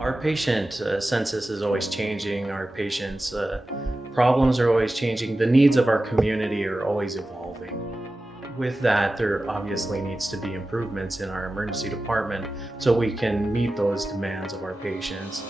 Our patient census is always changing. Our patients' problems are always changing. The needs of our community are always evolving. With that, there obviously needs to be improvements in our emergency department so we can meet those demands of our patients.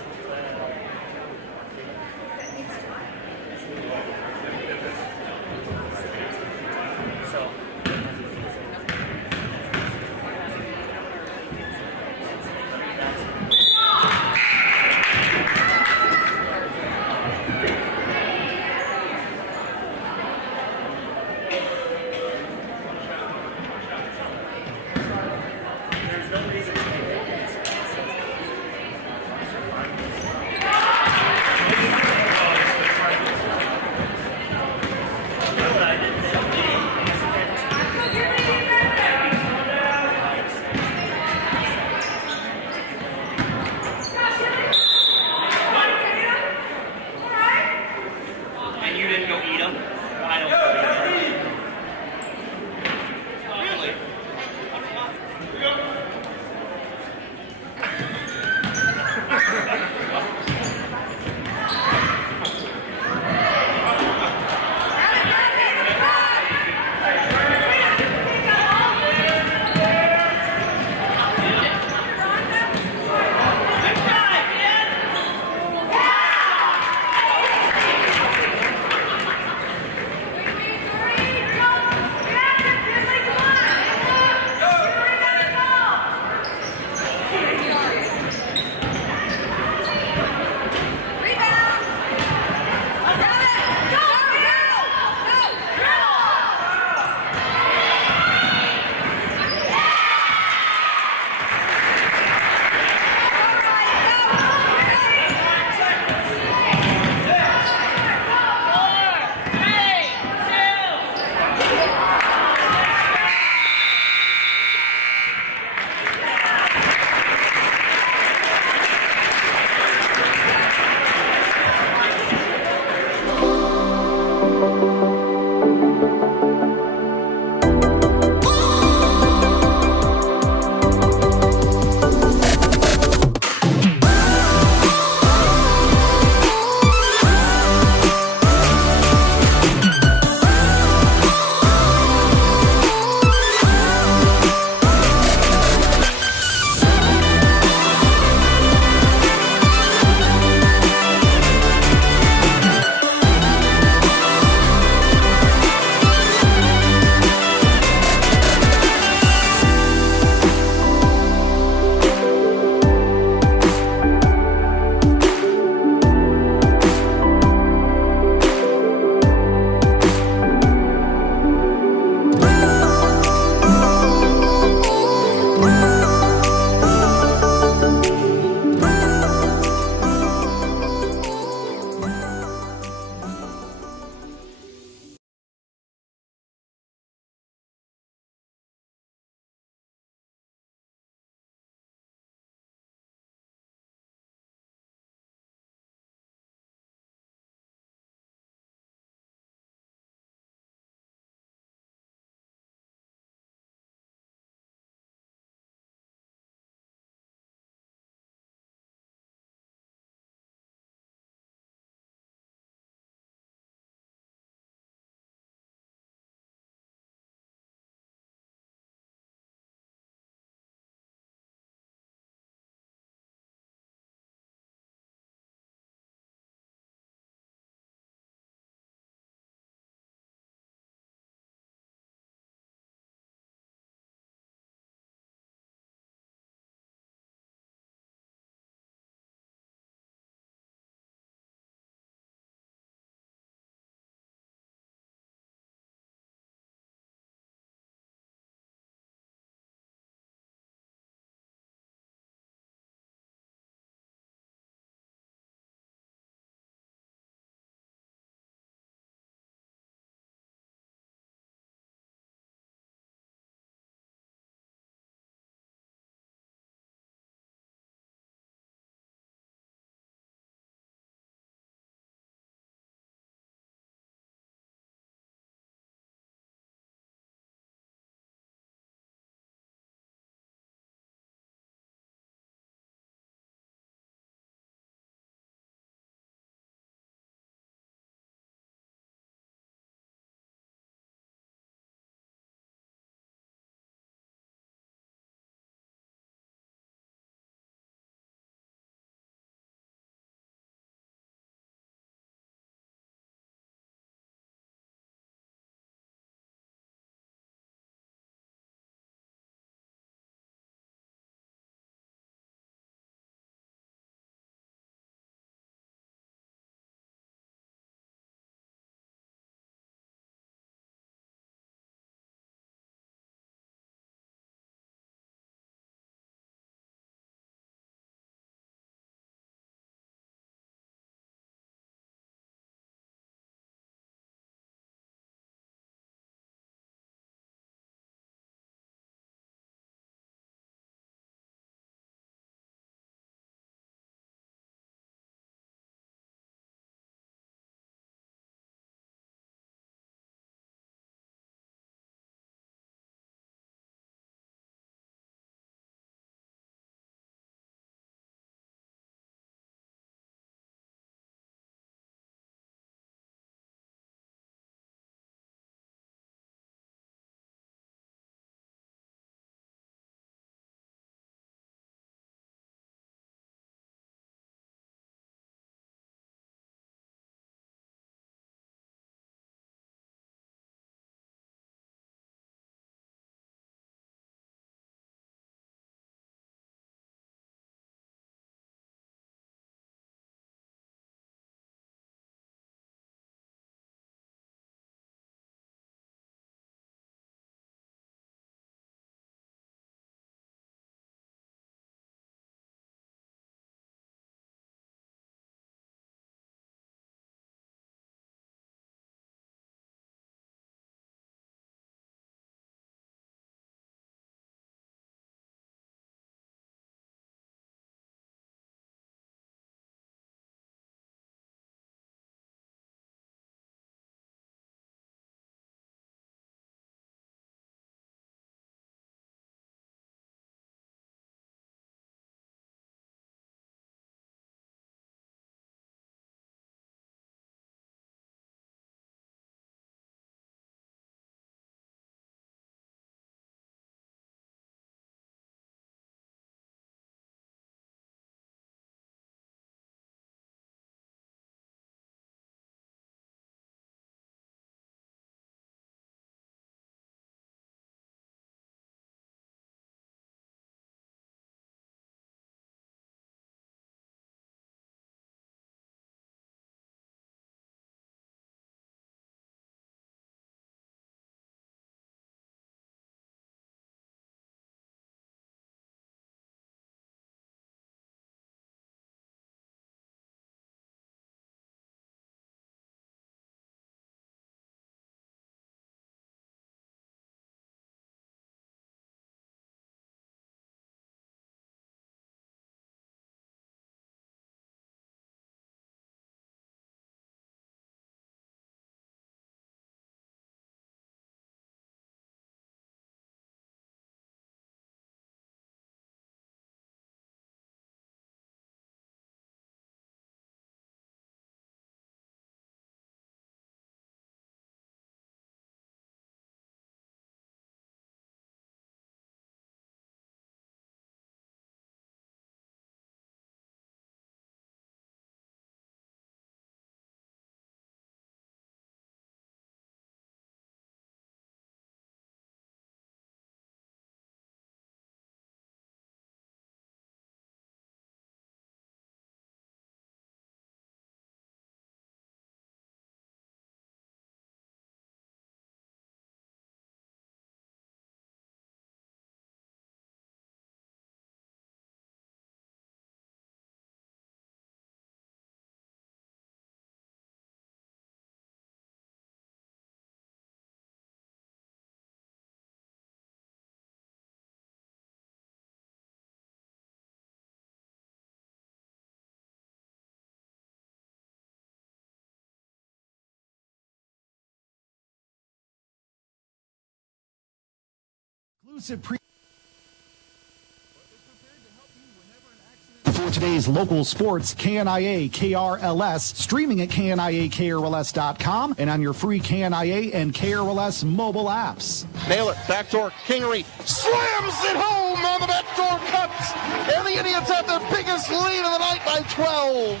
For today's local sports, KNIA, KRLS, streaming at KNIA, KRLS.com, and on your free KNIA and KRLS mobile apps. Naylor, backdoor, Kingery, slams it home on the backdoor cuts, and the Indians have their biggest lead of the night by 12.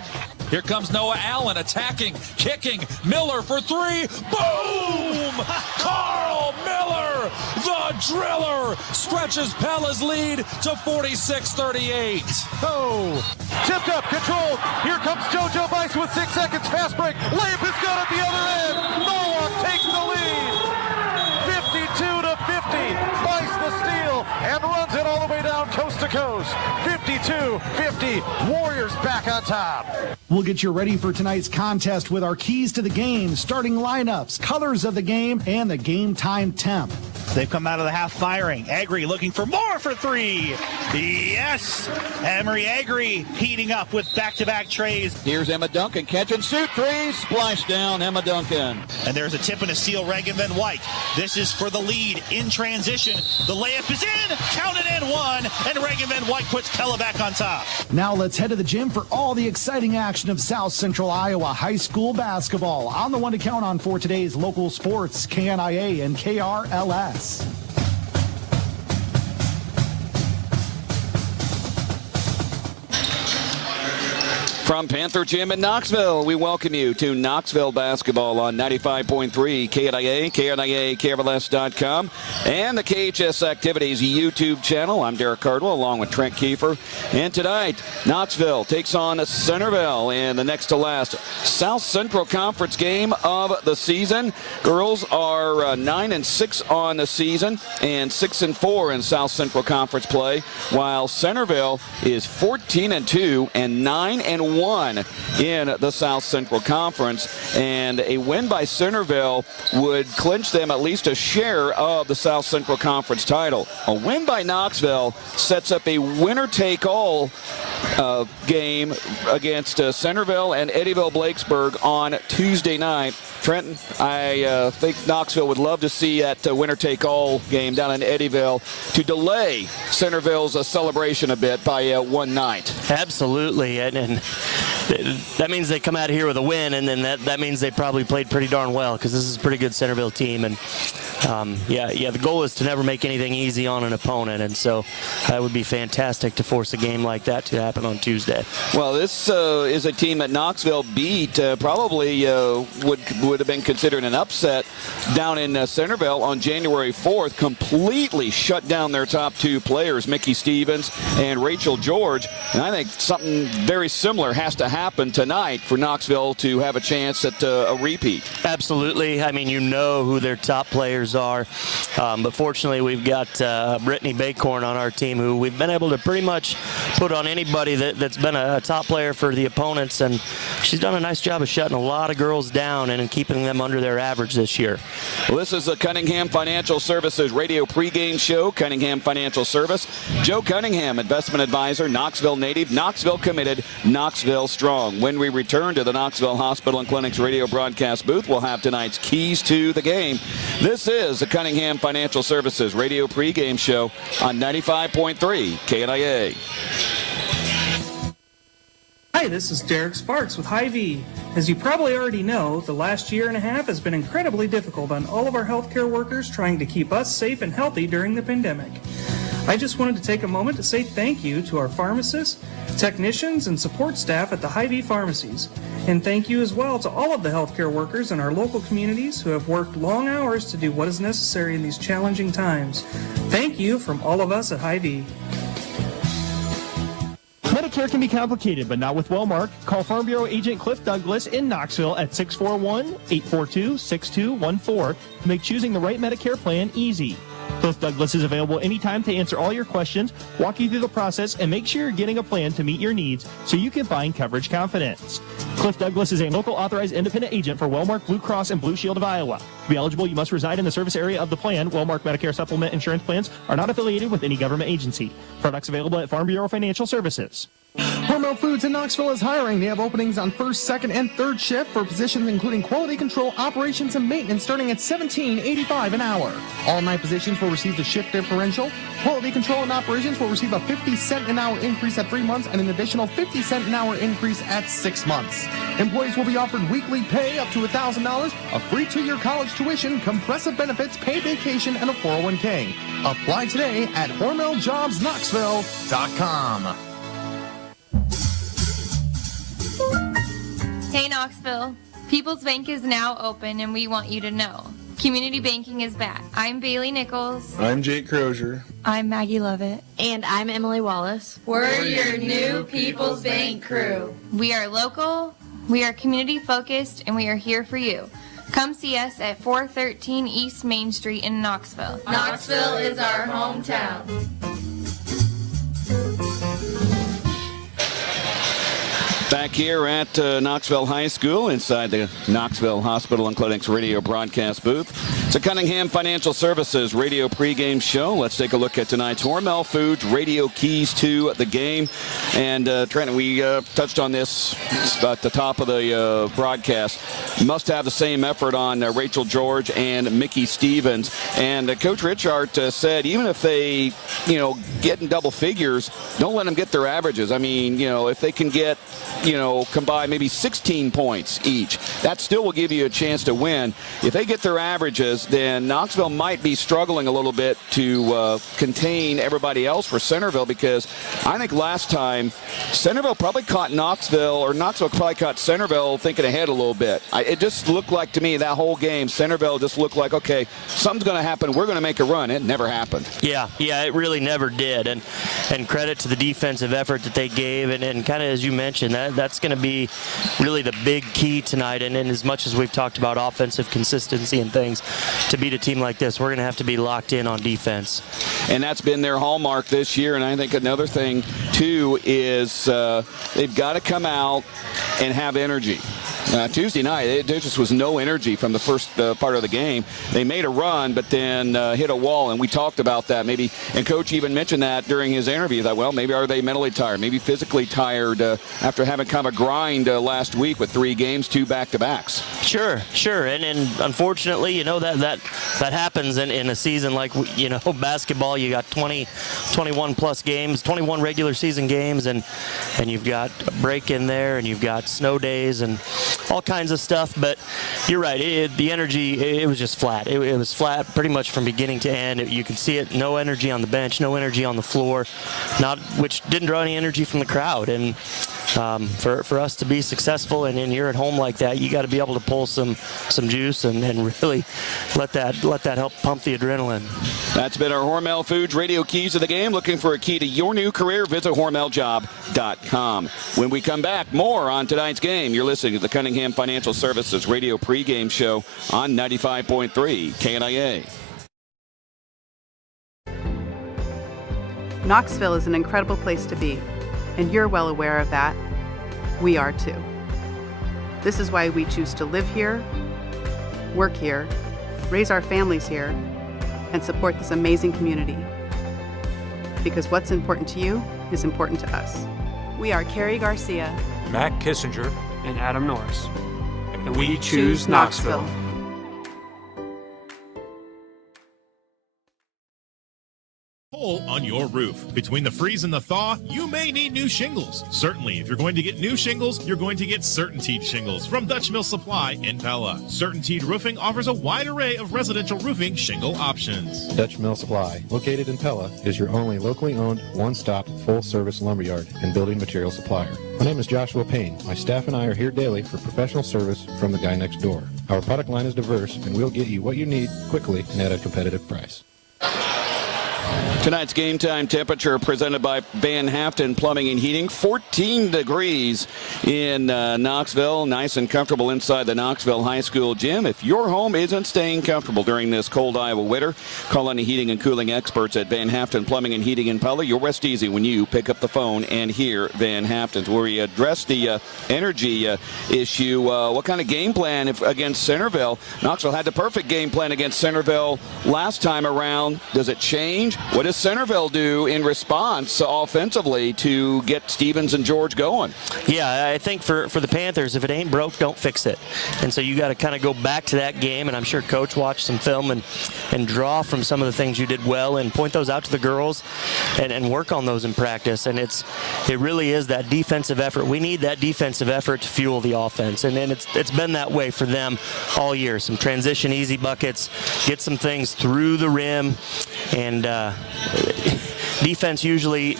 Here comes Noah Allen attacking, kicking, Miller for three, boom! Carl Miller, the driller, stretches Pella's lead to 46-38. Oh, tipped up, controlled, here comes JoJo Bice with 6 seconds, fast break, layup is good at the other end, Norwalk takes the lead, 52-50, Bice the steal, and runs it all the way down coast to coast, 52-50, Warriors back on top. We'll get you ready for tonight's contest with our keys to the game, starting lineups, colors of the game, and the game time temp. They've come out of the half firing. Agri looking for more for three. Yes! Emery Agri heating up with back-to-back trays. Here's Emma Duncan. Catch and shoot three. Splash down, Emma Duncan. And there's a tip and a steal, Reagan Van White. This is for the lead in transition. The layup is in. Counted in one. And Reagan Van White puts Pella back on top. Now let's head to the gym for all the exciting action of South Central Iowa high school basketball. On the one to count on for today's local sports, KNIA and KRLS. From Panther Gym in Knoxville, we welcome you to Knoxville basketball on 95.3 KNIA, KNIA, KRLS.com, and the KHS Activities YouTube channel. I'm Derek Cardwell along with Trent Keefer. And tonight, Knoxville takes on Centerville in the next to last South Central Conference game of the season. Girls are 9-6 on the season and 6-4 in South Central Conference play, while Centerville is 14-2 and 9-1 in the South Central Conference, and a win by Centerville would clinch them at least a share of the South Central Conference title. A win by Knoxville sets up a winner-take-all game against Centerville and Eddyville-Blakesburg on Tuesday night. Trenton, I think Knoxville would love to see that winner-take-all game down in Eddyville to delay Centerville's celebration a bit by one night. Absolutely, and that means they come out of here with a win, and then that means they probably played pretty darn well, because this is a pretty good Centerville team. And the goal is to never make anything easy on an opponent, and so that would be fantastic to force a game like that to happen on Tuesday. Well, this is a team that Knoxville beat, probably would have been considered an upset down in Centerville on January 4th, completely shut down their top two players, Mickey Stevens and Rachel George. And I think something very similar has to happen tonight for Knoxville to have a chance at a repeat. Absolutely. I mean, you know who their top players are, but fortunately we've got Brittany Bacorn on our team, who we've been able to pretty much put on anybody that's been a top player for the opponents, and she's done a nice job of shutting a lot of girls down and keeping them under their average this year. Well, this is the Cunningham Financial Services radio pregame show. Cunningham Financial Service. Joe Cunningham, investment advisor, Knoxville native, Knoxville committed, Knoxville strong. When we return to the Knoxville Hospital and Clinic's radio broadcast booth, we'll have tonight's keys to the game. This is the Cunningham Financial Services radio pregame show on 95.3 KNIA. Hi, this is Derek Sparks with Hy-Vee. As you probably already know, the last year and a half has been incredibly difficult on all of our healthcare workers trying to keep us safe and healthy during the pandemic. I just wanted to take a moment to say thank you to our pharmacists, technicians, and support staff at the Hy-Vee pharmacies. And thank you as well to all of the healthcare workers in our local communities who have worked long hours to do what is necessary in these challenging times. Thank you from all of us at Hy-Vee. Medicare can be complicated, but not with Wellmark. Call Farm Bureau Agent Cliff Douglas in Knoxville at 641-842-6214 to make choosing the right Medicare plan easy. Cliff Douglas is available anytime to answer all your questions, walk you through the process, and make sure you're getting a plan to meet your needs so you can find coverage confidence. Cliff Douglas is a local authorized independent agent for Wellmark Blue Cross and Blue Shield of Iowa. To be eligible, you must reside in the service area of the plan. Wellmark Medicare Supplement insurance plans are not affiliated with any government agency. Products available at Farm Bureau Financial Services. Hormel Foods in Knoxville is hiring. They have openings on first, second, and third shift for positions including quality control, operations, and maintenance starting at $17.85 an hour. All 9 positions will receive the shift differential. Quality control and operations will receive a 50-cent an hour increase at 3 months and an additional 50-cent an hour increase at 6 months. Employees will be offered weekly pay up to $1,000, a free 2-year college tuition, compressive benefits, paid vacation, and a 401k. Apply today at HormelJobsKnoxville.com. Hey Knoxville, People's Bank is now open and we want you to know. Community banking is back. I'm Bailey Nichols. I'm Jake Crozier. I'm Maggie Lovett. And I'm Emily Wallace. We're your new People's Bank crew. We are local, we are community focused, and we are here for you. Come see us at 413 East Main Street in Knoxville. Knoxville is our hometown. Back here at Knoxville High School inside the Knoxville Hospital and Clinics radio broadcast booth. It's a Cunningham Financial Services radio pregame show. Let's take a look at tonight's Hormel Foods radio keys to the game. And Trenton, we touched on this at the top of the broadcast. Must have the same effort on Rachel George and Mickey Stevens. And Coach Richard said even if they, get in double figures, don't let them get their averages. I mean, if they can get, combine maybe 16 points each, that still will give you a chance to win. If they get their averages, then Knoxville might be struggling a little bit to contain everybody else for Centerville, because I think last time Centerville probably caught Knoxville, or Knoxville probably caught Centerville thinking ahead a little bit. It just looked like to me that whole game, Centerville just looked like, okay, something's going to happen. We're going to make a run. It never happened. Yeah, it really never did. And credit to the defensive effort that they gave. And kind of as you mentioned, that's going to be really the big key tonight. And as much as we've talked about offensive consistency and things, to beat a team like this, we're going to have to be locked in on defense. And that's been their hallmark this year. And I think another thing, too, is they've got to come out and have energy. Tuesday night, there just was no energy from the first part of the game. They made a run, but then hit a wall, and we talked about that. Maybe, and Coach even mentioned that during his interview. That, well, maybe are they mentally tired, maybe physically tired after having kind of a grind last week with 3 games, 2 back-to-backs. Sure. And unfortunately, that happens in a season like, basketball. You got 21 plus games, 21 regular season games, and you've got a break in there, and you've got snow days and all kinds of stuff. But you're right, the energy, it was just flat. It was flat pretty much from beginning to end. You could see it, no energy on the bench, no energy on the floor, which didn't draw any energy from the crowd. And for us to be successful and you're at home like that, you got to be able to pull some juice and really let that help pump the adrenaline. That's been our Hormel Foods radio keys to the game. Looking for a key to your new career, visit HormelJob.com. When we come back, more on tonight's game. You're listening to the Cunningham Financial Services radio pregame show on 95.3 KNIA. Knoxville is an incredible place to be, and you're well aware of that. We are too. This is why we choose to live here, work here, raise our families here, and support this amazing community. Because what's important to you is important to us. We are Carrie Garcia, Matt Kissinger, and Adam Norris. And we choose Knoxville. Hole on your roof. Between the freeze and the thaw, you may need new shingles. Certainly, if you're going to get new shingles, you're going to get CertainTeed shingles from Dutch Mill Supply in Pella. CertainTeed Roofing offers a wide array of residential roofing shingle options. Dutch Mill Supply, located in Pella, is your only locally owned, one-stop, full-service lumberyard and building material supplier. My name is Joshua Payne. My staff and I are here daily for professional service from the guy next door. Our product line is diverse, and we'll get you what you need quickly and at a competitive price. Tonight's game time temperature presented by Van Haften Plumbing and Heating. 14 degrees in Knoxville. Nice and comfortable inside the Knoxville High School gym. If your home isn't staying comfortable during this cold Iowa winter, call on the heating and cooling experts at Van Haften Plumbing and Heating in Pella. You'll rest easy when you pick up the phone and hear Van Haften's. Where we address the energy issue. What kind of game plan against Centerville? Knoxville had the perfect game plan against Centerville last time around. Does it change? what does Centerville do in response offensively to get Stevens and George going? Yeah, I think for the Panthers, if it ain't broke, don't fix it. And so you got to kind of go back to that game, and I'm sure Coach watched some film and draw from some of the things you did well and point those out to the girls and work on those in practice. And it really is that defensive effort. We need that defensive effort to fuel the offense, and it's been that way for them all year. Some transition easy buckets, get some things through the rim, and defense usually,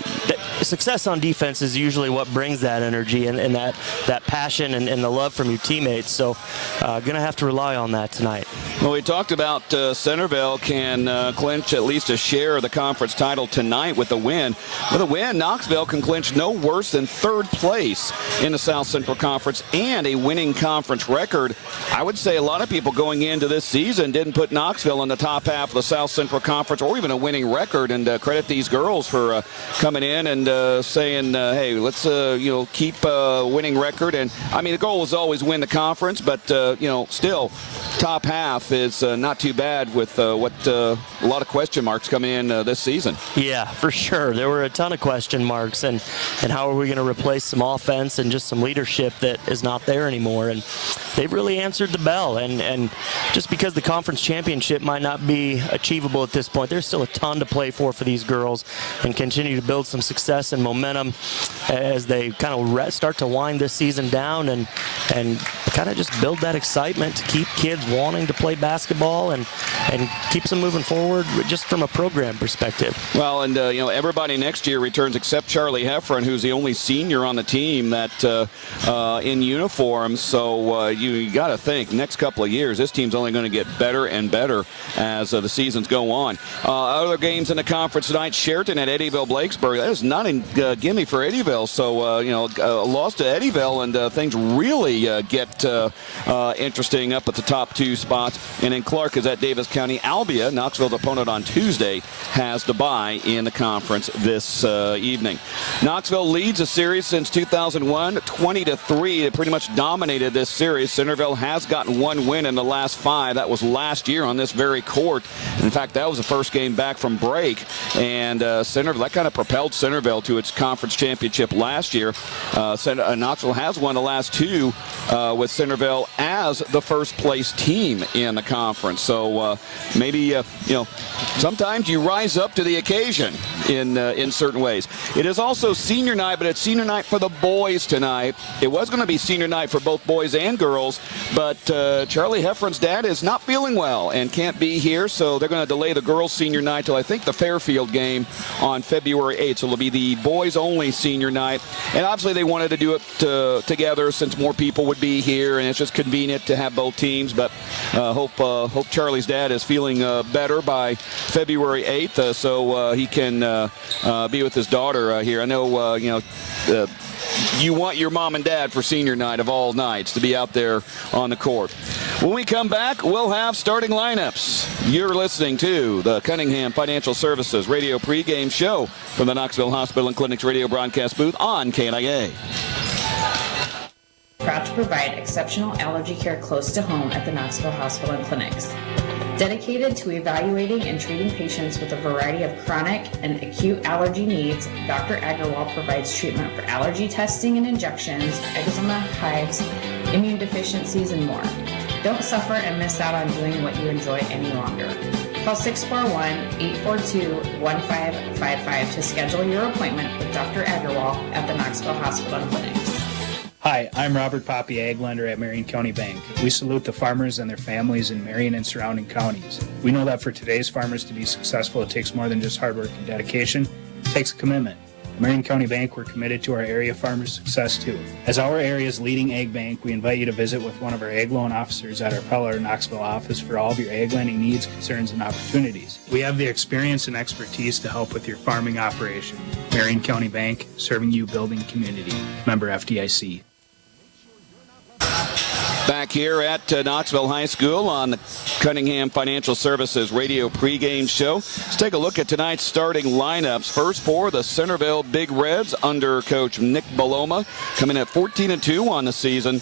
success on defense is usually what brings that energy and that passion and the love from your teammates. So going to have to rely on that tonight. Well, we talked about Centerville can clinch at least a share of the conference title tonight with a win. With a win, Knoxville can clinch no worse than third place in the South Central Conference and a winning conference record. I would say a lot of people going into this season didn't put Knoxville in the top half of the South Central Conference or even a winning record, and credit these girls for coming in and saying, hey, let's keep a winning record. And I mean, the goal was always win the conference, but still top half is not too bad with what a lot of question marks coming in this season. Yeah, for sure. There were a ton of question marks, and how are we going to replace some offense and just some leadership that is not there anymore? And they've really answered the bell, and just because the conference championship might not be achievable at this point, there's still a ton to play for these girls and continue to build some success and momentum as they kind of start to wind this season down and kind of just build that excitement to keep kids wanting to play basketball and keeps them moving forward just from a program perspective. Well, and everybody next year returns except Charlie Heffron, who's the only senior on the team that in uniform. So you got to think next couple of years this team's only going to get better and better as the seasons go on. Other games in the conference tonight: Sheraton at Eddyville-Blakesburg. That is not a gimme for Eddyville. So a loss to Eddyville, and things really get interesting up at the top two spots. And then Clark is at Davis County. Albia, Knoxville's opponent on Tuesday, has the bye in the conference this evening. Knoxville leads a series since 2001, 20-3. They pretty much dominated this series. Centerville has gotten one win in the last 5. That was last year on this very court. In fact, that was the first game back from break, and Centerville, that kind of propelled Centerville to its conference championship last year. Knoxville has won the last 2 with Centerville as the first place team in the conference. So maybe sometimes you rise up to the occasion in certain ways. It is also senior night, but it's senior night for the boys tonight. It was going to be senior night for both boys and girls, but Charlie Heffron's dad is not feeling well and can't be here, so they're going to delay the girls' senior night till I think the Fairfield game on February 8th. So it'll be the boys-only senior night. And obviously they wanted to do it together since more people would be here, and it's just convenient to have both teams. But hope Charlie's dad is feeling better by February 8th so he can be with his daughter here. I know, you want your mom and dad for senior night of all nights to be out there on the court. When we come back, we'll have starting lineups. You're listening to the Cunningham Financial Services Radio pregame show from the Knoxville Hospital and Clinic's radio broadcast booth on KNIA. Proud to provide exceptional allergy care close to home at the Knoxville Hospital and Clinics. Dedicated to evaluating and treating patients with a variety of chronic and acute allergy needs, Dr. Agarwal provides treatment for allergy testing and injections, eczema, hives, immune deficiencies, and more. Don't suffer and miss out on doing what you enjoy any longer. Call 641-842-1555 to schedule your appointment with Dr. Agarwal at the Knoxville Hospital and Clinics. Hi, I'm Robert Poppy, Ag Lender at Marion County Bank. We salute the farmers and their families in Marion and surrounding counties. We know that for today's farmers to be successful, it takes more than just hard work and dedication. It takes a commitment. At Marion County Bank, we're committed to our area farmers' success too. As our area's leading ag bank, we invite you to visit with one of our ag loan officers at our Pella or Knoxville office for all of your ag lending needs, concerns, and opportunities. We have the experience and expertise to help with your farming operation. Marion County Bank, serving you, building community. Member FDIC. Back here at Knoxville High School on the Cunningham Financial Services radio pregame show. Let's take a look at tonight's starting lineups. First for the Centerville Big Reds under coach Nick Baloma, coming at 14-2 on the season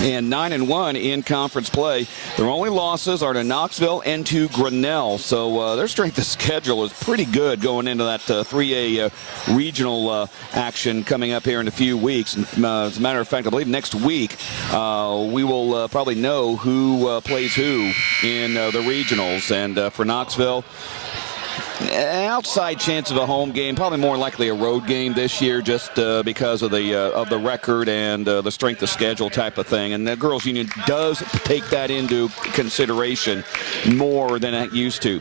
and 9-1 in conference play. Their only losses are to Knoxville and to Grinnell, so their strength of schedule is pretty good going into that 3A regional action coming up here in a few weeks. As a matter of fact, I believe next week we will probably know who plays who in the regionals. And for Knoxville, outside chance of a home game, probably more likely a road game this year, just because of the record and the strength of schedule type of thing. And the girls union does take that into consideration more than it used to.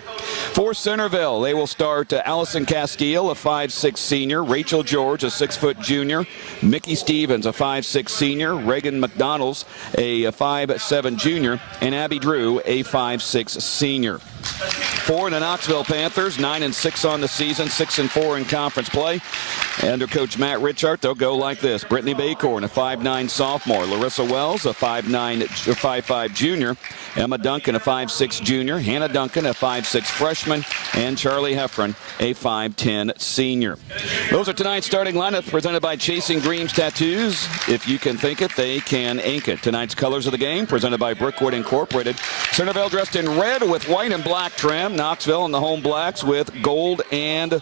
For Centerville, they will start Allison Castile, a 5'6" senior, Rachel George, a 6' junior, Mickey Stevens, a 5'6" senior, Reagan McDonald's, a 5'7" junior, and Abby Drew, a 5'6" senior. For the Knoxville Panthers, 9-6 on the season, 6-4 in conference play. Under coach Matt Richard, they'll go like this: Brittany Baycorn, a 5'9" sophomore, Larissa Wells, a 5'5" junior, Emma Duncan, a 5'6" junior, Hannah Duncan, a 5'6" freshman, and Charlie Heffron, a 5'10" senior. Those are tonight's starting lineup, presented by Chasing Dreams Tattoos. If you can think it, they can ink it. Tonight's colors of the game, presented by Brickwood Incorporated. Centerville dressed in red with white and black trim. Knoxville in the home blacks with gold and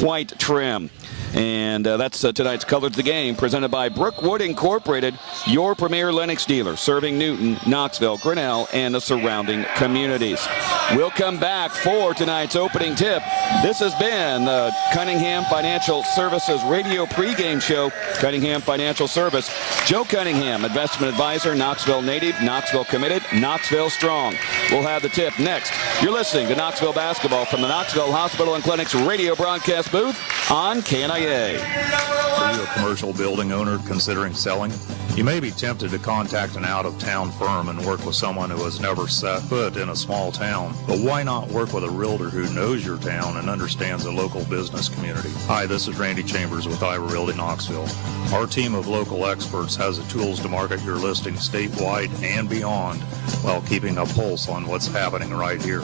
white trim. And that's tonight's colors of the game, presented by Brookwood Incorporated, your premier Lennox dealer, serving Newton, Knoxville, Grinnell, and the surrounding communities. We'll come back for tonight's opening tip. This has been the Cunningham Financial Services radio pregame show. Cunningham Financial Service, Joe Cunningham, investment advisor, Knoxville native, Knoxville committed, Knoxville strong. We'll have the tip next. You're listening to Knoxville Basketball from the Knoxville Hospital and Clinic's radio broadcast booth on KNIA. Are you a commercial building owner considering selling? You may be tempted to contact an out-of-town firm and work with someone who has never set foot in a small town. But why not work with a realtor who knows your town and understands the local business community? Hi, this is Randy Chambers with Iowa Realty Knoxville. Our team of local experts has the tools to market your listing statewide and beyond while keeping a pulse on what's happening right here.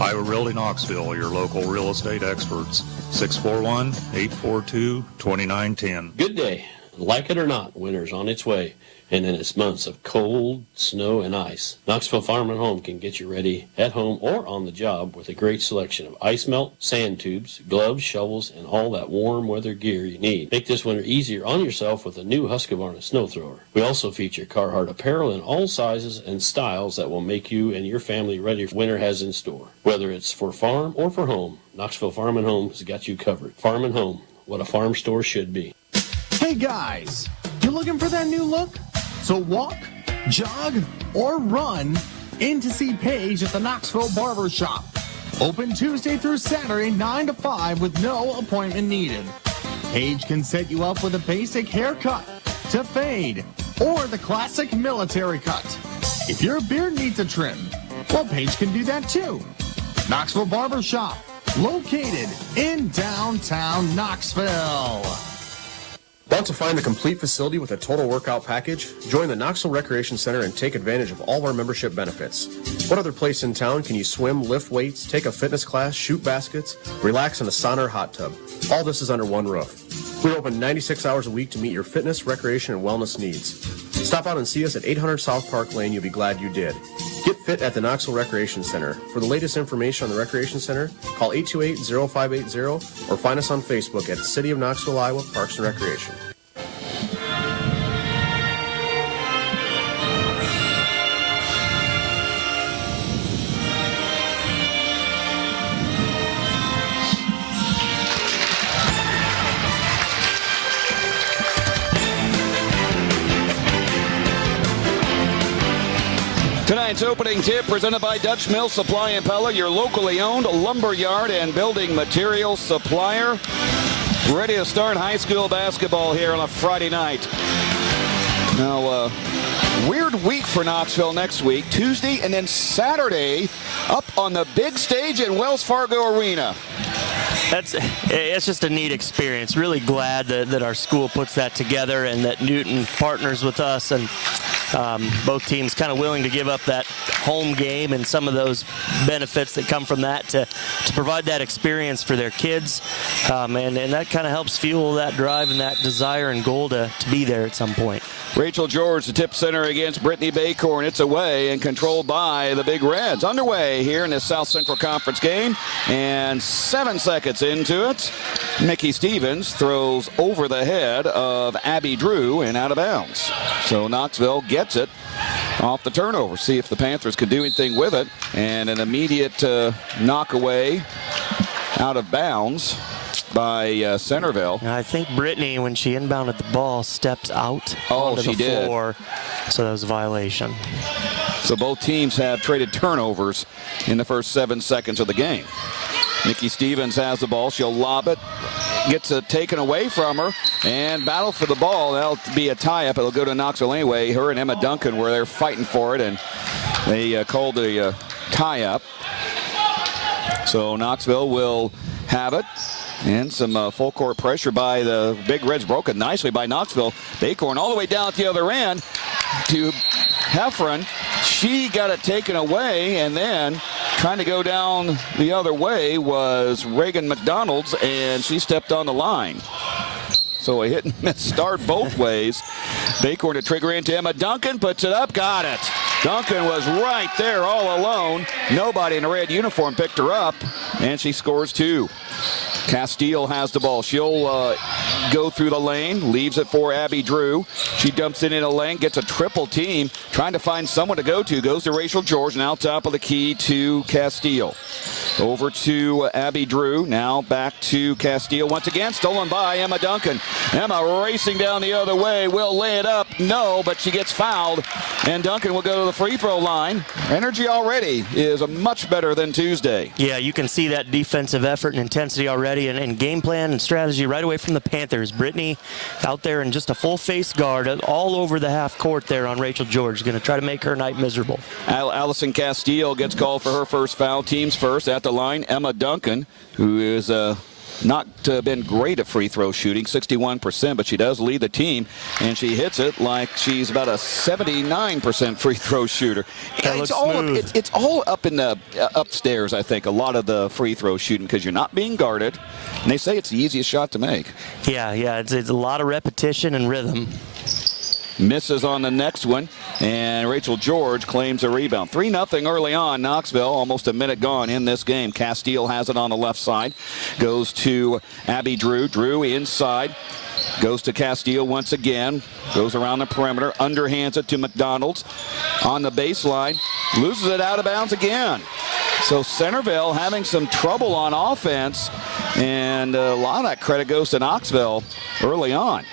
Iowa Realty Knoxville, your local real estate experts. 641-842-2910. Good day. Like it or not, winter's on its way, and in its months of cold, snow, and ice, Knoxville Farm and Home can get you ready at home or on the job with a great selection of ice melt, sand tubes, gloves, shovels, and all that warm weather gear you need. Make this winter easier on yourself with a new Husqvarna snow thrower. We also feature Carhartt apparel in all sizes and styles that will make you and your family ready for winter has in store. Whether it's for farm or for home, Knoxville Farm and Home has got you covered. Farm and Home, what a farm store should be. Hey guys, you looking for that new look? So walk, jog, or run in to see Paige at the Knoxville Barber Shop. Open Tuesday through Saturday, 9 to 5 with no appointment needed. Paige can set you up with a basic haircut, to fade, or the classic military cut. If your beard needs a trim, well, Paige can do that too. Knoxville Barber Shop, located in downtown Knoxville. Want to find the complete facility with a total workout package? Join the Knoxville Recreation Center and take advantage of all of our membership benefits. What other place in town can you swim, lift weights, take a fitness class, shoot baskets, relax in a sauna or hot tub? All this is under one roof. We're open 96 hours a week to meet your fitness, recreation, and wellness needs. Stop out and see us at 800 South Park Lane. You'll be glad you did. Get fit at the Knoxville Recreation Center. For the latest information on the Recreation Center, call 828-0580 or find us on Facebook at City of Knoxville, Iowa Parks and Recreation. Tonight's opening tip presented by Dutch Mill Supply and Pella, your locally owned lumber yard and building materials supplier. Ready to start high school basketball here on a Friday night. Now, weird week for Knoxville next week. Tuesday and then Saturday up on the big stage in Wells Fargo Arena. It's just a neat experience. Really glad that our school puts that together and that Newton partners with us. And both teams kind of willing to give up that home game and some of those benefits that come from that to provide that experience for their kids. And that kind of helps fuel that drive and that desire and goal to be there at some point. Rachel George, the tip center against Brittany Baycorn. It's away and controlled by the Big Reds. Underway here in this South Central Conference game. And 7 seconds into it, Nikki Stevens throws over the head of Abby Drew and out of bounds. So Knoxville gets it off the turnover. See if the Panthers could do anything with it. And an immediate knock away out of bounds by Centerville. And I think Brittany, when she inbounded the ball, stepped out onto the floor. So that was a violation. So both teams have traded turnovers in the first 7 seconds of the game. Nikki Stevens has the ball. She'll lob it. Gets it taken away from her and battle for the ball. That'll be a tie-up. It'll go to Knoxville anyway. Her and Emma Duncan were there fighting for it, and they called a tie-up. So Knoxville will have it. And some full court pressure by the Big Reds, broken nicely by Knoxville. Baycorn all the way down at the other end to Heffron. She got it taken away, and then trying to go down the other way was Reagan McDonald's, and she stepped on the line. So a hit and miss start both ways. Baycorn to trigger into Emma Duncan, puts it up, got it. Duncan was right there all alone. Nobody in a red uniform picked her up, and she scores 2. Castile has the ball. She'll go through the lane, leaves it for Abby Drew. She dumps it in a lane, gets a triple team, trying to find someone to go to. Goes to Rachel George, now top of the key to Castile. Over to Abby Drew, now back to Castile once again, stolen by Emma Duncan. Emma racing down the other way, will lay it up, no, but she gets fouled, and Duncan will go to the free throw line. Energy already is much better than Tuesday. Yeah, you can see that defensive effort and intensity already, and game plan and strategy right away from the Panthers. Brittany out there in just a full face guard all over the half court there on Rachel George, going to try to make her night miserable. Allison Castile gets called for her first foul, team's first. At the line, Emma Duncan, who is not been great at free throw shooting, 61%, but she does lead the team, and she hits it like she's about a 79% free throw shooter. It's all up in the upstairs, I think, a lot of the free throw shooting, because you're not being guarded, and they say it's the easiest shot to make. Yeah, it's a lot of repetition and rhythm. Misses on the next one, and Rachel George claims a rebound. 3-0 early on. Knoxville, almost a minute gone in this game. Castile has it on the left side. Goes to Abby Drew. Drew inside. Goes to Castile once again. Goes around the perimeter. Underhands it to McDonald's. On the baseline. Loses it out of bounds again. So Centerville having some trouble on offense, and a lot of that credit goes to Knoxville early on.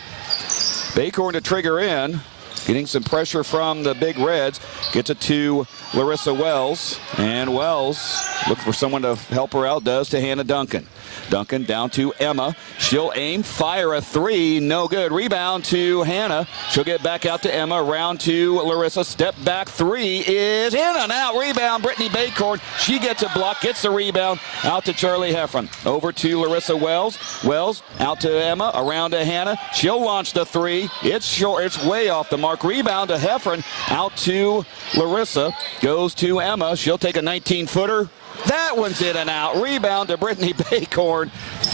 Baycorn to trigger in, getting some pressure from the Big Reds. Gets it to Larissa Wells, and Wells looks for someone to help her out, does to Hannah Duncan. Duncan down to Emma. She'll aim, fire a three, no good. Rebound to Hannah. She'll get back out to Emma, round to Larissa. Step back three is in and out. Rebound, Brittany Baycorn. She gets it blocked, gets the rebound, out to Charlie Heffron. Over to Larissa Wells. Wells out to Emma, around to Hannah. She'll launch the three. It's short, it's way off the mark. Rebound to Heffron, out to Larissa. Goes to Emma. She'll take a 19-footer. That one's in and out. Rebound to Brittany Baycorn.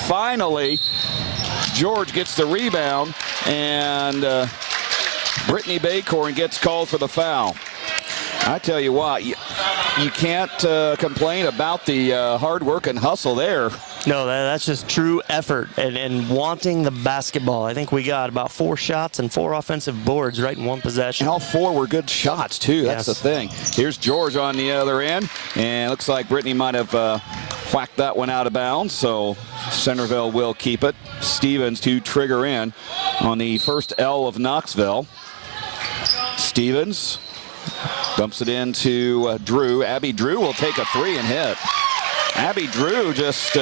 Finally, George gets the rebound, and Brittany Baycorn gets called for the foul. I tell you what, you can't complain about the hard work and hustle there. No, that's just true effort and wanting the basketball. I think we got about 4 shots and 4 offensive boards right in one possession. And all 4 were good shots, too. That's the thing. Here's George on the other end, and it looks like Brittany might have whacked that one out of bounds, so Centerville will keep it. Stevens to trigger in on the first L of Knoxville. Stevens dumps it into Drew. Abby Drew will take a three and hit. Abby Drew just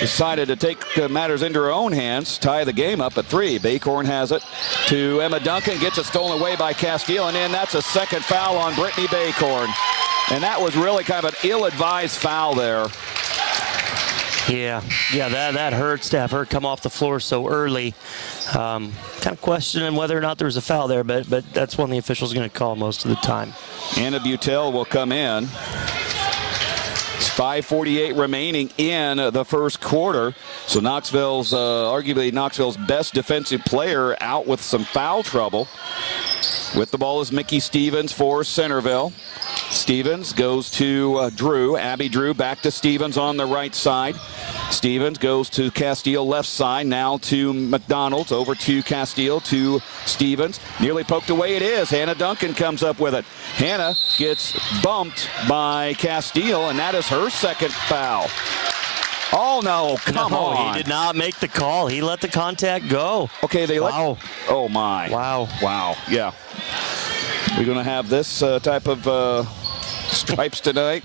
decided to take matters into her own hands, tie the game up at 3. Baycorn has it to Emma Duncan, gets it stolen away by Castile, and then that's a second foul on Brittany Baycorn. And that was really kind of an ill-advised foul there. Yeah, that hurts to have her come off the floor so early. Kind of questioning whether or not there was a foul there, but that's one the official's going to call most of the time. Anna Butel will come in. It's 5:48 remaining in the first quarter. So Knoxville's, arguably Knoxville's best defensive player out with some foul trouble. With the ball is Mickey Stevens for Centerville. Stevens goes to Drew. Abby Drew back to Stevens on the right side. Stevens goes to Castile left side. Now to McDonald's. Over to Castile to Stevens. Nearly poked away it is. Hannah Duncan comes up with it. Hannah gets bumped by Castile, and that is her second foul. Oh, no, come on. He did not make the call. He let the contact go. Okay, they wow. Oh, my. Wow. Wow, yeah. We're going to have this type of stripes tonight.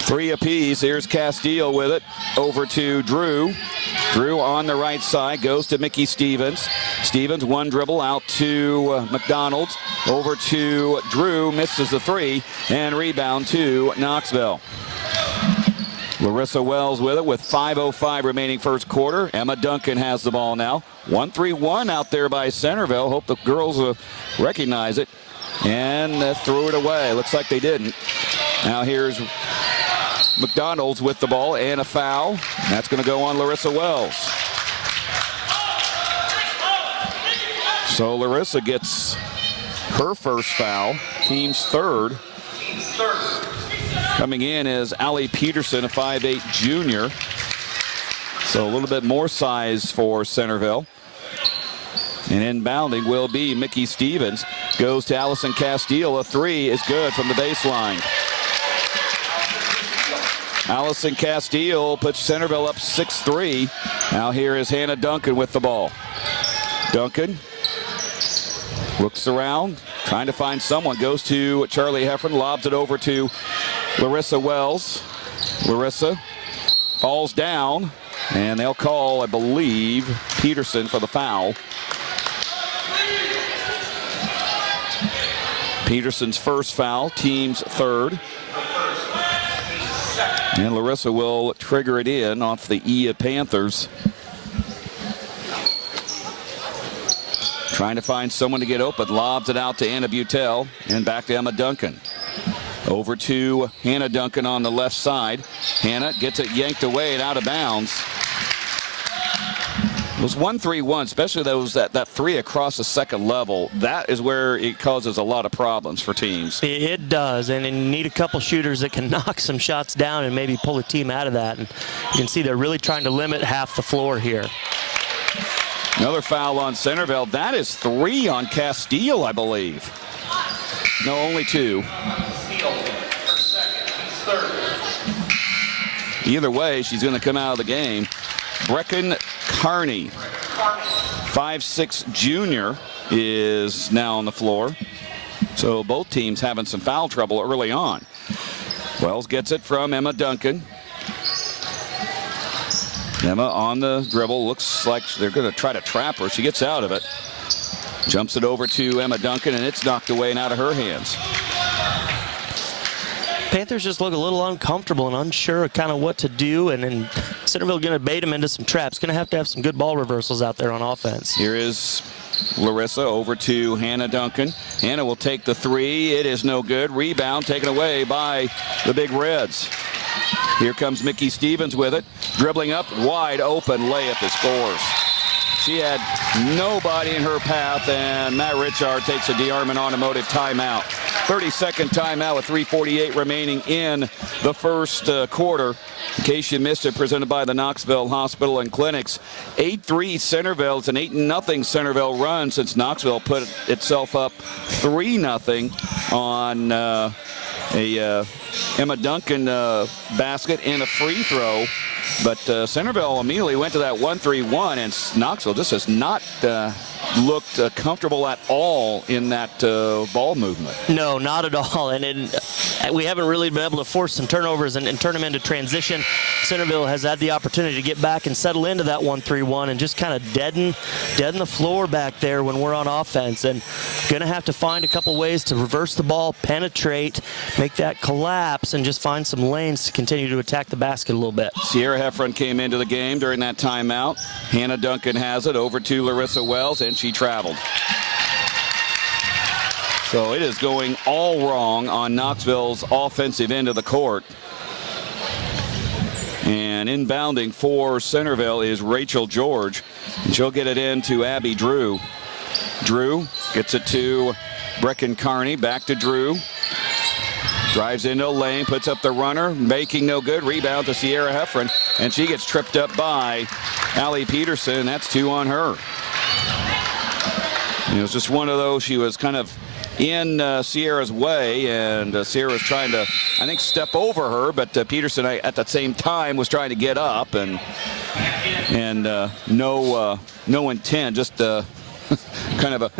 3 apiece. Here's Castile with it. Over to Drew. Drew on the right side goes to Mickey Stevens. Stevens, one dribble out to McDonald's. Over to Drew, misses the 3, and rebound to Knoxville. Larissa Wells with it with 5:05 remaining first quarter. Emma Duncan has the ball now. 1-3-1 out there by Centerville. Hope the girls recognize it and threw it away. Looks like they didn't. Now here's McDonald's with the ball and a foul. That's going to go on Larissa Wells. So Larissa gets her first foul, team's third. Coming in is Allie Peterson, a 5'8" junior. So a little bit more size for Centerville. And inbounding will be Mickey Stevens. Goes to Allison Castile. A 3 is good from the baseline. Allison Castile puts Centerville up 6-3. Now here is Hannah Duncan with the ball. Duncan looks around, trying to find someone. Goes to Charlie Heffron, lobs it over to Larissa Wells. Larissa falls down, and they'll call, I believe, Peterson for the foul. Peterson's first foul, team's third. And Larissa will trigger it in off the E of Panthers. Trying to find someone to get open, lobs it out to Anna Butel, and back to Emma Duncan. Over to Hannah Duncan on the left side. Hannah gets it yanked away and out of bounds. It was 1-3-1, especially that 3 across the second level. That is where it causes a lot of problems for teams. It does, and you need a couple shooters that can knock some shots down and maybe pull a team out of that. And you can see they're really trying to limit half the floor here. Another foul on Centerville. That is 3 on Castile, I believe. No, only 2. Either way, she's going to come out of the game. Brecken Carney, 5'6" junior, is now on the floor. So both teams having some foul trouble early on. Wells gets it from Emma Duncan. Emma on the dribble. Looks like they're going to try to trap her. She gets out of it. Jumps it over to Emma Duncan, and it's knocked away and out of her hands. Panthers just look a little uncomfortable and unsure of kind of what to do, and then Centerville going to bait them into some traps. Going to have some good ball reversals out there on offense. Here is Larissa over to Hannah Duncan. Hannah will take the 3. It is no good. Rebound taken away by the Big Reds. Here comes Mickey Stevens with it. Dribbling up, wide open layup that scores. She had nobody in her path, and Matt Richard takes a DeArmond Automotive timeout. 30-second timeout with 3:48 remaining in the first quarter. In case you missed it, presented by the Knoxville Hospital and Clinics. 8-3 Centerville. It's an 8-0 Centerville run since Knoxville put itself up 3-0 on a Emma Duncan basket and a free throw. But Centerville immediately went to that 1-3-1, and Knoxville just has not looked comfortable at all in that ball movement. No, not at all. And we haven't really been able to force some turnovers and turn them into transition. Centerville has had the opportunity to get back and settle into that 1-3-1 and just kind of deaden the floor back there when we're on offense. And going to have to find a couple ways to reverse the ball, penetrate, make that collapse, and just find some lanes to continue to attack the basket a little bit. Sierra Heffron came into the game during that timeout. Hannah Duncan has it over to Larissa Wells, and she traveled. So it is going all wrong on Knoxville's offensive end of the court. And inbounding for Centerville is Rachel George. And she'll get it in to Abby Drew. Drew gets it to Brecken Carney. Back to Drew. Drives into a lane, puts up the runner, making no good. Rebound to Sierra Heffron, and she gets tripped up by Allie Peterson. That's 2 on her. It was just one of those. She was kind of in Sierra's way, and Sierra was trying to, I think, step over her, but Peterson at the same time was trying to get up, and no intent, just kind of a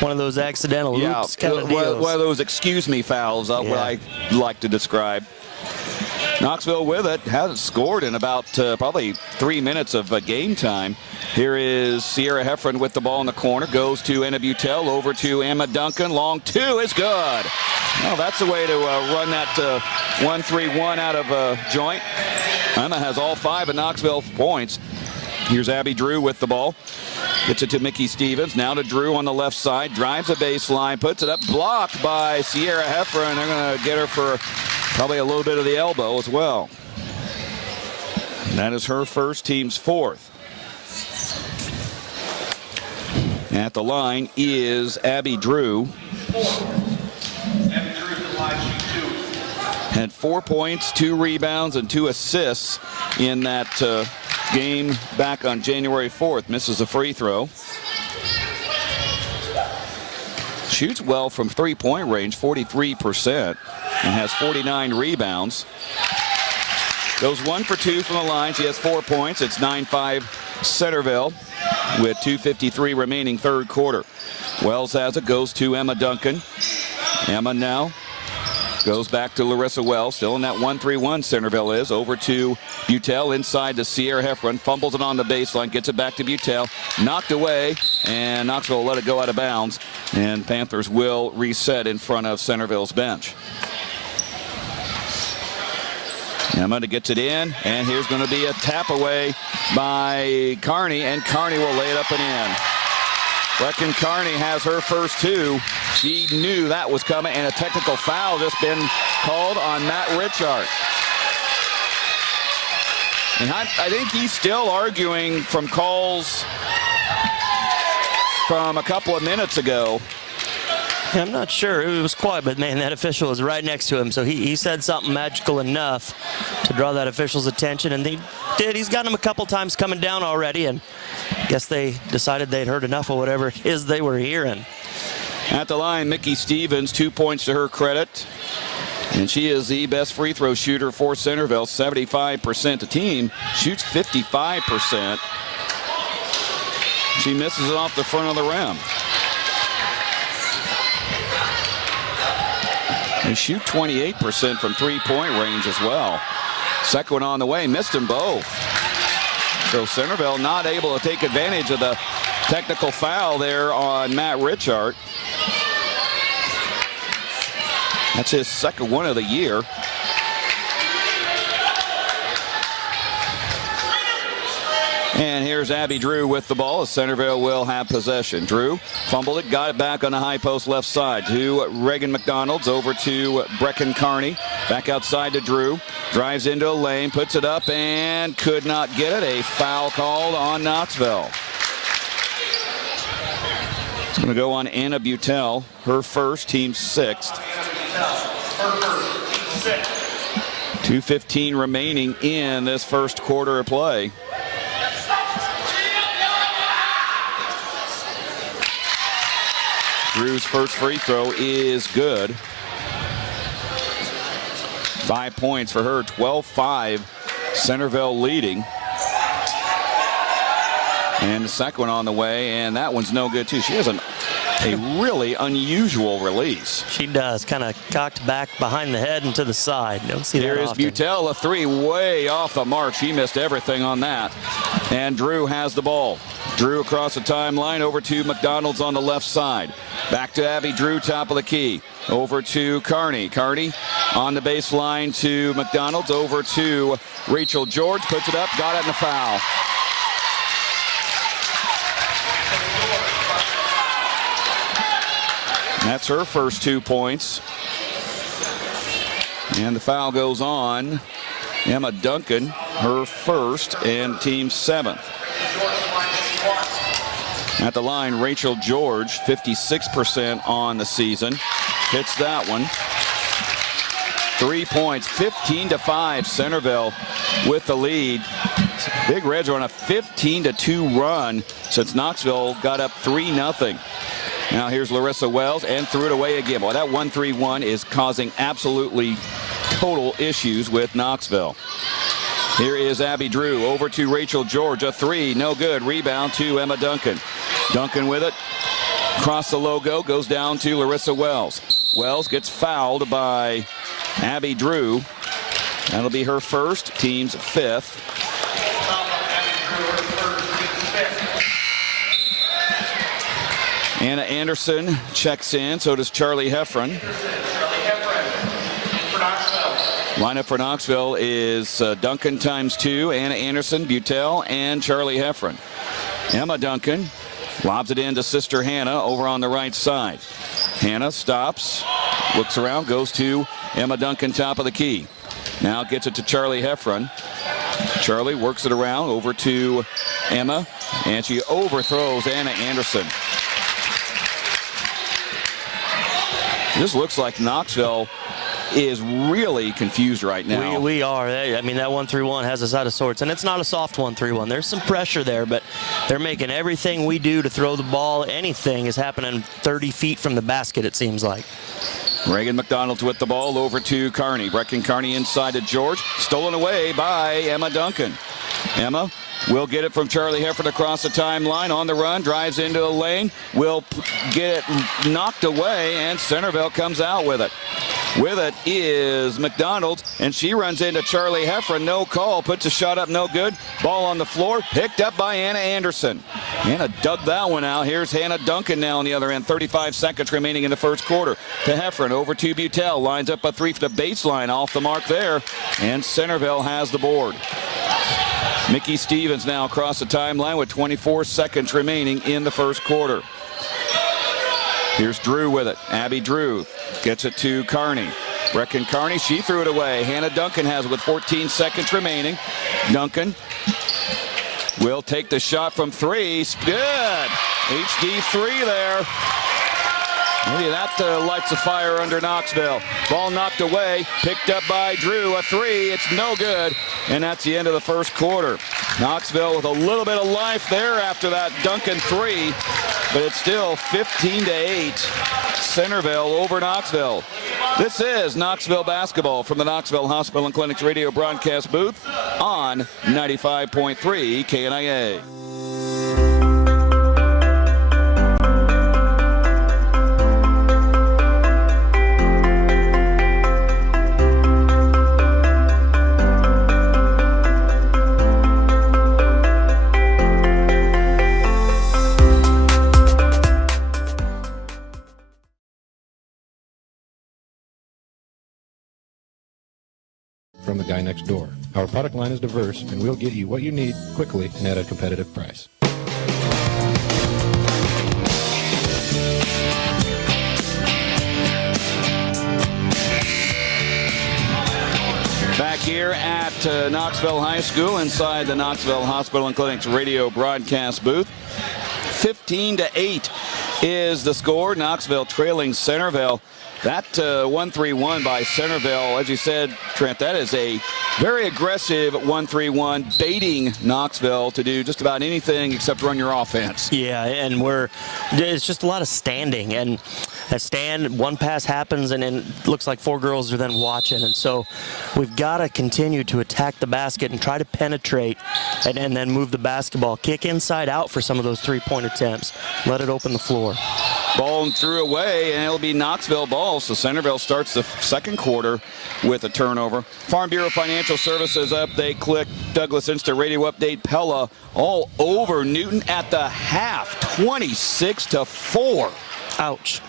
one of those accidental oops kind of deals. One of those excuse me fouls, what I like to describe. Knoxville with it, hasn't scored in about probably 3 minutes of game time. Here is Sierra Heffron with the ball in the corner, goes to Anna Butel, over to Emma Duncan. Long 2 is good. Well, that's the way to run that 1-3-1 out of joint. Emma has all 5 of Knoxville points. Here's Abby Drew with the ball. Gets it to Mickey Stevens. Now to Drew on the left side. Drives the baseline. Puts it up. Blocked by Sierra Heffron. They're going to get her for probably a little bit of the elbow as well. And that is her first, team's 4th. At the line is Abby Drew. Had 4 points, 2 rebounds, and 2 assists in that game back on January 4th. Misses a free throw. Shoots well from 3-point range, 43%, and has 49 rebounds. Goes 1 for 2 from the line. She has 4 points. It's 9-5 Centerville with 2:53 remaining third quarter. Wells has it, goes to Emma Duncan. Emma now goes back to Larissa Wells, still in that 1-3-1 Centerville is. Over to Butel, inside to Sierra Heffron, fumbles it on the baseline, gets it back to Butel, knocked away, and Knoxville will let it go out of bounds, and Panthers will reset in front of Centerville's bench. Emma gets it in, and here's going to be a tap away by Carney, and Carney will lay it up and in. Brecken Carney has her first 2. She knew that was coming, and a technical foul just been called on Matt Richard. And I think he's still arguing from calls from a couple of minutes ago. Yeah, I'm not sure. It was quiet, but man, that official was right next to him. So he said something magical enough to draw that official's attention, and they did. He's got him a couple times coming down already, and I guess they decided they'd heard enough of whatever it is they were hearing. At the line, Mickey Stevens, 2 points to her credit. And she is the best free throw shooter for Centerville, 75%. The team shoots 55%. She misses it off the front of the rim. They shoot 28% from 3-point range as well. Second one on the way, missed them both. So Centerville not able to take advantage of the technical foul there on Matt Richard. That's his second one of the year. And here's Abby Drew with the ball as Centerville will have possession. Drew fumbled it, got it back on the high post left side to Reagan McDonald's, over to Brecken Carney. Back outside to Drew. Drives into a lane, puts it up, and could not get it. A foul called on Knoxville. It's going to go on Anna Butel, her first, team 6th. 2:15 remaining in this first quarter of play. Drew's first free throw is good. 5 points for her, 12-5. Centerville leading. And the second one on the way, and that one's no good too. She has a really unusual release. She does, kind of cocked back behind the head and to the side. Don't see that often. Here is Butel, a three way off the mark. She missed everything on that. And Drew has the ball. Drew across the timeline over to McDonald's on the left side. Back to Abby Drew, top of the key. Over to Carney. Carney on the baseline to McDonald's. Over to Rachel George. Puts it up, got it in the foul. That's her first 2 points. And the foul goes on Emma Duncan, her first and team 7th. At the line, Rachel George, 56% on the season. Hits that one. 3 points, 15-5, Centerville with the lead. Big Reds are on a 15-2 run since Knoxville got up 3-0. Now here's Larissa Wells and threw it away again. Well, that 1-3-1 is causing absolutely total issues with Knoxville. Here is Abby Drew over to Rachel George. A three, no good. Rebound to Emma Duncan. Duncan with it. Across the logo, goes down to Larissa Wells. Wells gets fouled by Abby Drew. That'll be her first, team's 5th. Anna Anderson checks in, so does Charlie Heffron. Lineup for Knoxville is Duncan ×2, Anna Anderson, Butel, and Charlie Heffron. Emma Duncan lobs it in to sister Hannah over on the right side. Hannah stops, looks around, goes to Emma Duncan, top of the key. Now gets it to Charlie Heffron. Charlie works it around over to Emma, and she overthrows Anna Anderson. This looks like Knoxville is really confused right now. We are. I mean, that 1-3-1 has us out of sorts, and it's not a soft 1-3-1. There's some pressure there, but they're making everything we do to throw the ball. Anything is happening 30 feet from the basket, it seems like. Reagan McDonald's with the ball over to Carney. Brecken Carney inside to George. Stolen away by Emma Duncan. Emma will get it from Charlie Heffron across the timeline. On the run, drives into the lane. Will get it knocked away, and Centerville comes out with it. With it is McDonald, and she runs into Charlie Heffron. No call. Puts a shot up, no good. Ball on the floor, picked up by Anna Anderson. Anna dug that one out. Here's Hannah Duncan now on the other end. 35 seconds remaining in the first quarter. To Heffron, over to Butel. Lines up a three for the baseline. Off the mark there, and Centerville has the board. Mickey Stevens now across the timeline with 24 seconds remaining in the first quarter. Here's Drew with it. Abby Drew gets it to Carney. Brecken Carney, she threw it away. Hannah Duncan has it with 14 seconds remaining. Duncan will take the shot from three. Good. HD 3 there. Maybe that lights a fire under Knoxville. Ball knocked away, picked up by Drew. A three, it's no good. And that's the end of the first quarter. Knoxville with a little bit of life there after that Duncan three, but it's still 15-8. Centerville over Knoxville. This is Knoxville basketball from the Knoxville Hospital and Clinics radio broadcast booth on 95.3 KNIA. From the guy next door. Our product line is diverse, and we'll get you what you need quickly and at a competitive price. Back here at Knoxville High School inside the Knoxville Hospital and Clinics radio broadcast booth. 15-8. is the score. Knoxville trailing Centerville. That 1-3-1 by Centerville, as you said, Trent, that is a very aggressive 1-3-1, baiting Knoxville to do just about anything except run your offense. Yeah, and it's just a lot of standing, and one pass happens, and it looks like 4 girls are then watching, and so we've got to continue to attack the basket and try to penetrate and then move the basketball. Kick inside out for some of those 3-point attempts. Let it open the floor. Ball and threw away, and it'll be Knoxville ball. So Centerville starts the second quarter with a turnover. Farm Bureau Financial Services update. Click Douglas Instant Radio update. Pella all over Newton at the half, 26-4. Ouch.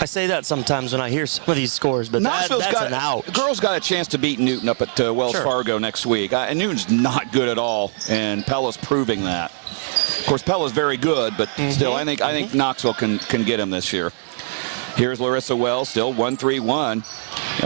I say that sometimes when I hear some of these scores, but that's an ouch. The girls got a chance to beat Newton up at Wells Fargo next week. And Newton's not good at all, and Pella's proving that. Of course, Pella's very good, but still, I think Knoxville can get him this year. Here's Larissa Wells, still 1-3-1.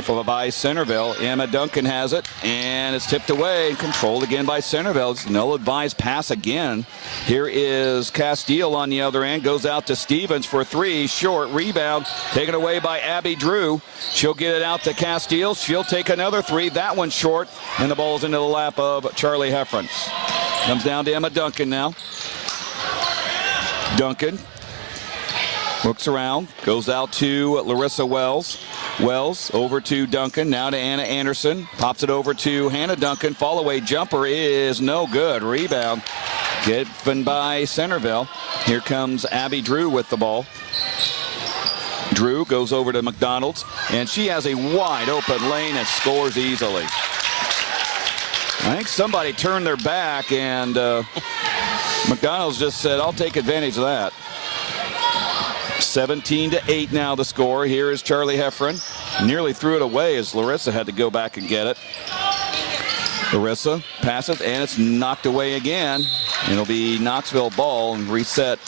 Followed by Centerville. Emma Duncan has it, and it's tipped away. Controlled again by Centerville. It's no advised pass again. Here is Castile on the other end. Goes out to Stevens for 3. Short rebound. Taken away by Abby Drew. She'll get it out to Castile. She'll take another 3. That one short, and the ball's into the lap of Charlie Heffron. Comes down to Emma Duncan now. Duncan looks around, goes out to Larissa Wells. Wells over to Duncan, now to Anna Anderson. Pops it over to Hannah Duncan. Fall away jumper is no good. Rebound given by Centerville. Here comes Abby Drew with the ball. Drew goes over to McDonald's, and she has a wide open lane and scores easily. I think somebody turned their back, and McDonald's just said, I'll take advantage of that. 17-8 now the score. Here is Charlie Heffron. Nearly threw it away as Larissa had to go back and get it. Larissa passes, and it's knocked away again. It'll be Knoxville ball and reset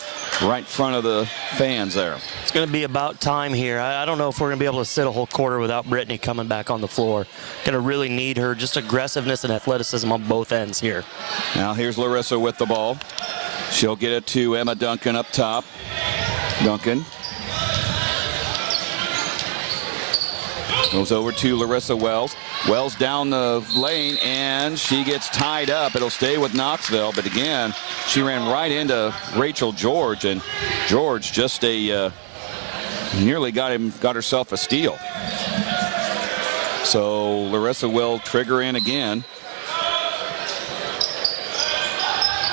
right in front of the fans there. It's going to be about time here. I don't know if we're going to be able to sit a whole quarter without Brittany coming back on the floor. Going to really need her, just aggressiveness and athleticism on both ends here. Now here's Larissa with the ball. She'll get it to Emma Duncan up top. Duncan goes over to Larissa Wells. Wells down the lane, and she gets tied up. It'll stay with Knoxville, but again, she ran right into Rachel George, and George just nearly got herself a steal. So Larissa will trigger in again.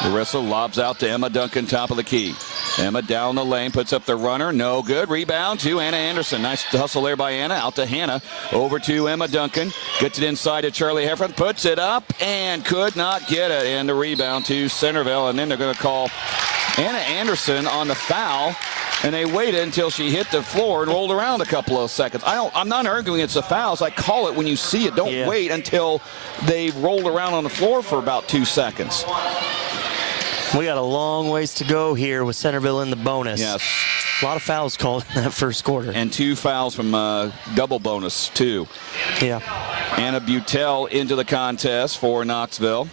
Larissa lobs out to Emma Duncan, top of the key. Emma down the lane, puts up the runner, no good. Rebound to Anna Anderson. Nice hustle there by Anna. Out to Hannah, over to Emma Duncan. Gets it inside to Charlie Heffron, puts it up and could not get it. And the rebound to Centerville, and then they're going to call Anna Anderson on the foul. And they waited until she hit the floor and rolled around a couple of seconds. I'm not arguing it's a foul. I call it when you see it. Don't wait until they rolled around on the floor for about 2 seconds. We got a long ways to go here with Centerville in the bonus. Yes. A lot of fouls called in that first quarter. And 2 fouls from double bonus, too. Yeah. Anna Butel into the contest for Knoxville.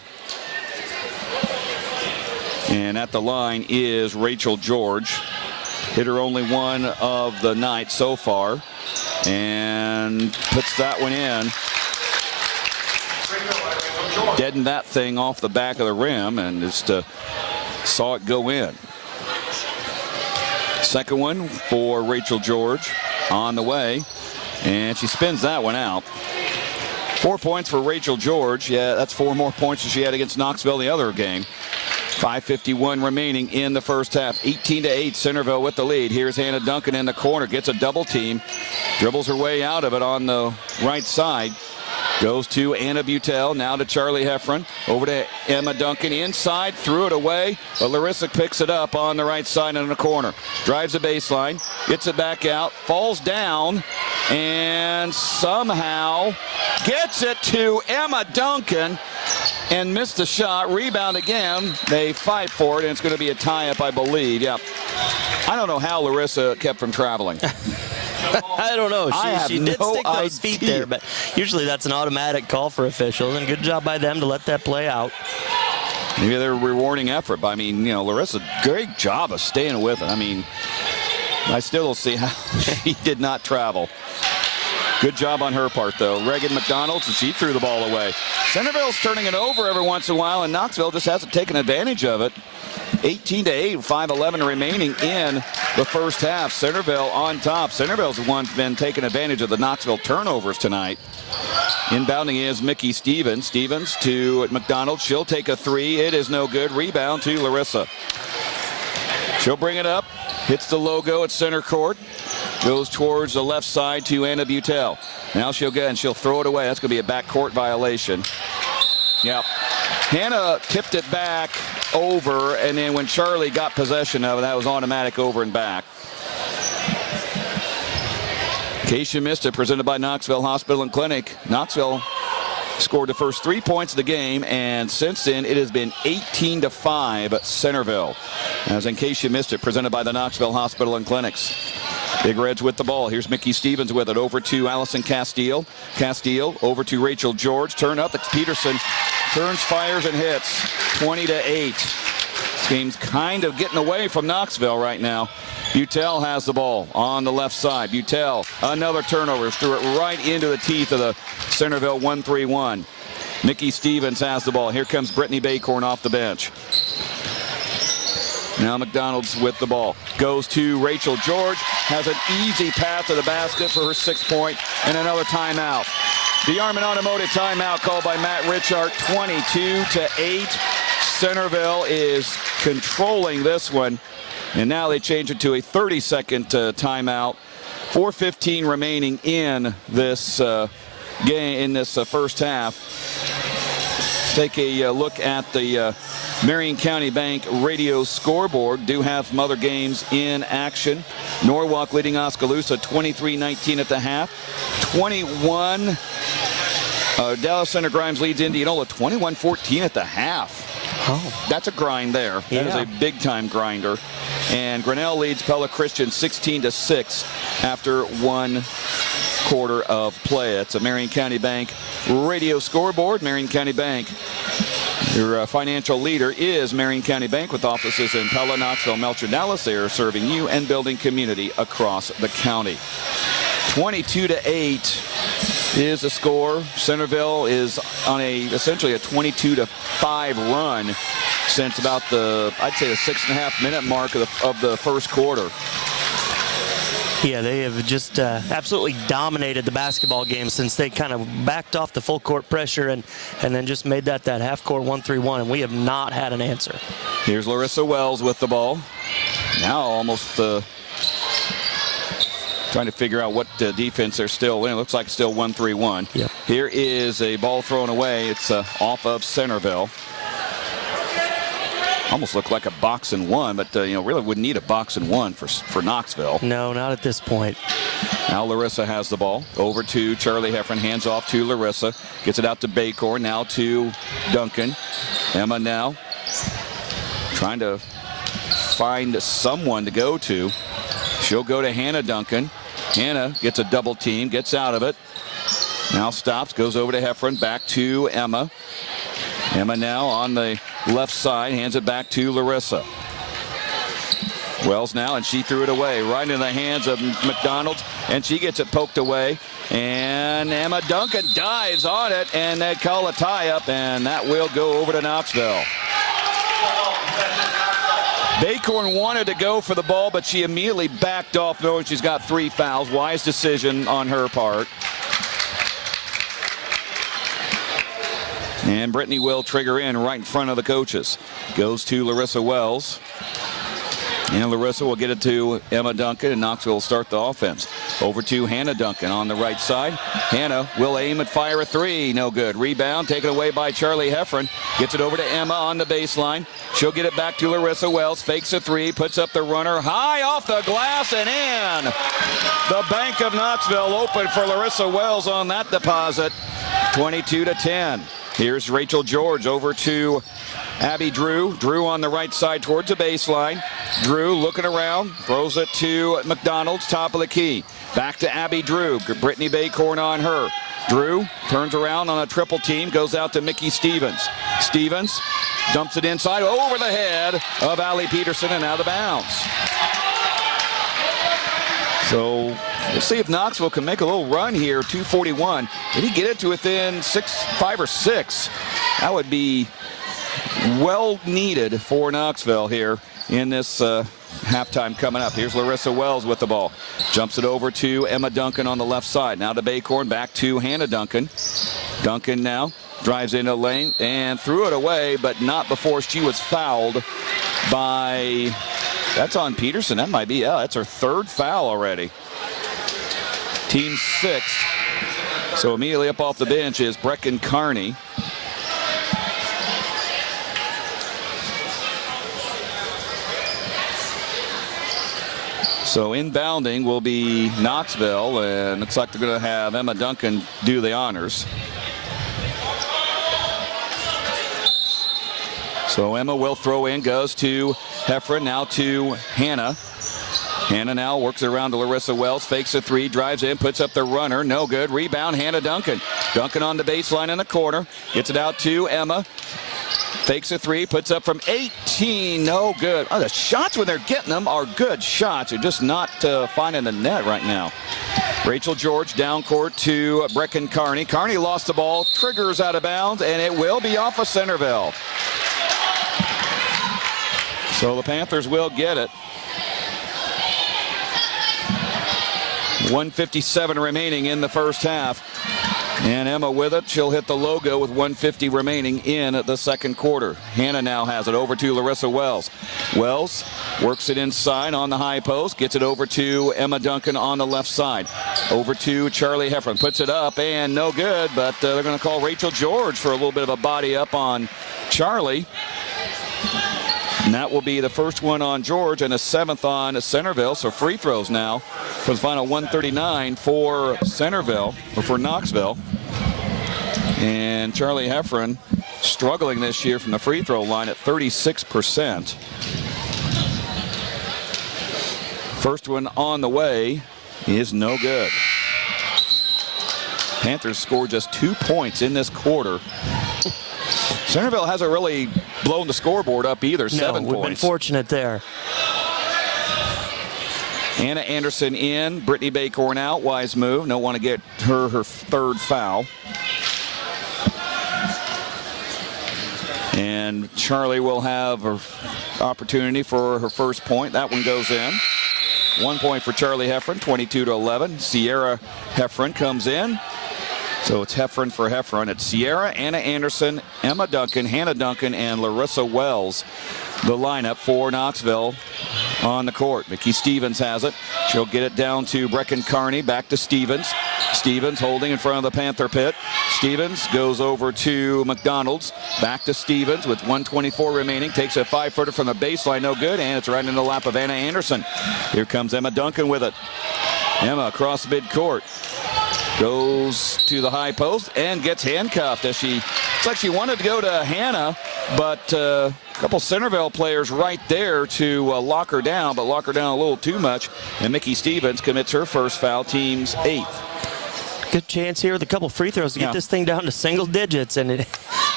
And at the line is Rachel George. Hit her only one of the night so far. And puts that one in. Deadened that thing off the back of the rim and just saw it go in. Second one for Rachel George on the way, and she spins that one out. 4 points for Rachel George. Yeah, that's 4 more points than she had against Knoxville the other game. 5:51 remaining in the first half. 18-8, Centerville with the lead. Here's Hannah Duncan in the corner, gets a double team, dribbles her way out of it on the right side. Goes to Anna Butel, now to Charlie Heffron, over to Emma Duncan, inside, threw it away, but Larissa picks it up on the right side in the corner. Drives the baseline, gets it back out, falls down, and somehow gets it to Emma Duncan and missed the shot. Rebound again. They fight for it, and it's going to be a tie-up, I believe. Yeah. I don't know how Larissa kept from traveling. I don't know. She did stick those feet there, but usually that's an automatic call for officials, and good job by them to let that play out. Maybe they're a rewarding effort, but I mean, Larissa, great job of staying with it. I mean, I still don't see how she did not travel. Good job on her part, though. Reagan McDonald, and she threw the ball away. Centerville's turning it over every once in a while, and Knoxville just hasn't taken advantage of it. 18-8, 5:11 remaining in the first half. Centerville on top. Centerville's the one's been taking advantage of the Knoxville turnovers tonight. Inbounding is Mickey Stevens. Stevens to McDonald. She'll take a three. It is no good. Rebound to Larissa. She'll bring it up. Hits the logo at center court. Goes towards the left side to Anna Butel. Now she'll get and she'll throw it away. That's going to be a backcourt violation. Yep. Hannah tipped it back over, and then when Charlie got possession of it, that was automatic over and back. In case you missed it, presented by Knoxville Hospital and Clinic. Knoxville scored the first 3 points of the game, and since then it has been 18-5 Centerville. As in case you missed it, presented by the Knoxville Hospital and Clinics. Big Reds with the ball. Here's Mickey Stevens with it. Over to Allison Castile. Castile over to Rachel George. Turn up. It's Peterson. Turns, fires, and hits. 20-8. This game's kind of getting away from Knoxville right now. Butel has the ball on the left side. Butel, another turnover. Threw it right into the teeth of the Centerville 1-3-1. Mickey Stevens has the ball. Here comes Brittany Baycorn off the bench. Now McDonald's with the ball. Goes to Rachel George. Has an easy path to the basket for her 6-point and another timeout. The Armin Automotive timeout called by Matt Richard. 22-8. Centerville is controlling this one. And now they change it to a 30-second timeout. 4:15 remaining in this game, in this first half. Take a look at the Marion County Bank radio scoreboard. Do have some other games in action. Norwalk leading Oskaloosa 23-19 at the half. 21. Dallas Center Grimes leads Indianola 21-14 at the half. Oh, that's a grind there. Yeah. That is a big-time grinder. And Grinnell leads Pella Christian 16-6 after 1 quarter of play. It's a Marion County Bank radio scoreboard. Marion County Bank, your financial leader is Marion County Bank, with offices in Pella, Knoxville, Melcher, Dallas. They are serving you and building community across the county. 22-8 is the score. Centerville is on essentially a 22-5 run since about I'd say the 6.5-minute mark of the first quarter. Yeah, they have just absolutely dominated the basketball game since they kind of backed off the full court pressure and then just made that half court 1-3-1, and we have not had an answer. Here's Larissa Wells with the ball. Now almost trying to figure out what defense they're still in. It looks like it's still 1-3-1. Yep. Here is a ball thrown away. It's off of Centerville. Almost looked like a box and one, but really wouldn't need a box and one for Knoxville. No, not at this point. Now Larissa has the ball. Over to Charlie Heffron. Hands off to Larissa. Gets it out to Baycorn. Now to Duncan. Emma now trying to find someone to go to. She'll go to Hannah Duncan. Hannah gets a double team, gets out of it. Now stops, goes over to Heffron, back to Emma. Emma now on the left side, hands it back to Larissa. Wells now, and she threw it away right into the hands of McDonald, and she gets it poked away. And Emma Duncan dives on it, and they call a tie-up, and that will go over to Knoxville. Baycorn wanted to go for the ball, but she immediately backed off, knowing she's got 3 fouls. Wise decision on her part. And Brittany will trigger in right in front of the coaches. Goes to Larissa Wells. And Larissa will get it to Emma Duncan, and Knoxville will start the offense. Over to Hannah Duncan on the right side. Hannah will aim and fire a 3. No good. Rebound taken away by Charlie Heffron. Gets it over to Emma on the baseline. She'll get it back to Larissa Wells. Fakes a 3. Puts up the runner. High off the glass and in. The Bank of Knoxville open for Larissa Wells on that deposit. 22-10. Here's Rachel George over to Abby Drew. Drew on the right side towards the baseline. Drew looking around, throws it to McDonald's, top of the key. Back to Abby Drew. Brittany Baycorn on her. Drew turns around on a triple team, goes out to Mickey Stevens. Stevens dumps it inside over the head of Allie Peterson and out of bounds. So we'll see if Knoxville can make a little run here. 2:41. Did he get it to within 5 or 6? That would be well needed for Knoxville here in this halftime coming up. Here's Larissa Wells with the ball. Jumps it over to Emma Duncan on the left side. Now to Baycorn, back to Hannah Duncan. Duncan now drives into the lane and threw it away, but not before she was fouled by, that's on Peterson. That might be, that's her 3rd foul already. Team 6th. So immediately up off the bench is Brecken Carney. So inbounding will be Knoxville, and looks like they're going to have Emma Duncan do the honors. So Emma will throw in, goes to Heffron, now to Hannah. Hannah now works it around to Larissa Wells, fakes a 3, drives in, puts up the runner, no good. Rebound, Hannah Duncan. Duncan on the baseline in the corner, gets it out to Emma. Fakes a 3, puts up from 18, no good. Oh, the shots when they're getting them are good shots. They're just not finding the net right now. Rachel George down court to Brecken Carney. Carney lost the ball, triggers out of bounds, and it will be off of Centerville. So the Panthers will get it. 1:57 remaining in the first half. And Emma with it. She'll hit the logo with 1:50 remaining in the second quarter. Hannah now has it over to Larissa Wells. Wells works it inside on the high post. Gets it over to Emma Duncan on the left side. Over to Charlie Heffron. Puts it up and no good, but they're going to call Rachel George for a little bit of a body up on Charlie. And that will be the first one on George and a 7th on Centerville. So free throws now for the final 1:39 for Centerville, or for Knoxville. And Charlie Heffron struggling this year from the free throw line at 36%. First one on the way is no good. Panthers scored just 2 points in this quarter. Centerville hasn't really blown the scoreboard up either. 7 points. We've been fortunate there. Anna Anderson in, Brittany Baycorn out. Wise move. Don't want to get her 3rd foul. And Charlie will have an opportunity for her first point. That one goes in. 1 point for Charlie Heffron, 22-11. Sierra Heffron comes in. So it's Heffron for Heffron. It's Sierra, Anna Anderson, Emma Duncan, Hannah Duncan, and Larissa Wells. The lineup for Knoxville on the court. Mickey Stevens has it. She'll get it down to Brecken Carney. Back to Stevens. Stevens holding in front of the Panther pit. Stevens goes over to McDonald's. Back to Stevens with 1:24 remaining. Takes a 5-footer from the baseline. No good. And it's right in the lap of Anna Anderson. Here comes Emma Duncan with it. Emma across midcourt. Goes to the high post and gets handcuffed as she, looks like she wanted to go to Hannah, but a couple Centerville players right there to lock her down, but lock her down a little too much. And Mickey Stevens commits her first foul, team's 8th. Good chance here with a couple free throws to get this thing down to single digits. And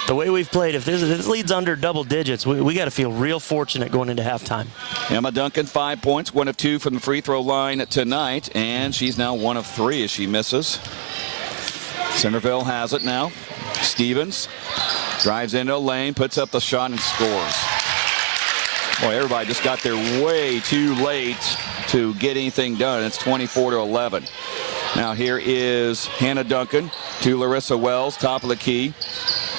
the way we've played, if this leads under double digits, we got to feel real fortunate going into halftime. Emma Duncan, 5 points, 1 of 2 from the free throw line tonight, and she's now 1 of 3 as she misses. Centerville has it now. Stevens drives into a lane, puts up the shot, and scores. Boy, everybody just got there way too late to get anything done. It's 24-11. Now here is Hannah Duncan to Larissa Wells, top of the key.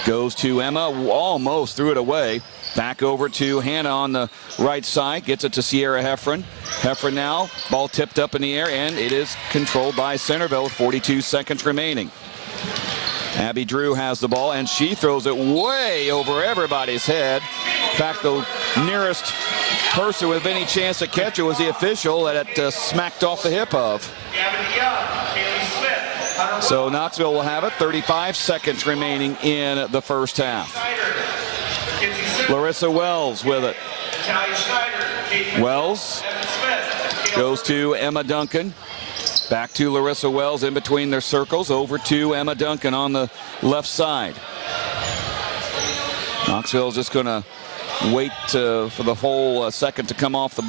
Goes to Emma, almost threw it away. Back over to Hannah on the right side, gets it to Sierra Heffron. Heffron now, ball tipped up in the air, and it is controlled by Centerville with 42 seconds remaining. Abby Drew has the ball, and she throws it way over everybody's head. In fact, the nearest person with any chance to catch it was the official that it smacked off the hip of. So Knoxville will have it. 35 seconds remaining in the first half. Larissa Wells with it. Wells goes to Emma Duncan. Back to Larissa Wells in between their circles. Over to Emma Duncan on the left side. Knoxville is just going to wait for the whole second to come off the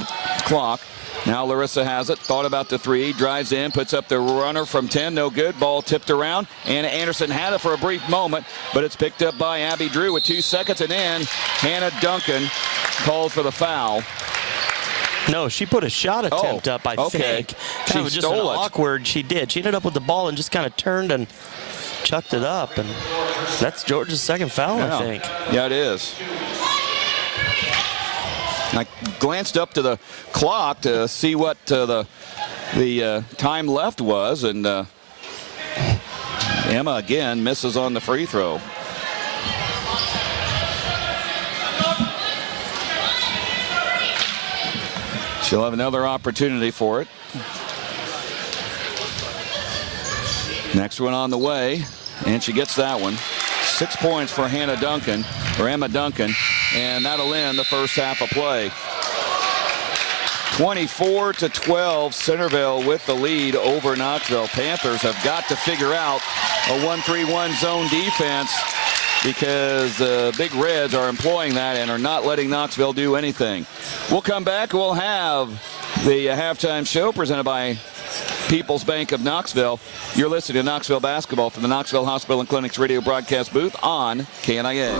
clock. Now Larissa has it, thought about the three, drives in, puts up the runner from 10, no good. Ball tipped around. Anna Anderson had it for a brief moment, but it's picked up by Abby Drew with 2 seconds, and then Hannah Duncan calls for the foul. No, she put a shot attempt up, I think. Kind of just an awkward. She did. She ended up with the ball and just kind of turned and chucked it up, and that's Georgia's second foul, I think. Yeah, it is. I glanced up to the clock to see what the time left was, and Emma again misses on the free throw. She'll have another opportunity for it. Next one on the way, and she gets that one. 6 points for Emma Duncan, and that'll end the first half of play. 24-12, Centerville with the lead over Knoxville. Panthers have got to figure out a 1-3-1 zone defense, because the Big Reds are employing that and are not letting Knoxville do anything. We'll come back. We'll have the halftime show presented by People's Bank of Knoxville. You're listening to Knoxville Basketball from the Knoxville Hospital and Clinic's radio broadcast booth on KNIA.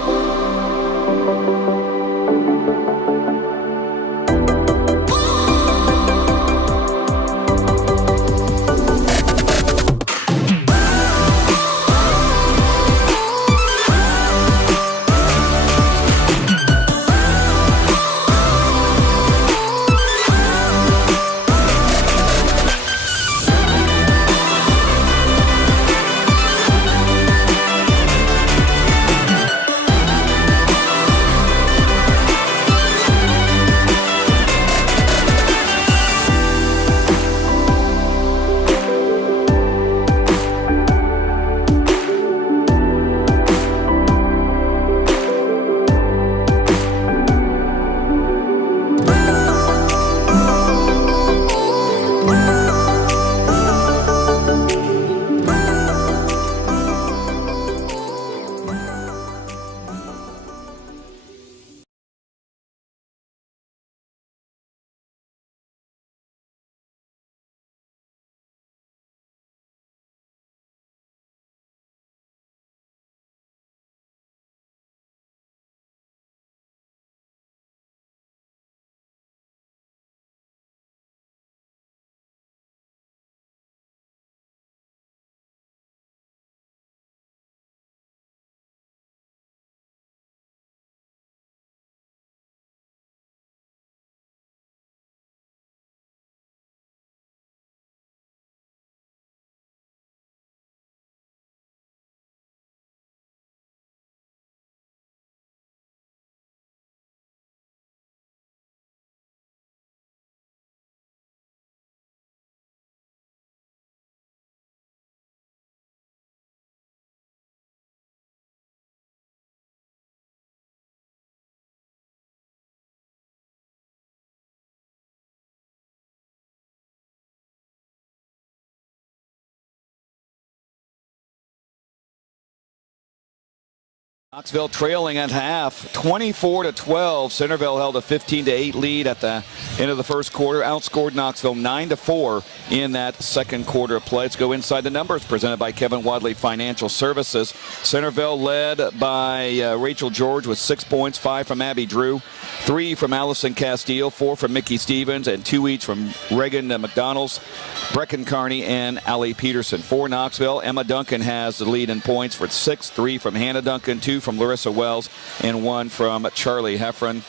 Knoxville trailing at half, 24-12. Centerville held a 15-8 lead at the end of the first quarter. Outscored Knoxville 9-4 in that second quarter of play. Let's go inside the numbers presented by Kevin Wadley Financial Services. Centerville led by Rachel George with 6 points, 5 from Abby Drew, 3 from Allison Castile, 4 from Mickey Stevens, and 2 each from Reagan McDonald's, Brecken Carney, and Allie Peterson. For Knoxville, Emma Duncan has the lead in points for 6, 3 from Hannah Duncan, 2 from Larissa Wells, and 1 from Charlie Heffron.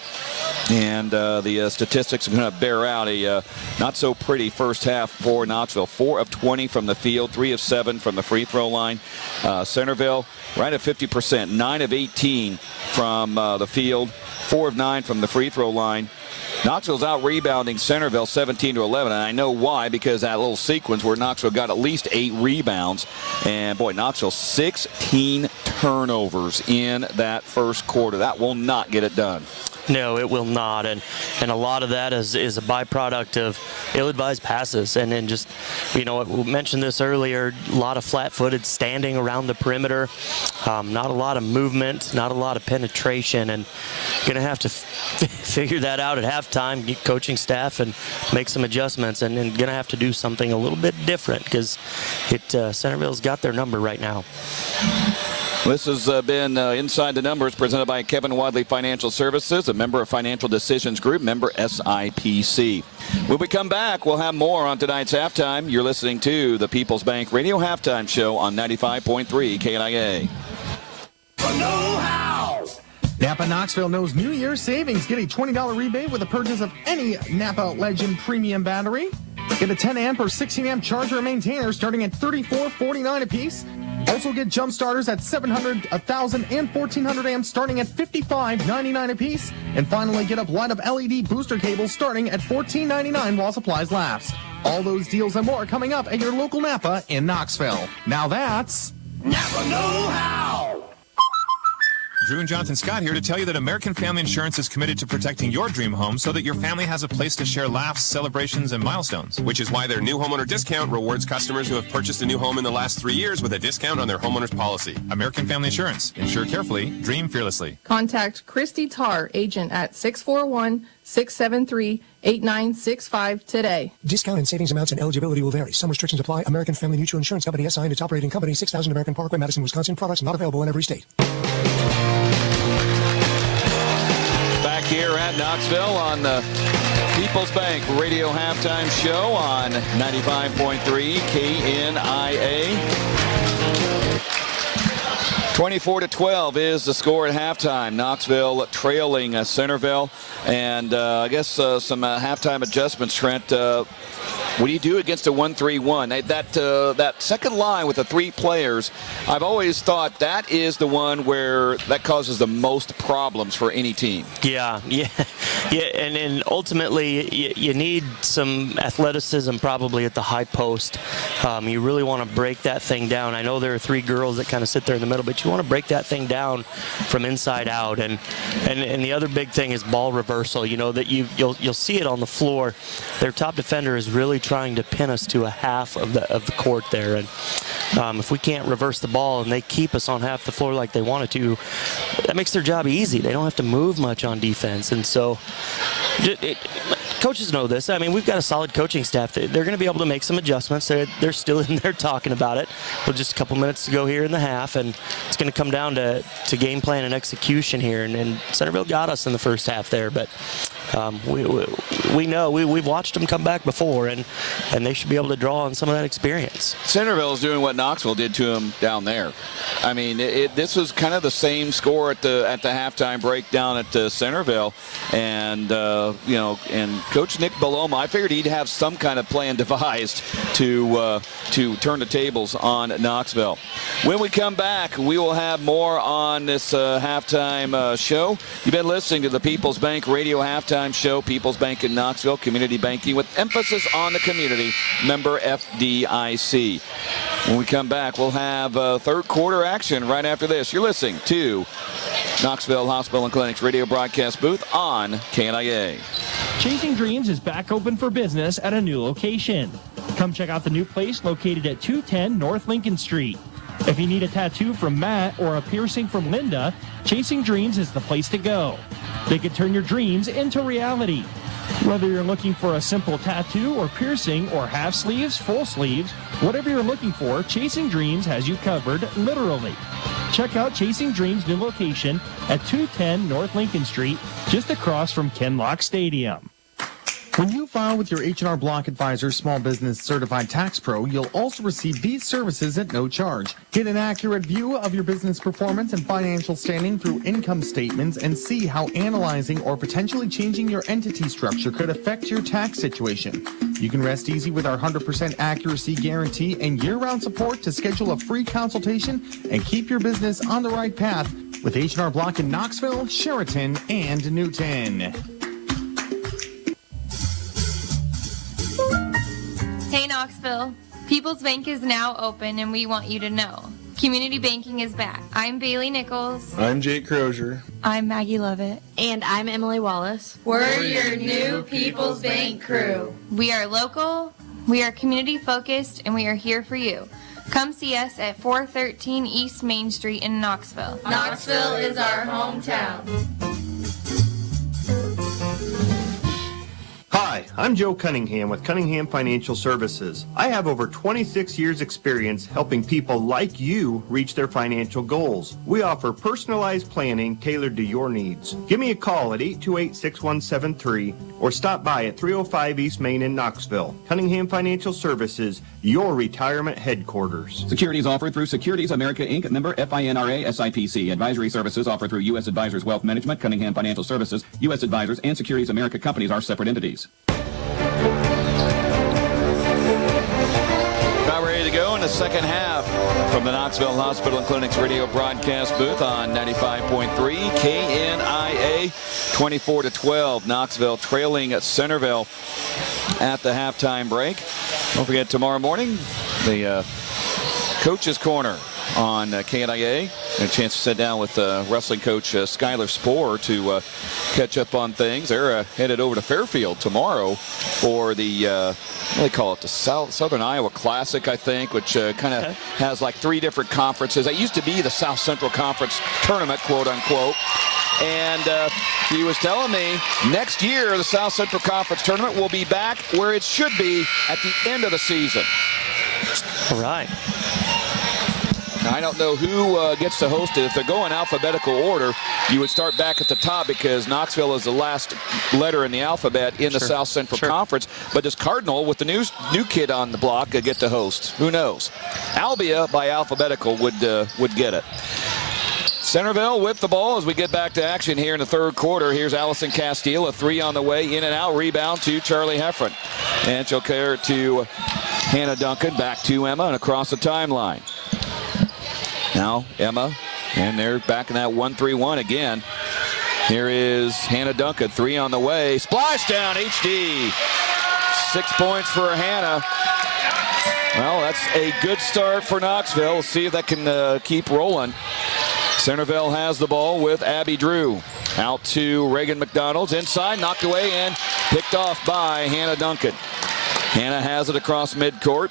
And the statistics are going to bear out a not so pretty first half for Knoxville. 4 of 20 from the field, 3 of 7 from the free throw line. Centerville right at 50%, 9 of 18 from the field, 4 of 9 from the free throw line. Knoxville's out rebounding Centerville 17-11, and I know why, because that little sequence where Knoxville got at least 8 rebounds, and boy, Knoxville 16 turnovers in that first quarter. That will not get it done. No, it will not, and a lot of that is a byproduct of ill-advised passes, and then just, we mentioned this earlier, a lot of flat-footed standing around the perimeter, not a lot of movement, not a lot of penetration, and going to have to figure that out at halftime, get coaching staff, and make some adjustments, and going to have to do something a little bit different because Centerville's got their number right now. This has been Inside the Numbers, presented by Kevin Wadley Financial Services, a member of Financial Decisions Group, member SIPC. When we come back, we'll have more on tonight's halftime. You're listening to the People's Bank Radio Halftime Show on 95.3 KNIA. Napa Knoxville knows New Year's savings. Get a $20 rebate with the purchase of any Napa Legend premium battery. Get a 10 amp or 16 amp charger or maintainer starting at $34.49 a piece. Also get jump starters at 700, 1,000, and 1,400 amps starting at $55.99 a piece. And finally, get up light-up LED booster cables starting at $14.99 while supplies last. All those deals and more coming up at your local Napa in Knoxville. Now that's Napa Know-How! Drew and Jonathan Scott here to tell you that American Family Insurance is committed to protecting your dream home so that your family has a place to share laughs, celebrations, and milestones. Which is why their new homeowner discount rewards customers who have purchased a new home in the last 3 years with a discount on their homeowner's policy. American Family Insurance. Insure carefully, dream fearlessly. Contact Christy Tarr, agent at 641-673-8965 today. Discount and savings amounts and eligibility will vary. Some restrictions apply. American Family Mutual Insurance Company SI and its operating company, 6000 American Parkway, Madison, Wisconsin. Products not available in every state. Back here at Knoxville on the People's Bank Radio Halftime Show on 95.3 KNIA. 24-12 is the score at halftime. Knoxville trailing Centerville. And I guess some halftime adjustments, Trent. What do you do against a 1-3-1? That second line with the three players, I've always thought that is the one where that causes the most problems for any team. Yeah, and ultimately you need some athleticism probably at the high post. You really want to break that thing down. I know there are three girls that kind of sit there in the middle, but you want to break that thing down from inside out. And the other big thing is ball reversal. That you'll see it on the floor. Their top defender is really trying to pin us to a half of the court there, and if we can't reverse the ball and they keep us on half the floor like they wanted to, that makes their job easy. They don't have to move much on defense, and so coaches know this. I mean, we've got a solid coaching staff. They're going to be able to make some adjustments. They're still in there talking about it. With just a couple minutes to go here in the half, and it's going to come down to game plan and execution here, and Centerville got us in the first half there, but we know we've watched them come back before, and they should be able to draw on some of that experience. Centerville is doing what Knoxville did to them down there. I mean, this was kind of the same score at the halftime break down at Centerville, and and Coach Nick Beloma, I figured he'd have some kind of plan devised to turn the tables on Knoxville. When we come back, we will have more on this halftime show. You've been listening to the People's Bank Radio Halftime Show. People's Bank in Knoxville, community banking with emphasis on the community, member FDIC. When we come back, we'll have third quarter action right after this. You're listening to Knoxville Hospital and Clinic's radio broadcast booth on KNIA. Chasing Dreams is back open for business at a new location. Come check out the new place located at 210 North Lincoln Street. If you need a tattoo from Matt or a piercing from Linda, Chasing Dreams is the place to go. They can turn your dreams into reality. Whether you're looking for a simple tattoo or piercing or half sleeves, full sleeves, whatever you're looking for, Chasing Dreams has you covered, literally. Check out Chasing Dreams' new location at 210 North Lincoln Street, just across from Ken Lock Stadium. When you file with your H&R Block Advisor Small Business Certified Tax Pro, you'll also receive these services at no charge. Get an accurate view of your business performance and financial standing through income statements and see how analyzing or potentially changing your entity structure could affect your tax situation. You can rest easy with our 100% accuracy guarantee and year-round support to schedule a free consultation and keep your business on the right path with H&R Block in Knoxville, Sheraton, and Newton. Hey Knoxville, People's Bank is now open and we want you to know. Community banking is back. I'm Bailey Nichols. I'm Jake Crozier. I'm Maggie Lovett. And I'm Emily Wallace. We're your new People's Bank crew. We are local, we are community focused, and we are here for you. Come see us at 413 East Main Street in Knoxville. Knoxville is our hometown. Hi, I'm Joe Cunningham with Cunningham Financial Services. I have over 26 years experience helping people like you reach their financial goals. We offer personalized planning tailored to your needs. Give me a call at 828-6173 or stop by at 305 East Main in Knoxville. Cunningham Financial Services, your retirement headquarters. Securities offered through Securities America Inc., member FINRA SIPC. Advisory services offered through U.S. Advisors Wealth Management, Cunningham Financial Services, U.S. Advisors, and Securities America companies are separate entities. About ready to go in the second half from the Knoxville Hospital and Clinics radio broadcast booth on 95.3 KNIA. 24-12, Knoxville trailing Centerville at the halftime break. Don't forget, tomorrow morning, the Coach's Corner on KNIA. And a chance to sit down with wrestling coach Skylar Spohr to catch up on things. They're headed over to Fairfield tomorrow for the, what do they call it, the Southern Iowa Classic, I think, which kind of has like 3 different conferences. It used to be the South Central Conference Tournament, quote unquote. And he was telling me next year the South Central Conference Tournament will be back where it should be at the end of the season. All right. I don't know who gets to host it. If they're going alphabetical order, you would start back at the top because Knoxville is the last letter in the alphabet in the South Central Conference. But does Cardinal, with the new kid on the block, get to host? Who knows? Albia, by alphabetical, would get it. Centerville with the ball as we get back to action here in the third quarter. Here's Allison Castile, a 3 on the way, in and out, rebound to Charlie Heffron. And she'll carry it to Hannah Duncan, back to Emma, and across the timeline. Now Emma, and they're back in that 1-3-1 again. Here is Hannah Duncan, 3 on the way. Splash down, HD. 6 points for Hannah. Well, that's a good start for Knoxville. We'll see if that can keep rolling. Centerville has the ball with Abby Drew. Out to Reagan McDonald's, inside, knocked away, and picked off by Hannah Duncan. Hannah has it across midcourt.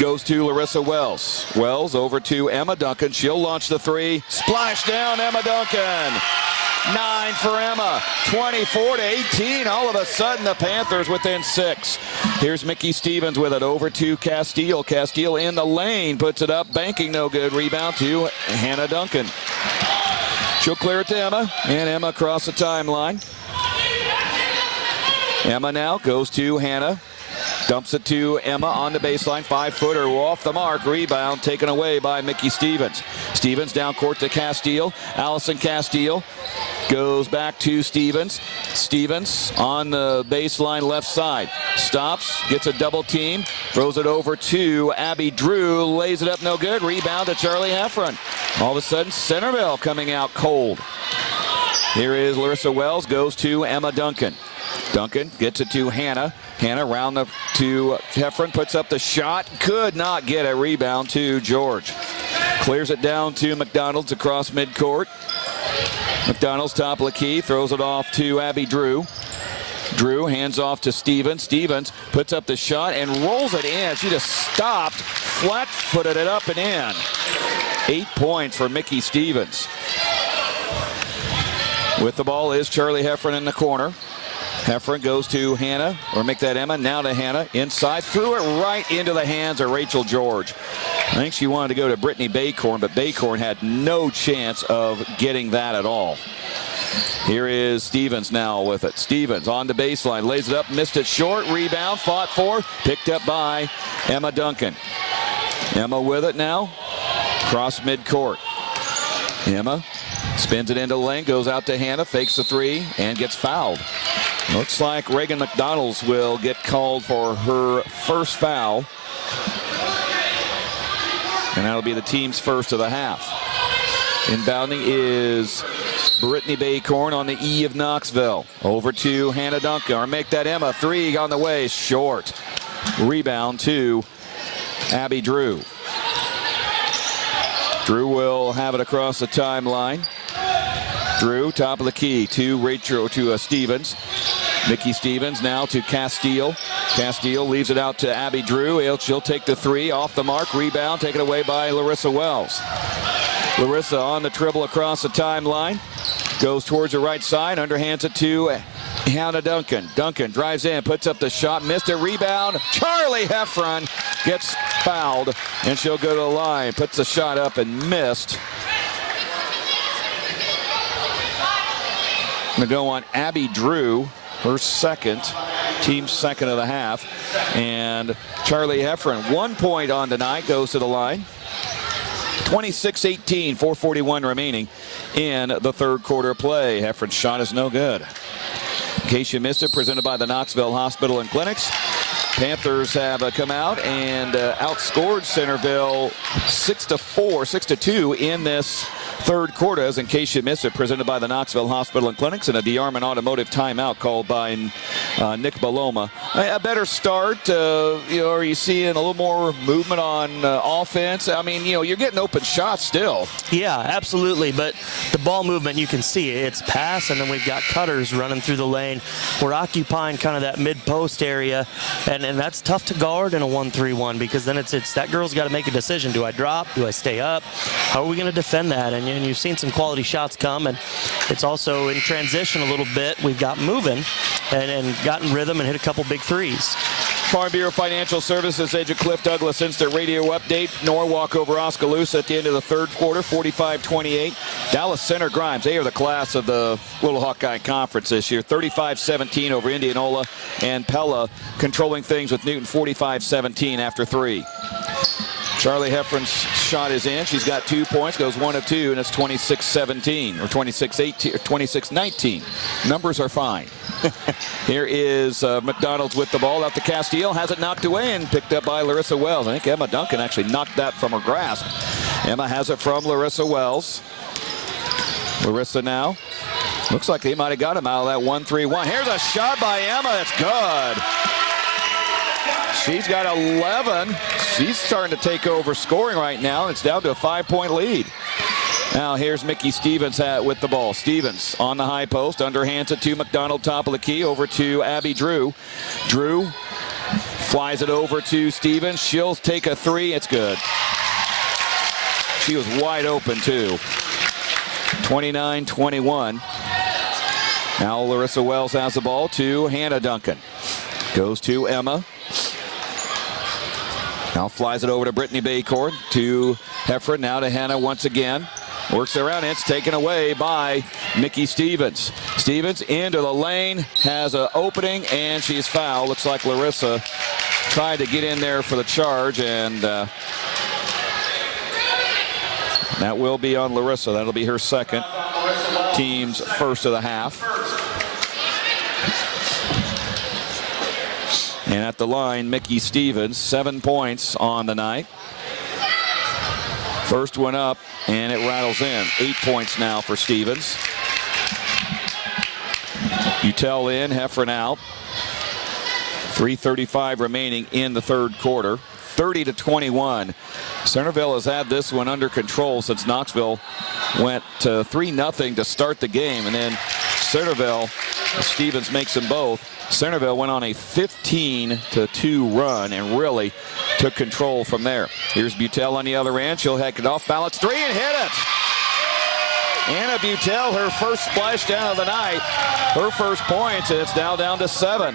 Goes to Larissa Wells. Wells over to Emma Duncan. She'll launch the 3. Splash down, Emma Duncan. 9 for Emma. 24-18. All of a sudden, the Panthers within 6. Here's Mickey Stevens with it over to Castile. Castile in the lane. Puts it up. Banking, no good. Rebound to Hannah Duncan. She'll clear it to Emma. And Emma across the timeline. Emma now goes to Hannah. Dumps it to Emma on the baseline. 5-footer off the mark. Rebound taken away by Mickey Stevens. Stevens down court to Castile. Allison Castile goes back to Stevens. Stevens on the baseline left side. Stops, gets a double team. Throws it over to Abby Drew. Lays it up, no good. Rebound to Charlie Heffron. All of a sudden, Centerville coming out cold. Here is Larissa Wells. Goes to Emma Duncan. Duncan gets it to Hannah. Hannah round to Heffron, puts up the shot. Could not get a rebound to George. Clears it down to McDonald's across midcourt. McDonald's top of the key, throws it off to Abby Drew. Drew hands off to Stevens. Stevens puts up the shot and rolls it in. She just stopped, flat-footed it up and in. 8 points for Mickey Stevens. With the ball is Charlie Heffron in the corner. Heffron goes to Hannah, or make that Emma, now to Hannah, inside, threw it right into the hands of Rachel George. I think she wanted to go to Brittany Baycorn, but Baycorn had no chance of getting that at all. Here is Stevens now with it. Stevens on the baseline, lays it up, missed it short, rebound, fought for, picked up by Emma Duncan. Emma with it now, cross midcourt. Emma spins it into the lane, goes out to Hannah, fakes the 3, and gets fouled. Looks like Reagan McDonald's will get called for her first foul. And that'll be the team's first of the half. Inbounding is Brittany Baycorn on the E of Knoxville. Over to Hannah Duncan, or make that Emma. 3 on the way, short. Rebound to Abby Drew. Drew will have it across the timeline. Drew, top of the key to Stevens. Mickey Stevens now to Castile. Castile leaves it out to Abby Drew. She'll take the three off the mark. Rebound taken away by Larissa Wells. Larissa on the dribble across the timeline. Goes towards the right side. Underhands it to Hannah Duncan. Duncan drives in, puts up the shot, missed a rebound. Charlie Heffron gets fouled, and she'll go to the line. Puts the shot up and missed. We're going to go on Abby Drew, her second, team second of the half. And Charlie Heffron, 1 point on tonight, goes to the line. 26-18, 4:41 remaining in the third quarter play. Heffron's shot is no good. In case you missed it, presented by the Knoxville Hospital and Clinics. Panthers have come out and outscored Centerville 6-4, 6-2 in this third quarter. As in case you missed it, presented by the Knoxville Hospital and Clinics, and a DeArmond Automotive timeout called by Nick Baloma. A better start. Are you seeing a little more movement on offense? I mean, you're getting open shots still. Yeah, absolutely. But the ball movement, you can see it's pass, and then we've got cutters running through the lane. We're occupying kind of that mid-post area, and that's tough to guard in a 1-3-1, because then it's that girl's got to make a decision. Do I drop? Do I stay up? How are we going to defend that? And you've seen some quality shots come, and it's also in transition a little bit. We've got moving and gotten rhythm and hit a couple big threes. Farm Bureau Financial Services agent Cliff Douglas instant radio update. Norwalk over Oskaloosa at the end of the third quarter, 45-28. Dallas Center Grimes, they are the class of the Little Hawkeye Conference this year. 35-17 over Indianola, and Pella controlling things with Newton 45-17 after three. Charlie Heffron's shot is in. She's got 2 points, goes 1 of 2, and it's 26-17 or 26-18 or 26-19. Numbers are fine. Here is McDonald's with the ball out to Castile, has it knocked away and picked up by Larissa Wells. I think Emma Duncan actually knocked that from her grasp. Emma has it from Larissa Wells. Larissa now. Looks like they might have got him out of that 1-3-1. Here's a shot by Emma. It's good. She's got 11. She's starting to take over scoring right now. It's down to a 5-point lead. Now here's Mickey Stevens with the ball. Stevens on the high post, underhands it to McDonald, top of the key, over to Abby Drew. Drew flies it over to Stevens. She'll take a three. It's good. She was wide open too. 29-21. Now Larissa Wells has the ball to Hannah Duncan. Goes to Emma. Now flies it over to Brittany Baycourt, to Heffron, now to Hannah once again. Works around, it's taken away by Mickey Stevens. Stevens into the lane, has an opening, and she's fouled. Looks like Larissa tried to get in there for the charge, and that will be on Larissa. That'll be her second, team's first of the half. And at the line, Mickey Stevens, 7 points on the night. First one up, and it rattles in. 8 points now for Stevens. Utel in, Heffron out. 3:35 remaining in the third quarter. 30-21. Centerville has had this one under control since Knoxville went 3-0 to start the game, and then Centerville, Stevens makes them both. Centerville went on a 15-2 run and really took control from there. Here's Butel on the other end. She'll head it off balance three and hit it. Anna Butel, her first splash down of the night, her first points, and it's now down to 7.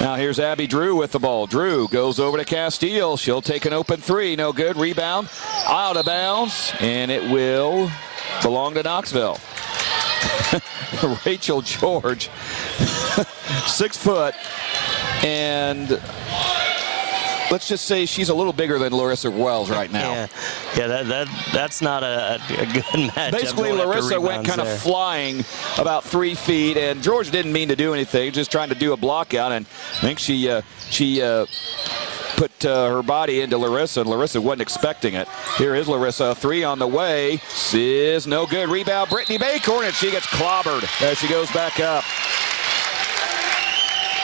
Now here's Abby Drew with the ball. Drew goes over to Castile. She'll take an open three. No good. Rebound out of bounds, and it will belong to Knoxville. Rachel George, 6 foot, and let's just say she's a little bigger than Larissa Wells right now. Yeah, that's not a good match. Basically, Larissa went kind of flying about 3 feet, and George didn't mean to do anything, just trying to do a block out, and I think she put her body into Larissa, and Larissa wasn't expecting it. Here is Larissa, 3 on the way. Is no good. Rebound, Brittany Baycourt, and she gets clobbered as she goes back up.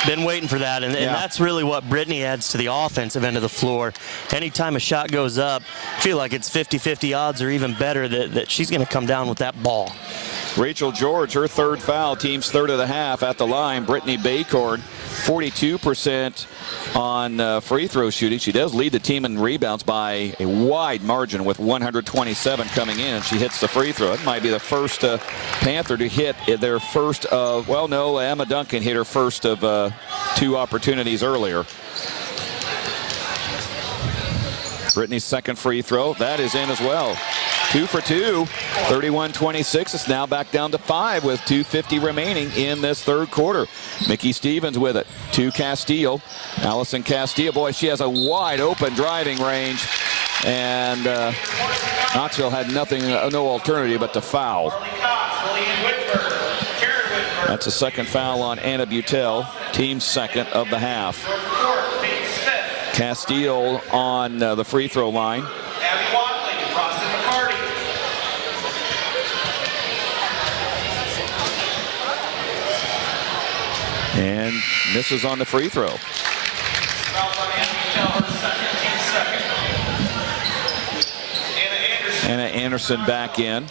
Been waiting for that, and that's really what Brittany adds to the offensive end of the floor. Anytime a shot goes up, I feel like it's 50-50 odds or even better that she's going to come down with that ball. Rachel George, her third foul, team's third of the half at the line. Brittany Baycorn, 42% on free throw shooting. She does lead the team in rebounds by a wide margin with 127 coming in. She hits the free throw. It might be the first Panther to hit their first of, well, no, Emma Duncan hit her first of 2 opportunities earlier. Brittany's second free throw, that is in as well. 2 for 2, 31-26. It's now back down to 5 with 2:50 remaining in this third quarter. Mickey Stevens with it to Castile. Allison Castile, boy, she has a wide open driving range. And Knoxville had no alternative but to foul. That's a second foul on Anna Butel, team's second of the half. Castile on the free throw line. And misses on the free throw. Anna Anderson back in.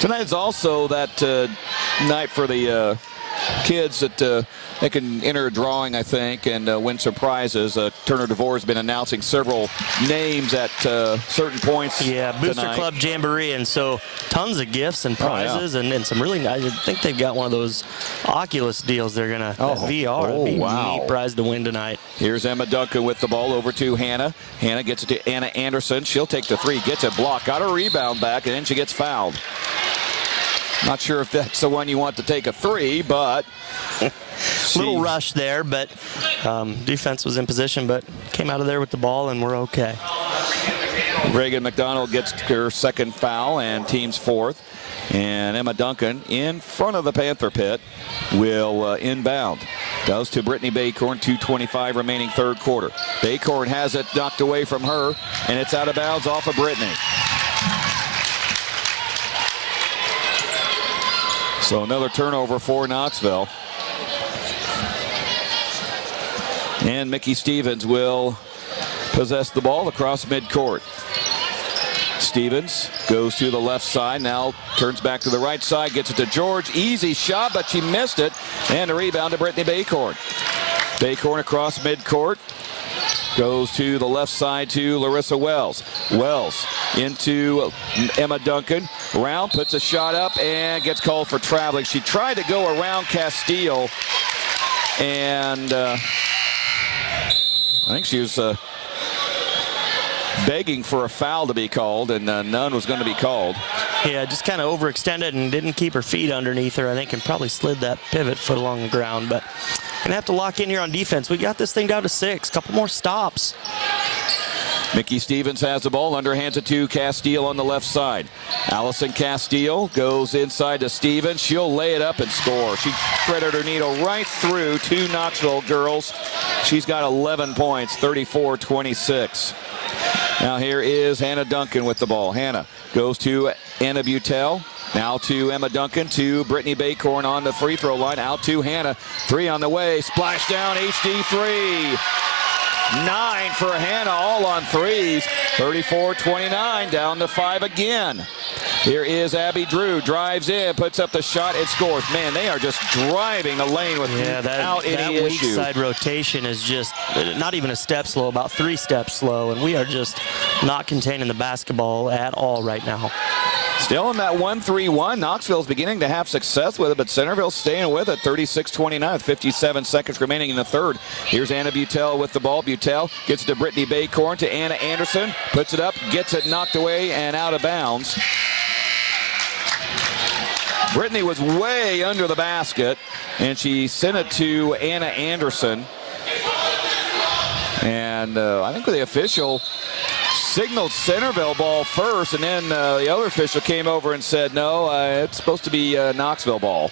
Tonight is also that night for the kids that they can enter a drawing, I think, and win some prizes. Turner DeVore has been announcing several names at certain points. Yeah, Booster tonight. Club Jamboree, and so tons of gifts and prizes, and some really. I think they've got one of those Oculus deals. They're gonna VR. It'd be a neat prize to win tonight. Here's Emma Duncan with the ball over to Hannah. Hannah gets it to Anna Anderson. She'll take the three, gets a block, got a rebound back, and then she gets fouled. Not sure if that's the one you want to take a three, but little rush there, but defense was in position, but came out of there with the ball, and we're okay. Reagan McDonald gets her second foul and team's fourth. And Emma Duncan in front of the Panther pit will inbound. Goes to Brittany Baycorn, 2:25 remaining third quarter. Baycorn has it knocked away from her, and it's out of bounds off of Brittany. So another turnover for Knoxville. And Mickey Stevens will possess the ball across midcourt. Stevens goes to the left side, now turns back to the right side, gets it to George. Easy shot, but she missed it. And a rebound to Brittany Baycorn. Baycorn across midcourt. Goes to the left side to Larissa Wells. Wells into Emma Duncan. Round puts a shot up and gets called for traveling. She tried to go around Castile, and I think she was begging for a foul to be called, and none was going to be called. Yeah, just kind of overextended and didn't keep her feet underneath her, I think, and probably slid that pivot foot along the ground. But gonna have to lock in here on defense. We got this thing down to 6. Couple more stops. Mickey Stevens has the ball, underhands it to Castile on the left side. Allison Castile goes inside to Stevens. She'll lay it up and score. She threaded her needle right through 2 Knoxville girls. She's got 11 points, 34-26. Now here is Hannah Duncan with the ball. Hannah goes to Anna Butel. Now to Emma Duncan, to Brittany Baycorn on the free throw line. Out to Hannah. 3 on the way. Splash down, HD 3. 9 for Hannah, all on threes. 34-29, down to 5 again. Here is Abby Drew, drives in, puts up the shot, and scores. Man, they are just driving the lane without any issue. That weak side rotation is just not even a step slow, about 3 steps slow, and we are just not containing the basketball at all right now. Still in that 1-3-1. Knoxville's beginning to have success with it, but Centerville's staying with it. 36-29, 57 seconds remaining in the third. Here's Anna Butel with the ball. Butel gets it to Brittany Baycorn, to Anna Anderson. Puts it up, gets it knocked away and out of bounds. Brittany was way under the basket, and she sent it to Anna Anderson. And I think the official signaled Centerville ball first, and then the other official came over and said, no, it's supposed to be Knoxville ball.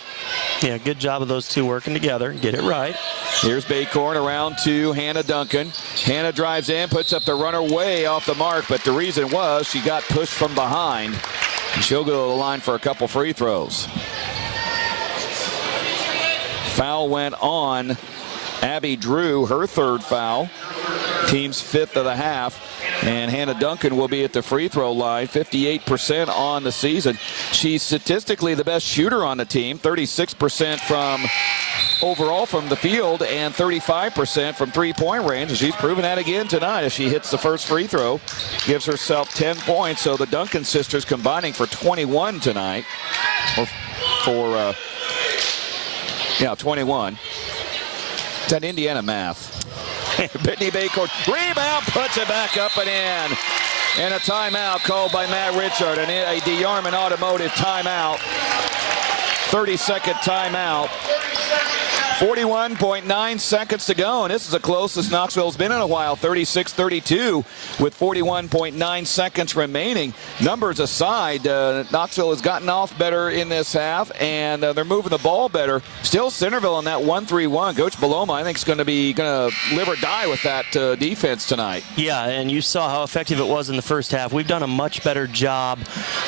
Yeah, good job of those two working together. Get it right. Here's Baycorn around to Hannah Duncan. Hannah drives in, puts up the runner way off the mark, but the reason was she got pushed from behind. And she'll go to the line for a couple free throws. Foul went on Abby Drew, her third foul. Team's 5th of the half. And Hannah Duncan will be at the free throw line, 58% on the season. She's statistically the best shooter on the team, 36% from overall from the field and 35% from three-point range. And she's proven that again tonight as she hits the first free throw, gives herself 10 points. So the Duncan sisters combining for 21 tonight, or for 21. It's that Indiana math. Brittany Baycorn, rebound, puts it back up and in. And a timeout called by Matt Richard, and a DeArmond Automotive timeout. 30-second timeout. 41.9 seconds to go, and this is the closest Knoxville's been in a while, 36-32 with 41.9 seconds remaining. Numbers aside, Knoxville has gotten off better in this half, and they're moving the ball better. Still Centerville on that 1-3-1. Coach Beloma, I think, is going to live or die with that defense tonight. Yeah, and you saw how effective it was in the first half. We've done a much better job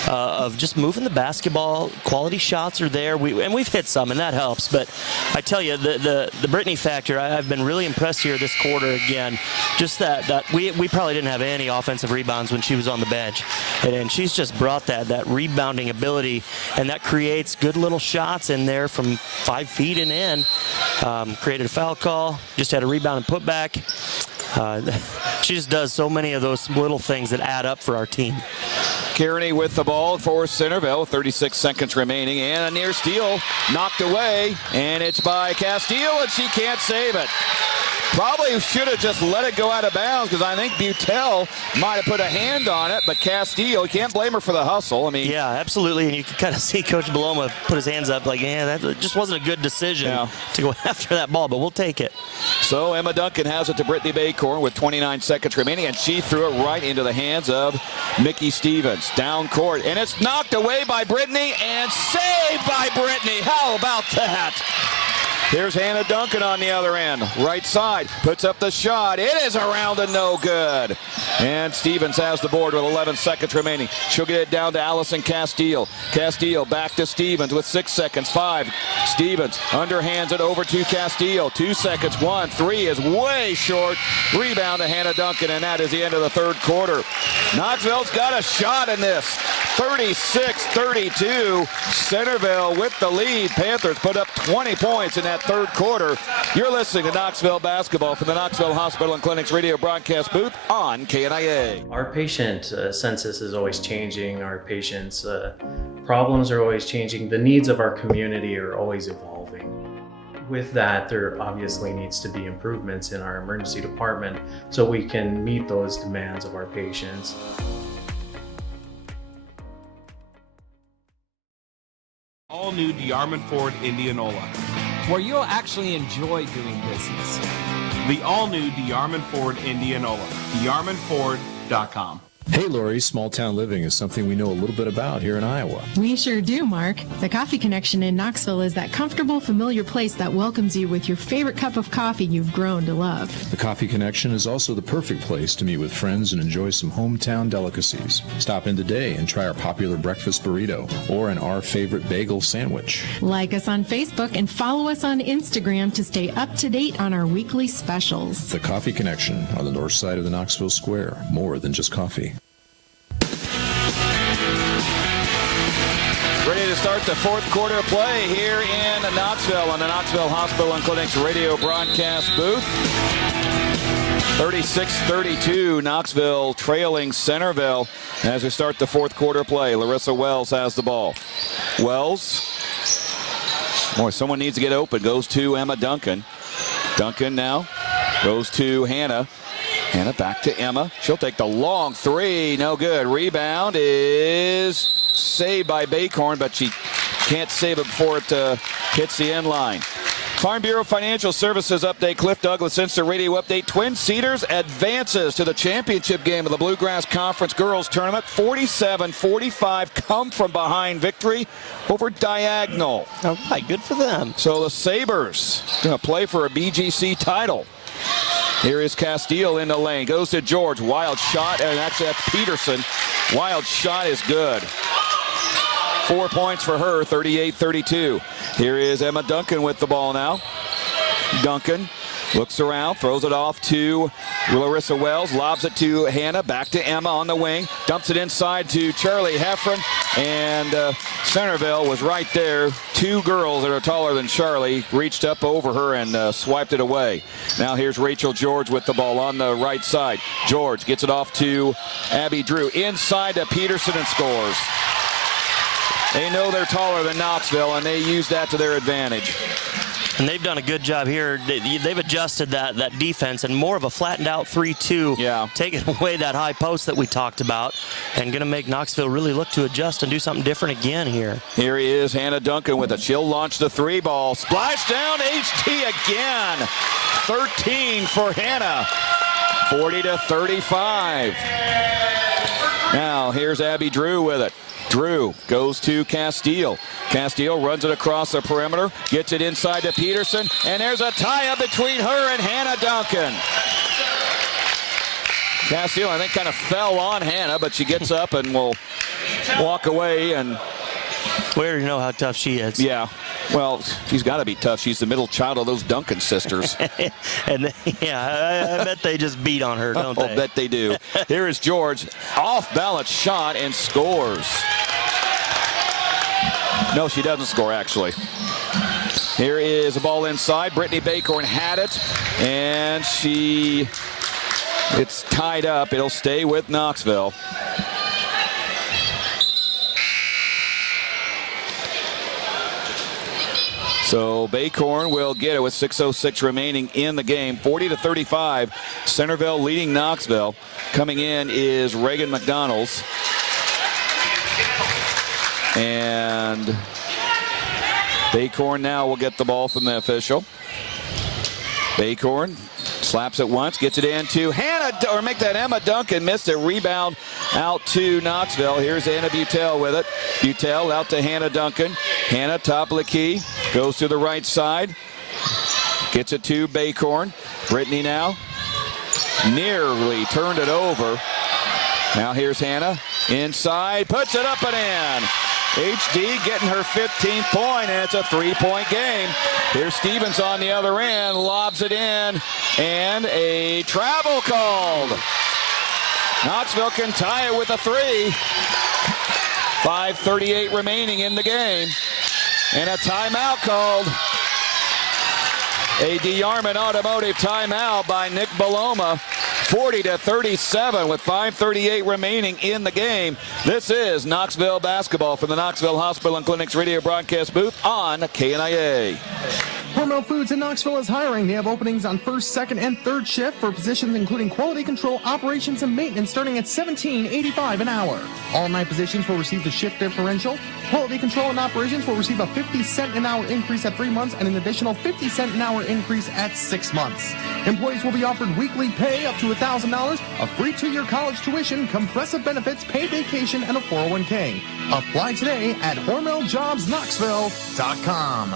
of just moving the basketball. Quality shots are there, and we've hit some, and that helps. But I tell you, the Brittany factor, I've been really impressed here this quarter again. Just that we probably didn't have any offensive rebounds when she was on the bench. And she's just brought that rebounding ability, and that creates good little shots in there from 5 feet and in. Created a foul call, just had a rebound and put back. She just does so many of those little things that add up for our team. Kearney with the ball for Centerville, 36 seconds remaining, and a near steal knocked away, and it's by Castile, and she can't save it. Probably should have just let it go out of bounds, because I think Butel might have put a hand on it, but Castile, you can't blame her for the hustle. I mean, yeah, absolutely, and you can kind of see Coach Beloma put his hands up like, yeah, that just wasn't a good decision to go after that ball, but we'll take it. So Emma Duncan has it to Brittany Baycorn with 29 seconds remaining, and she threw it right into the hands of Mickey Stevens. Down court, and it's knocked away by Brittany and saved by Brittany. How about that? Here's Hannah Duncan on the other end. Right side, puts up the shot. It is around and no good. And Stevens has the board with 11 seconds remaining. She'll get it down to Allison Castile. Castile back to Stevens with 6 seconds. 5. Stevens underhands it over to Castile. 2 seconds. 1. 3 is way short. Rebound to Hannah Duncan, and that is the end of the third quarter. Knoxville's got a shot in this. 36-32. Centerville with the lead. Panthers put up 20 points in that third quarter. You're listening to Knoxville Basketball from the Knoxville Hospital and Clinics radio broadcast booth on KNIA. Our patient census is always changing. Our patients' problems are always changing. The needs of our community are always evolving. With that, there obviously needs to be improvements in our emergency department so we can meet those demands of our patients. All new DeArmond Ford Indianola, where you'll actually enjoy doing business. The all new DeArmond Ford Indianola, DeArmondFord.com. Hey, Lori, small town living is something we know a little bit about here in Iowa. We sure do, Mark. The Coffee Connection in Knoxville is that comfortable, familiar place that welcomes you with your favorite cup of coffee you've grown to love. The Coffee Connection is also the perfect place to meet with friends and enjoy some hometown delicacies. Stop in today and try our popular breakfast burrito or our favorite bagel sandwich. Like us on Facebook and follow us on Instagram to stay up to date on our weekly specials. The Coffee Connection on the north side of the Knoxville Square. More than just coffee. Ready to start the fourth quarter play here in Knoxville on the Knoxville Hospital and Clinics radio broadcast booth. 36-32, Knoxville trailing Centerville as we start the fourth quarter play. Larissa Wells has the ball. Wells, boy, someone needs to get open. Goes to Emma Duncan. Duncan now goes to Hannah. Hannah back to Emma. She'll take the long three. No good. Rebound is saved by Baycorn, but she can't save it before it hits the end line. Farm Bureau Financial Services update. Cliff Douglas Instant Radio update. Twin Cedars advances to the championship game of the Bluegrass Conference Girls Tournament. 47-45 come from behind victory over Diagonal. All right, good for them. So the Sabres going to play for a BGC title. Here is Castile in the lane. Goes to George. Wild shot, and actually that's Peterson. Wild shot is good. 4 points for her, 38-32. Here is Emma Duncan with the ball now. Duncan looks around, throws it off to Larissa Wells, lobs it to Hannah, back to Emma on the wing, dumps it inside to Charlie Heffron, and Centerville was right there. Two girls that are taller than Charlie reached up over her and swiped it away. Now here's Rachel George with the ball on the right side. George gets it off to Abby Drew, inside to Peterson, and scores. They know they're taller than Knoxville, and they use that to their advantage. And they've done a good job here. They've adjusted that defense and more of a flattened out 3-2, taking away that high post that we talked about, and going to make Knoxville really look to adjust and do something different again here. Here is Hannah Duncan with it. She'll launch the three ball. Splash down HT again. 13 for Hannah. 40-35. Now here's Abby Drew with it. Drew goes to Castile. Castile runs it across the perimeter, gets it inside to Peterson, and there's a tie-up between her and Hannah Duncan. Castile, I think, kind of fell on Hannah, but she gets up and will walk away. And we already know how tough she is. Yeah. Well, she's got to be tough. She's the middle child of those Duncan sisters. And yeah, I bet they just beat on her, don't they? I bet they do. Here is George, off-balance shot, and scores. No, she doesn't score, actually. Here is a ball inside. Brittany Bacorn had it, and it's tied up. It'll stay with Knoxville. So Bacorn will get it with 6:06 remaining in the game. 40-35. Centerville leading Knoxville. Coming in is Reagan McDonald's. And Bacorn now will get the ball from the official. Bacorn slaps it once, gets it into Hannah, or make that Emma Duncan, missed a rebound out to Knoxville. Here's Anna Butel with it. Butel out to Hannah Duncan. Hannah, top of the key, goes to the right side, gets it to Bacorn. Brittany now nearly turned it over. Now here's Hannah inside, puts it up and in. HD getting her 15th point, and it's a three-point game. Here's Stevens on the other end, lobs it in, and a travel called. Knoxville can tie it with a three. 5:38 remaining in the game, and a timeout called. A DeArmond Automotive timeout by Nick Baloma. 40-37 with 5:38 remaining in the game. This is Knoxville basketball from the Knoxville Hospital and Clinic's radio broadcast booth on KNIA. Hormel Foods in Knoxville is hiring. They have openings on first, second, and third shift for positions including quality control, operations, and maintenance starting at $17.85 an hour. All 9 positions will receive the shift differential. Quality control and operations will receive a 50-cent an hour increase at 3 months and an additional 50-cent an hour increase at 6 months. Employees will be offered weekly pay up to $1,000, a free 2-year college tuition, compressive benefits, paid vacation, and a 401k. Apply today at HormelJobsKnoxville.com.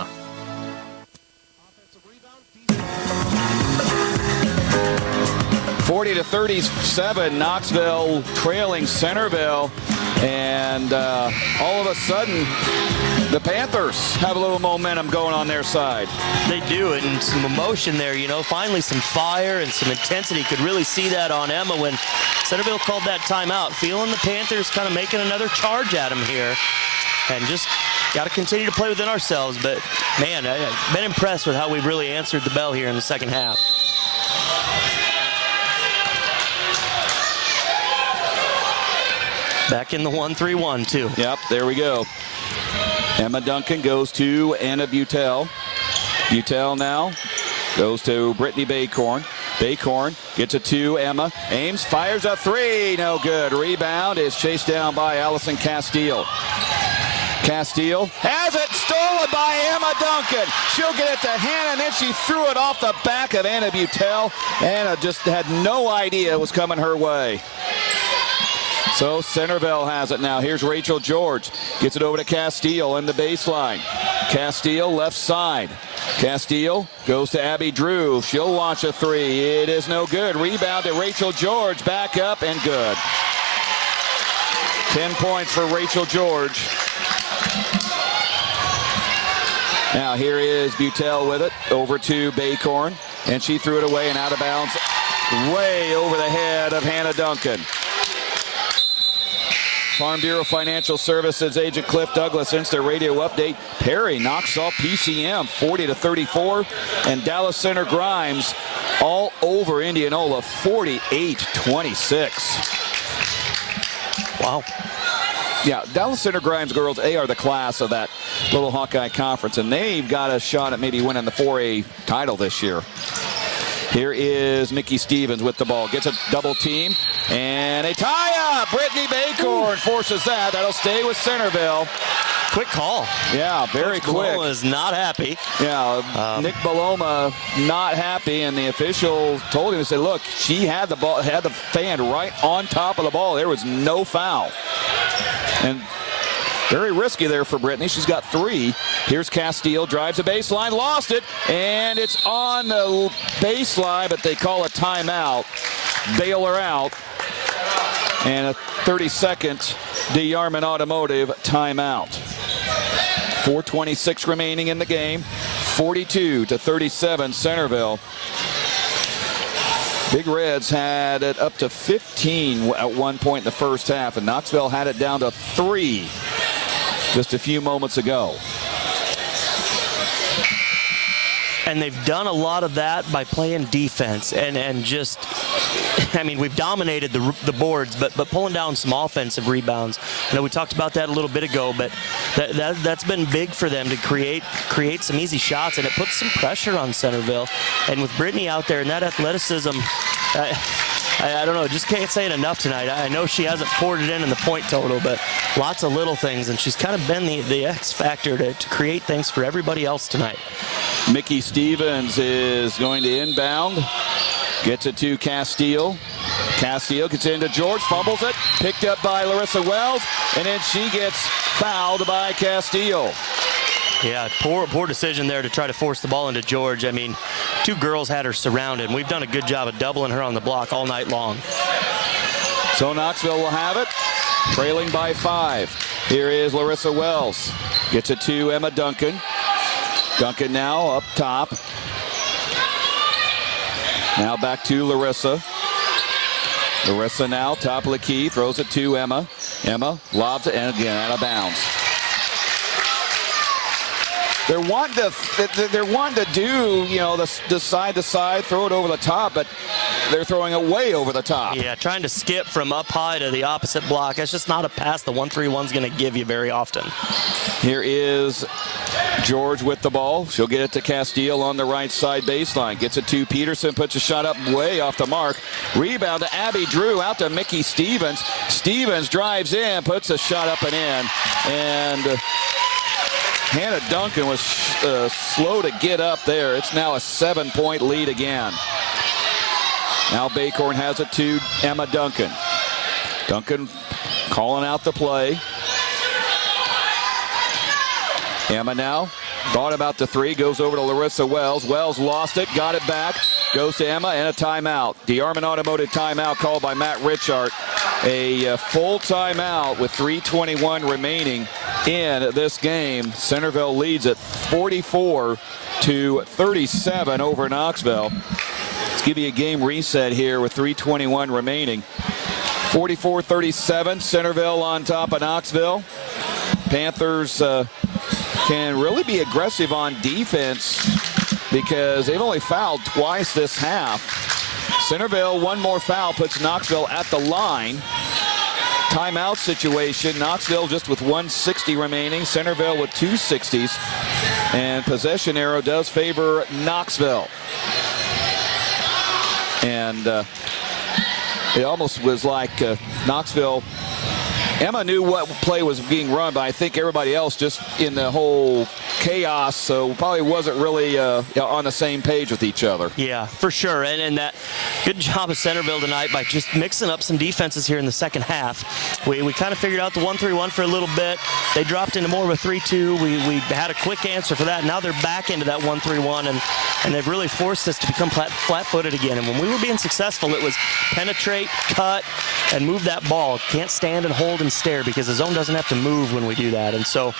40-37, Knoxville trailing Centerville, and all of a sudden the Panthers have a little momentum going on their side. They do, and some emotion there, you know, finally some fire and some intensity. Could really see that on Emma when Centerville called that timeout, feeling the Panthers kind of making another charge at them here, and just got to continue to play within ourselves. But man, I've been impressed with how we've really answered the bell here in the second half. Back in the 1-3-1 too. Yep, there we go. Emma Duncan goes to Anna Butel. Butel now goes to Brittany Bacorn. Bacorn gets it to Emma. Ames, fires a three. No good. Rebound is chased down by Allison Castile. Castile has it, stolen by Emma Duncan. She'll get it to Hannah, and then she threw it off the back of Anna Butel. Anna just had no idea it was coming her way. So Centerville has it now. Here's Rachel George. Gets it over to Castile in the baseline. Castile left side. Castile goes to Abby Drew. She'll launch a three. It is no good. Rebound to Rachel George. Back up and good. 10 points for Rachel George. Now here is Butel with it, over to Baycorn, and she threw it away and out of bounds, way over the head of Hannah Duncan. Farm Bureau Financial Services agent Cliff Douglas Instant Radio update. Perry knocks off PCM 40-34, and Dallas Center Grimes all over Indianola 48-26. Wow. Yeah, Dallas Center Grimes girls, they are the class of that little Hawkeye conference, and they've got a shot at maybe winning the 4A title this year. Here is Mickey Stevens with the ball. Gets a double team, and a tie-up. Brittany Baycorn forces that. That'll stay with Centerville. Quick call. Yeah, very quick. Baloma is not happy. Yeah, Nick Baloma not happy, and the official told him to say, look, she had the ball, had the fan right on top of the ball. There was no foul. And very risky there for Brittany. She's got 3. Here's Castile, drives the baseline, lost it, and it's on the baseline, but they call a timeout. Bail her out. And a 30-second DeYarman Automotive timeout. 4:26 remaining in the game. 42-37 Centerville. Big Reds had it up to 15 at one point in the first half, and Knoxville had it down to 3 just a few moments ago. And they've done a lot of that by playing defense and just, I mean, we've dominated the boards, but pulling down some offensive rebounds. I know we talked about that a little bit ago, but that's been big for them to create some easy shots, and it puts some pressure on Centerville. And with Brittany out there and that athleticism, I don't know, just can't say it enough tonight. I know she hasn't poured it in the point total, but lots of little things, and she's kind of been the X factor to create things for everybody else tonight. Mickey Stevens is going to inbound. Gets it to Castile. Castile gets into George, fumbles it, picked up by Larissa Wells, and then she gets fouled by Castile. Yeah, poor decision there to try to force the ball into George. I mean, 2 girls had her surrounded, and we've done a good job of doubling her on the block all night long. So Knoxville will have it, trailing by 5. Here is Larissa Wells. Gets it to Emma Duncan. Duncan now up top. Now back to Larissa. Larissa now, top of the key, throws it to Emma. Emma lobs it, and again out of bounds. They're wanting to do, you know, the side to side, throw it over the top, but they're throwing it way over the top. Yeah, trying to skip from up high to the opposite block. That's just not a pass the 1-3-1's going to give you very often. Here is George with the ball. She'll get it to Castile on the right side baseline. Gets it to Peterson, puts a shot up way off the mark. Rebound to Abby Drew, out to Mickey Stevens. Stevens drives in, puts a shot up and in. And Hannah Duncan was slow to get up there. It's now a 7-point lead again. Now Baycorn has it to Emma Duncan. Duncan calling out the play. Emma now thought about the 3, goes over to Larissa Wells. Wells lost it, got it back, goes to Emma, and a timeout. DeYarman Automotive timeout called by Matt Richart. A full timeout with 3:21 remaining in this game. Centerville leads at 44-37 over Knoxville. Let's give you a game reset here with 3:21 remaining. 44-37, Centerville on top of Knoxville. Panthers can really be aggressive on defense because they've only fouled twice this half. Centerville, 1 more foul puts Knoxville at the line. Timeout situation, Knoxville just with 160 remaining, Centerville with 260s, and possession arrow does favor Knoxville. And it almost was like Knoxville, Emma knew what play was being run, but I think everybody else just in the whole chaos, so probably wasn't really on the same page with each other. Yeah, for sure. And that good job of Centerville tonight by just mixing up some defenses here in the second half. We kind of figured out the 1-3-1 for a little bit. They dropped into more of a 3-2. We had a quick answer for that. Now they're back into that 1-3-1, and they've really forced us to become flat-footed again. And when we were being successful, it was penetrate, cut, and move that ball. Can't stand and hold and stare because the zone doesn't have to move when we do that. And so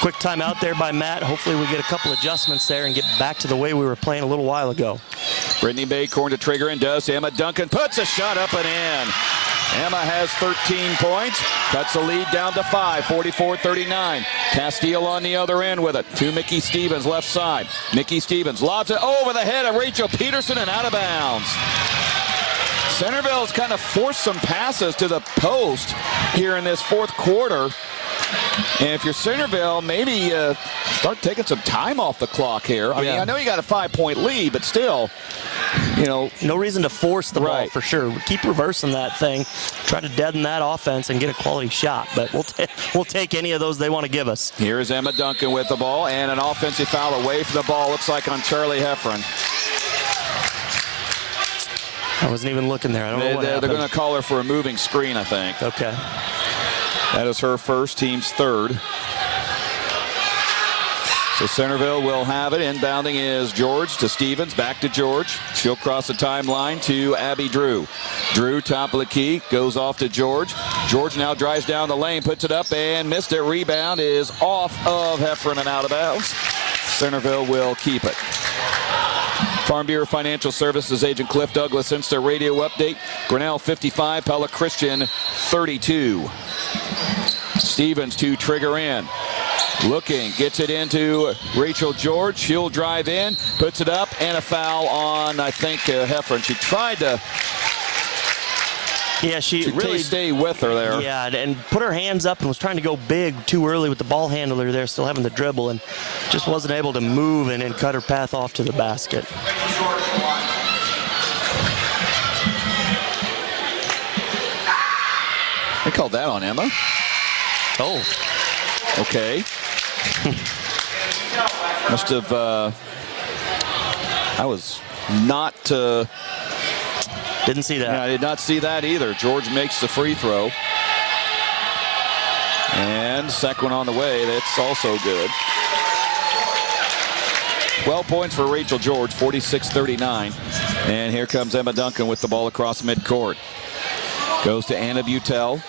quick timeout there by Matt. Hopefully we get a couple adjustments there and get back to the way we were playing a little while ago. Brittany Baycorn to trigger and does. Emma Duncan puts a shot up and in. Emma has 13 points, cuts the lead down to 5, 44-39. Castile on the other end with it to Mickey Stevens, left side. Mickey Stevens lobs it over the head of Rachel Peterson and out of bounds. Centerville's kind of forced some passes to the post here in this fourth quarter. And if you're Centerville, maybe start taking some time off the clock here. I mean, I know you got a 5-point lead, but still, you know. No reason to force the ball for sure. Keep reversing that thing. Try to deaden that offense and get a quality shot. But we'll take any of those they want to give us. Here's Emma Duncan with the ball and an offensive foul away from the ball. Looks like on Charlie Heffron. I wasn't even looking there. I don't know what happened. They're going to call her for a moving screen, I think. Okay. That is her first, team's third. So Centerville will have it. Inbounding is George to Stevens, back to George. She'll cross the timeline to Abby Drew. Drew, top of the key, goes off to George. George now drives down the lane, puts it up and missed it. Rebound is off of Heffron and out of bounds. Centerville will keep it. Farm Bureau Financial Services agent Cliff Douglas, Insta radio update. Grinnell 55, Pella Christian 32. Stevens to trigger in. Looking, gets it into Rachel George. She'll drive in, puts it up, and a foul on, I think, Heffron. She tried to she really stay with her there. Yeah, and put her hands up and was trying to go big too early with the ball handler there, still having the dribble, and just wasn't able to move and cut her path off to the basket. They called that on Emma. Oh. Okay. Must have, I was not, didn't see that. Yeah, I did not see that either. George makes the free throw. And second one on the way, that's also good. 12 points for Rachel George, 46-39. And here comes Emma Duncan with the ball across midcourt. Goes to Anna Butel.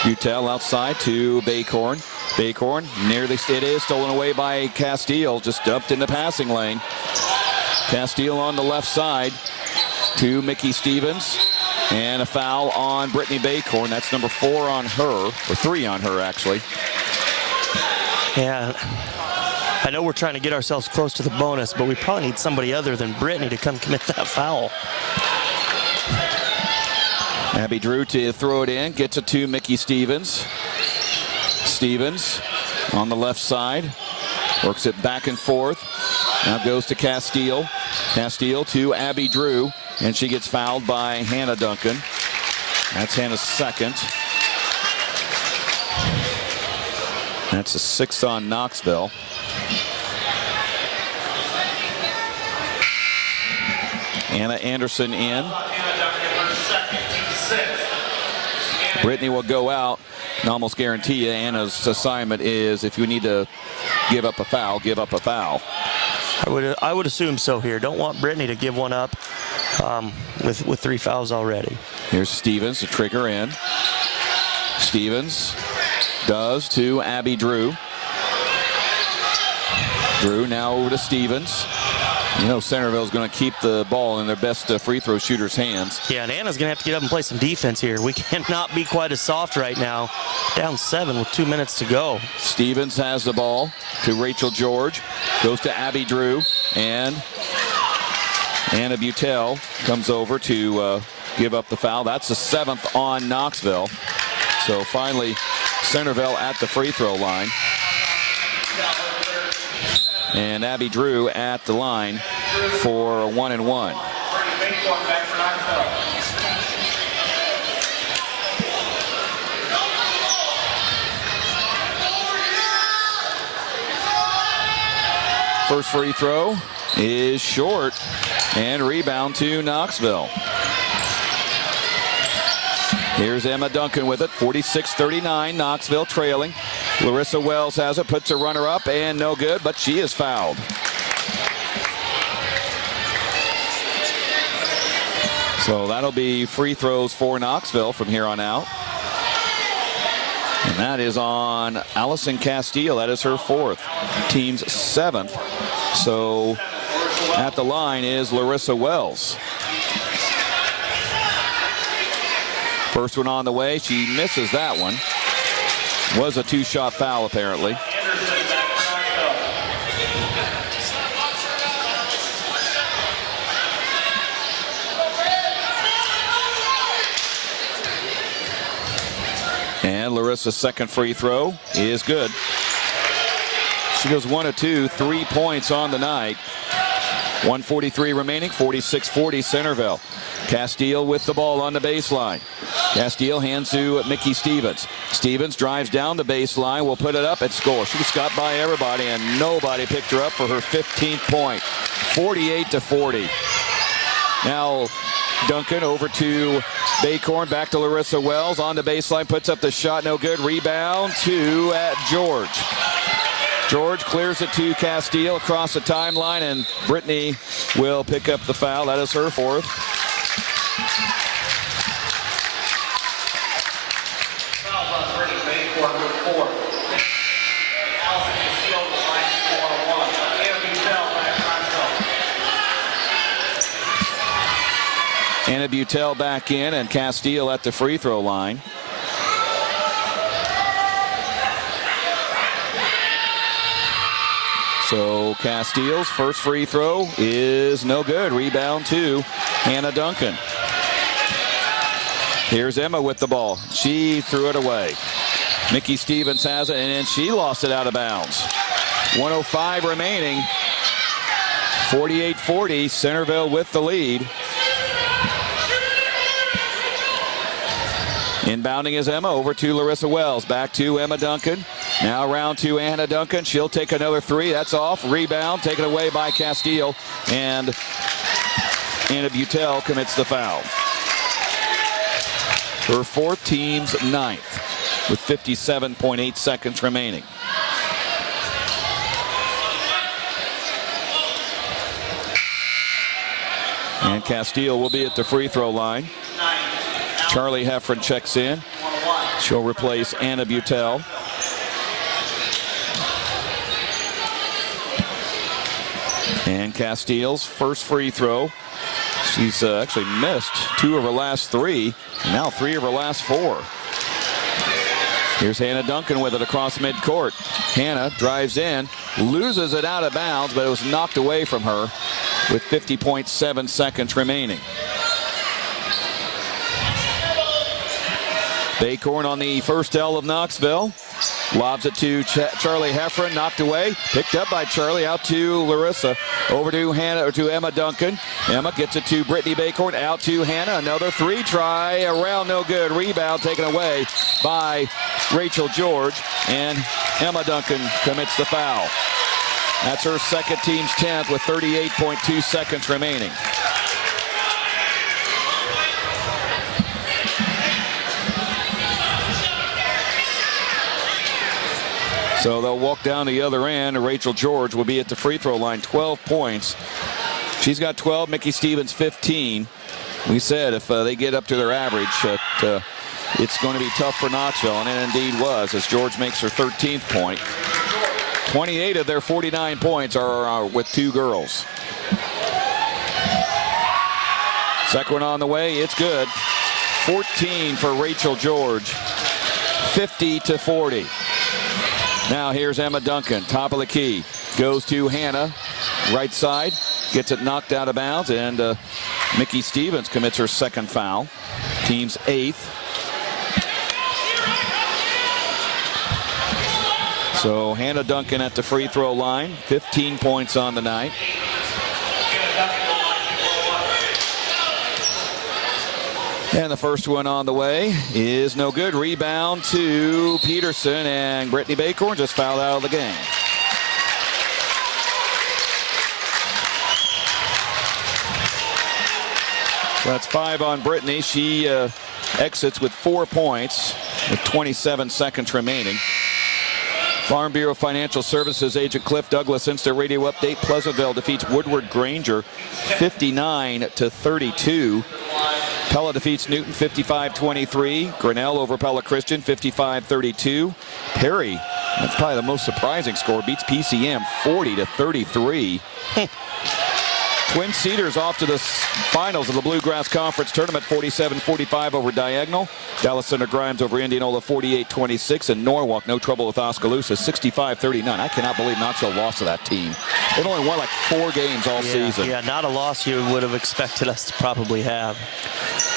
Butel outside to Baycorn. Baycorn nearly it is stolen away by Castile, just dumped in the passing lane. Castile on the left side to Mickey Stevens, and a foul on Brittany Baycorn. That's number 4 on her, or 3 on her actually. Yeah, I know we're trying to get ourselves close to the bonus, but we probably need somebody other than Brittany to come commit that foul. Abby Drew to throw it in, gets it to Mickey Stevens. Stevens on the left side, works it back and forth. Now goes to Castile. Castile to Abby Drew, and she gets fouled by Hannah Duncan. That's Hannah's second. That's a 6 on Knoxville. Anna Anderson in. Brittany will go out. And almost guarantee you Anna's assignment is if you need to give up a foul, give up a foul. I would assume so here. Don't want Brittany to give one up with 3 fouls already. Here's Stevens to trigger in. Stevens does to Abby Drew. Drew now over to Stevens. You know Centerville's going to keep the ball in their best free throw shooter's hands. Yeah, and Anna's going to have to get up and play some defense here. We cannot be quite as soft right now. Down 7 with 2 minutes to go. Stevens has the ball to Rachel George. Goes to Abby Drew. And Anna Butel comes over to give up the foul. That's the 7th on Knoxville. So finally, Centerville at the free throw line. And Abby Drew at the line for a 1-and-1. First free throw is short, and rebound to Knoxville. Here's Emma Duncan with it, 46-39, Knoxville trailing. Larissa Wells has it, puts a runner up, and no good, but she is fouled. So that'll be free throws for Knoxville from here on out. And that is on Allison Castile. That is her 4th. Team's 7th. So at the line is Larissa Wells. First one on the way. She misses that one. Was a 2-shot foul, apparently. And Larissa's second free throw is good. She goes 1 of 2, 3 points on the night. 1:43 remaining, 46-40 Centerville. Castile with the ball on the baseline. Castile hands to Mickey Stevens. Stevens drives down the baseline, will put it up and score. She got by everybody and nobody picked her up for her 15th point. 48-40. Now Duncan over to Baycorn, back to Larissa Wells on the baseline, puts up the shot, no good. Rebound to George. George clears it to Castile across the timeline, and Brittany will pick up the foul. That is her 4th. Anna Butel back in, and Castile at the free throw line. So Castile's first free throw is no good. Rebound to Hannah Duncan. Here's Emma with the ball. She threw it away. Mickey Stevens has it, and then she lost it out of bounds. 1:05 remaining. 48-40, Centerville with the lead. Inbounding is Emma over to Larissa Wells. Back to Emma Duncan. Now around to Anna Duncan. She'll take another 3. That's off. Rebound taken away by Castile. And Anna Butel commits the foul. Her 4th, team's 9th, with 57.8 seconds remaining. And Castile will be at the free throw line. Charlie Heffron checks in. She'll replace Anna Butel. And Castile's first free throw. She's actually missed 2 of her last 3, and now 3 of her last 4. Here's Hannah Duncan with it across midcourt. Hannah drives in, loses it out of bounds, but it was knocked away from her with 50.7 seconds remaining. Baycorn on the first L of Knoxville. Lobs it to Charlie Heffron, knocked away, picked up by Charlie, out to Larissa, over to Hannah, or to Emma Duncan. Emma gets it to Brittany Baycorn, out to Hannah, another 3 try, around no good, rebound taken away by Rachel George, and Emma Duncan commits the foul. That's her 2nd, team's 10th, with 38.2 seconds remaining. So they'll walk down the other end. Rachel George will be at the free throw line, 12 points. She's got 12, Mickey Stevens 15. We said if they get up to their average, it's going to be tough for Knoxville, and it indeed was, as George makes her 13th point. 28 of their 49 points are with 2 girls. Second one on the way, it's good. 14 for Rachel George, 50-40. Now here's Emma Duncan, top of the key. Goes to Hannah, right side. Gets it knocked out of bounds, and Mickey Stevens commits her 2nd foul. Team's 8th. So Hannah Duncan at the free throw line, 15 points on the night. And the first one on the way is no good. Rebound to Peterson, and Brittany Baycorn just fouled out of the game. So that's 5 on Brittany. She exits with 4 points with 27 seconds remaining. Farm Bureau Financial Services agent Cliff Douglas, Instant Radio Update. Pleasantville defeats Woodward Granger 59-32. Pella defeats Newton 55-23. Grinnell over Pella Christian 55-32. Perry, that's probably the most surprising score, beats PCM 40-33. Twin Cedars off to the finals of the Bluegrass Conference Tournament, 47-45 over Diagonal. Dallas Center Grimes over Indianola, 48-26. And Norwalk, no trouble with Oskaloosa, 65-39. I cannot believe Knoxville lost to that team. They've only won like 4 games all season. Yeah, not a loss you would have expected us to probably have.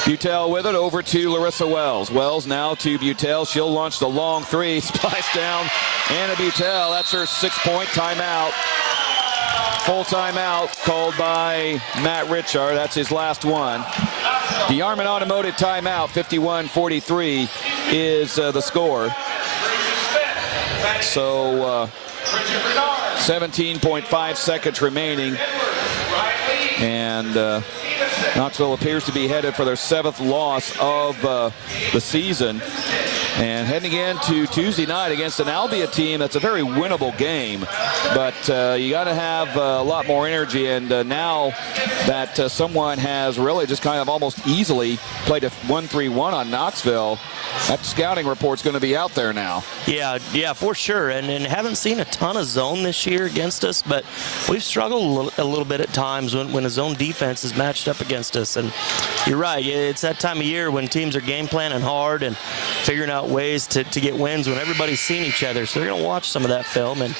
Butel with it over to Larissa Wells. Wells now to Butel. She'll launch the long three. Splice down. Anna Butel, that's her 6-point timeout. Full timeout called by Matt Richard. That's his last one. The Armin Automotive timeout, 51-43 is the score. So 17.5 seconds remaining. And Knoxville appears to be headed for their 7th loss of the season. And heading into Tuesday night against an Albia team that's a very winnable game. But you got to have a lot more energy. And now that someone has really just kind of almost easily played a 1-3-1 on Knoxville, that scouting report's going to be out there now. Yeah, for sure. And haven't seen a ton of zone this year against us, but we've struggled a little bit at times when a zone defense is matched up against us. And you're right, it's that time of year when teams are game planning hard and figuring out ways to get wins when everybody's seen each other. So they're going to watch some of that film. And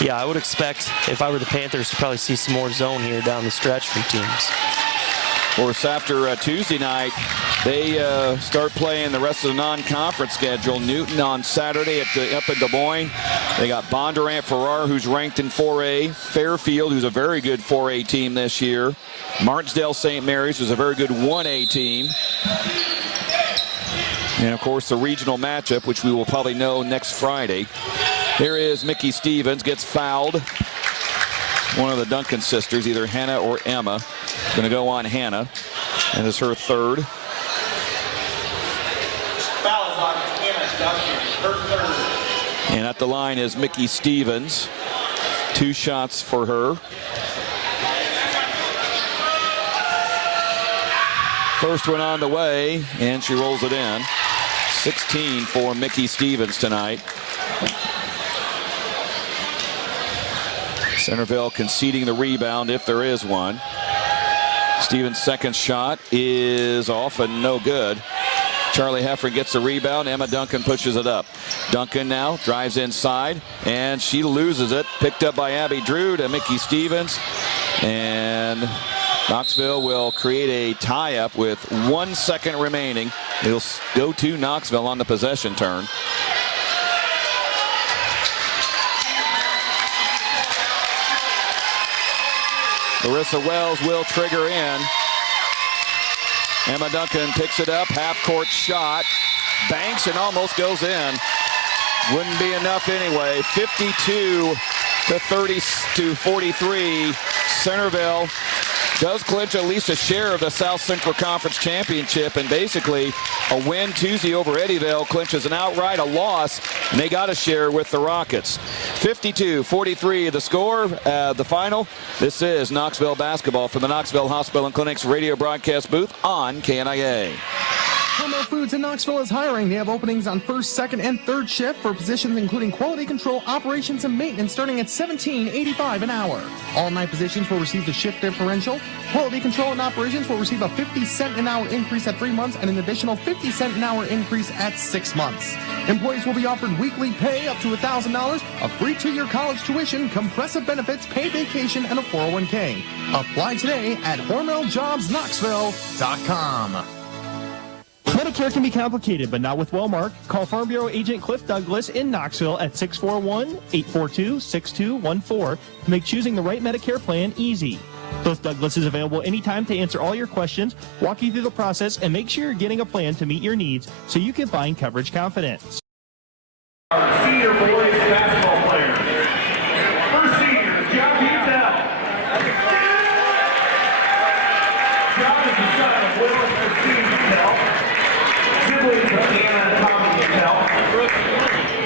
yeah, I would expect, if I were the Panthers, to probably see some more zone here down the stretch from teams. Of course, after Tuesday night, they start playing the rest of the non-conference schedule. Newton on Saturday up in Des Moines. They got Bondurant Farrar, who's ranked in 4A. Fairfield, who's a very good 4A team this year. Martinsdale St. Mary's, who's a very good 1A team. And, of course, the regional matchup, which we will probably know next Friday. Here is Mickey Stevens, gets fouled. One of the Duncan sisters, either Hannah or Emma. Going to go on Hannah, and it's her 3rd. Foul is on Hannah Duncan, her 3rd. And at the line is Mickey Stevens. 2 shots for her. First one on the way, and she rolls it in. 16 for Mickey Stevens tonight. Centerville conceding the rebound if there is one. Stevens' second shot is off and no good. Charlie Heffron gets the rebound. Emma Duncan pushes it up. Duncan now drives inside, and she loses it. Picked up by Abby Drew to Mickey Stevens. And Knoxville will create a tie-up with 1 second remaining. It'll go to Knoxville on the possession turn. Larissa Wells will trigger in. Emma Duncan picks it up, half-court shot, banks and almost goes in. Wouldn't be enough anyway. 52-43. Centerville does clinch at least a share of the South Central Conference Championship, and basically a win Tuesday over Eddyville clinches an outright, a loss, and they got a share with the Rockets. 52-43 the score, the final. This is Knoxville basketball from the Knoxville Hospital and Clinic's radio broadcast booth on KNIA. Hormel Foods in Knoxville is hiring. They have openings on first, second, and third shift for positions including quality control, operations, and maintenance starting at $17.85 an hour. All 9 positions will receive the shift differential. Quality control and operations will receive a 50-cent an hour increase at 3 months and an additional 50-cent an hour increase at 6 months. Employees will be offered weekly pay up to $1,000, a free 2-year college tuition, compressive benefits, paid vacation, and a 401k. Apply today at HormelJobsKnoxville.com. Medicare can be complicated, but not with Wellmark. Call Farm Bureau Agent Cliff Douglas in Knoxville at 641-842-6214 to make choosing the right Medicare plan easy. Cliff Douglas is available anytime to answer all your questions, walk you through the process, and make sure you're getting a plan to meet your needs so you can find coverage confidence. Our senior boys basketball players. First senior, John Butel. John is the son of Will and Christine Butel. Siblings of Anna and Tommy Butel.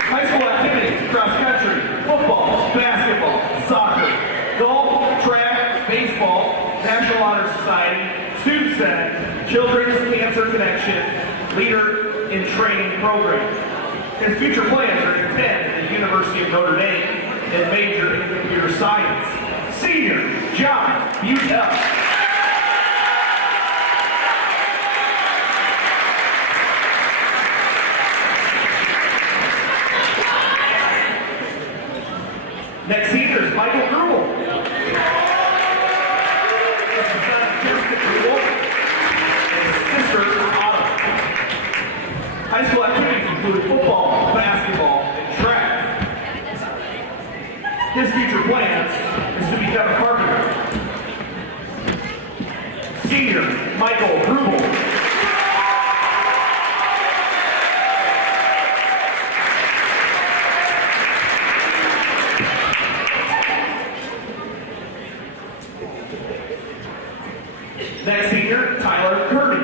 High school activities, cross country, football, basketball, soccer, golf, track, baseball, National Honor Society, Student Senate, Children's Cancer in Training program. His future plans are to attend the University of Notre Dame and major in computer science. Senior, John Udell. Next senior is Michael Grubel. Sister Autumn. High school activities include football, basketball, and track. His future plans is to become a carpenter. Senior Michael Grubel. Next senior, Tyler Kirby.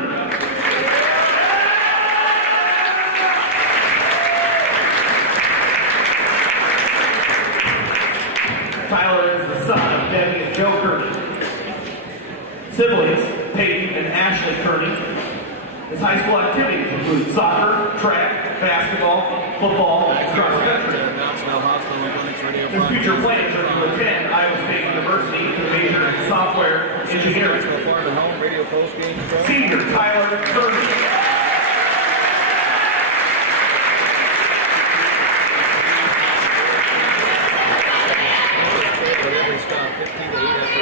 Tyler is the son of Debbie and Joe Kirby. Siblings, Peyton and Ashley Kirby. His high school activities include soccer, track, basketball, football, and cross country. His future plans are to attend Iowa State University to major in software engineering. Senior Tyler Kirby.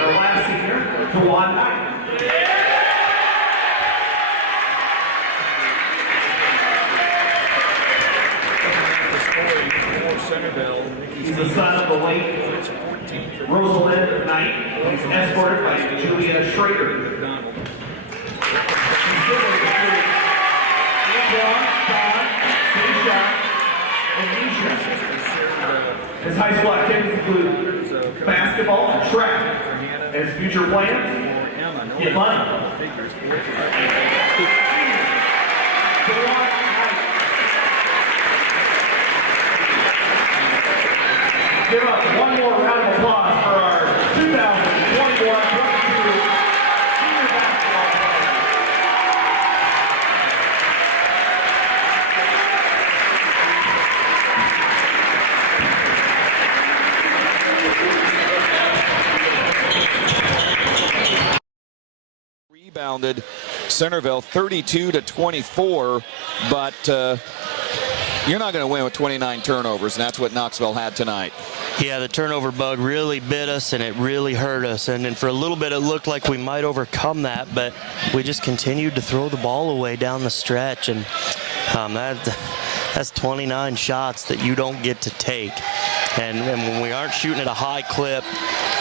Our last senior, Tawan Knight. He's the son of the late Rosalind Knight. He's escorted by Julia Schrader. His high school activities include basketball and track. And his future plans? Get money. Give up one more round of applause for our 2021 senior basketball Rebounded Centerville 32-24, but you're not going to win with 29 turnovers, and that's what Knoxville had tonight. Yeah, the turnover bug really bit us, and it really hurt us. And for a little bit, it looked like we might overcome that, but we just continued to throw the ball away down the stretch. And that's 29 shots that you don't get to take. And when we aren't shooting at a high clip,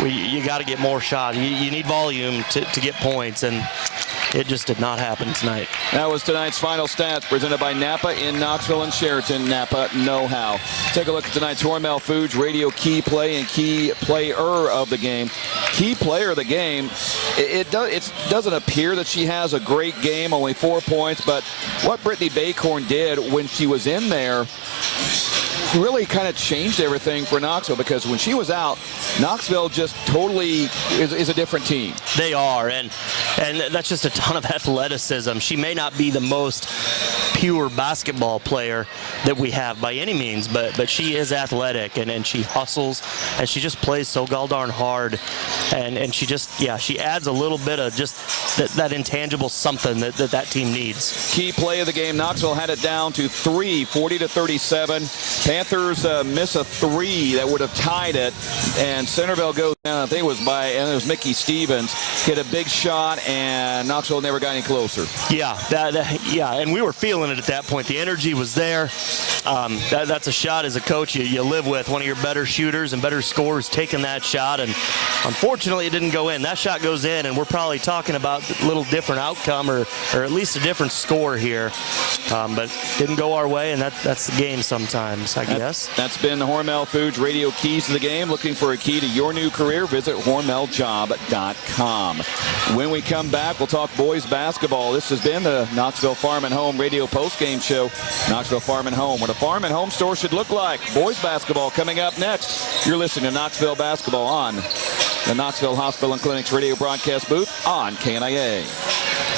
you got to get more shots. You need volume to get points, and it just did not happen tonight. That was tonight's final stats presented by Napa in Knoxville and Sheraton. Napa know-how. Take a look at tonight's Hormel Foods Radio Key Play and Key Player of the game. Key Player of the game, it doesn't appear that she has a great game, only 4 points, but what Brittany Baycorn did when she was in there really kind of changed everything for Knoxville, because when she was out, Knoxville just totally is a different team. They are, and that's just a ton of athleticism. She may not be the most pure basketball player that we have by any means, but she is athletic, and she hustles, and she just plays so gall-darn hard, and she just, yeah, she adds a little bit of just that intangible something that team needs. Key play of the game, Knoxville had it down to 3, 40-37. Panthers miss a 3 that would have tied it, and Centerville goes down. I think it was Mickey Stevens hit a big shot, and Knoxville never got any closer. Yeah, yeah, and we were feeling it at that point. The energy was there. That's a shot as a coach you live with. One of your better shooters and better scorers taking that shot, and unfortunately it didn't go in. That shot goes in, and we're probably talking about a little different outcome, or at least a different score here. But didn't go our way, and that's the game sometimes, I guess. That's been the Hormel Foods Radio Keys to the Game. Looking for a key to your new career? Visit HormelJob.com. When we come back, we'll talk boys basketball. This has been the Knoxville Farm and Home Radio postgame show. Knoxville Farm and Home, what a farm and home store should look like. Boys basketball coming up next. You're listening to Knoxville Basketball on the Knoxville Hospital and Clinics radio broadcast booth on KNIA.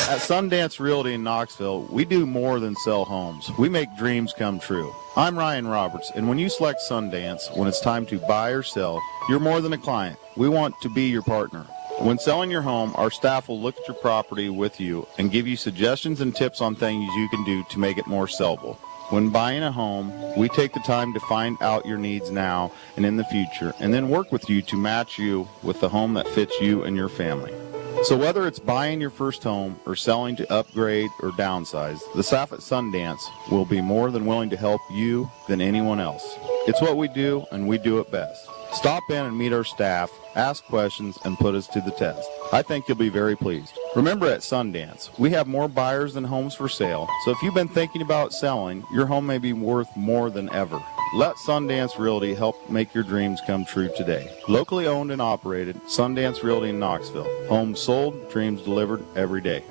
At Sundance Realty in Knoxville, we do more than sell homes. We make dreams come true. I'm Ryan Roberts, and when you select Sundance, when it's time to buy or sell, you're more than a client. We want to be your partner. When selling your home, our staff will look at your property with you and give you suggestions and tips on things you can do to make it more sellable. When buying a home, we take the time to find out your needs now and in the future, and then work with you to match you with the home that fits you and your family. So whether it's buying your first home or selling to upgrade or downsize, the staff at Sundance will be more than willing to help you than anyone else. It's what we do, and we do it best. Stop in and meet our staff, ask questions, and put us to the test. I think you'll be very pleased. Remember, at Sundance, we have more buyers than homes for sale, so if you've been thinking about selling, your home may be worth more than ever. Let Sundance Realty help make your dreams come true today. Locally owned and operated, Sundance Realty in Knoxville. Homes sold, dreams delivered every day.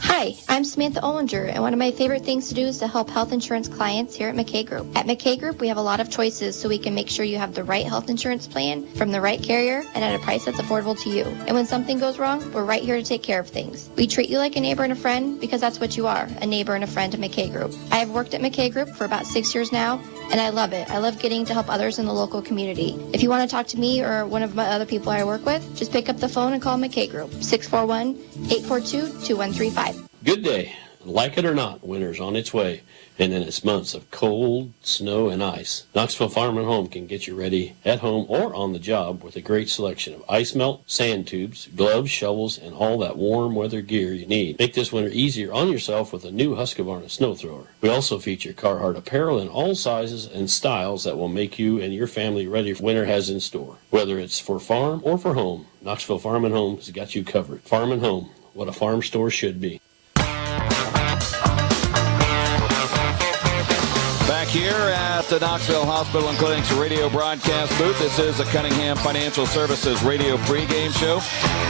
Hi, I'm Samantha Ollinger, and one of my favorite things to do is to help health insurance clients here at McKay Group. At McKay Group, we have a lot of choices so we can make sure you have the right health insurance plan from the right carrier and at a price that's affordable to you. And when something goes wrong, we're right here to take care of things. We treat you like a neighbor and a friend because that's what you are, a neighbor and a friend to McKay Group. I have worked at McKay Group for about 6 years now, and I love it. I love getting to help others in the local community. If you want to talk to me or one of my other people I work with, just pick up the phone and call McKay Group, 641-842-2135. Good day. Like it or not, winter's on its way, and in its months of cold, snow, and ice, Knoxville Farm and Home can get you ready at home or on the job with a great selection of ice melt, sand tubes, gloves, shovels, and all that warm weather gear you need. Make this winter easier on yourself with a new Husqvarna snow thrower. We also feature Carhartt apparel in all sizes and styles that will make you and your family ready for winter has in store. Whether it's for farm or for home, Knoxville Farm and Home has got you covered. Farm and Home, what a farm store should be. Here at the Knoxville Hospital and Clinic's radio broadcast booth, this is the Cunningham Financial Services radio pregame show.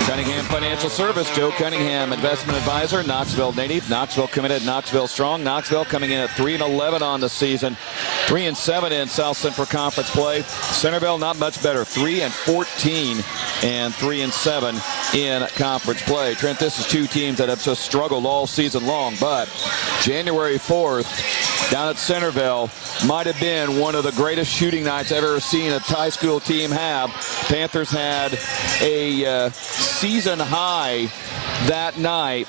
Cunningham Financial Service, Joe Cunningham, investment advisor, Knoxville native, Knoxville committed, Knoxville strong. Knoxville coming in at 3-11 on the season, 3-7 in South Central Conference play. Centerville not much better, 3-14 and 3-7 in conference play. Trent, this is two teams that have just struggled all season long, but January 4th down at Centerville might have been one of the greatest shooting nights I've ever seen a high school team have. Panthers had a season high that night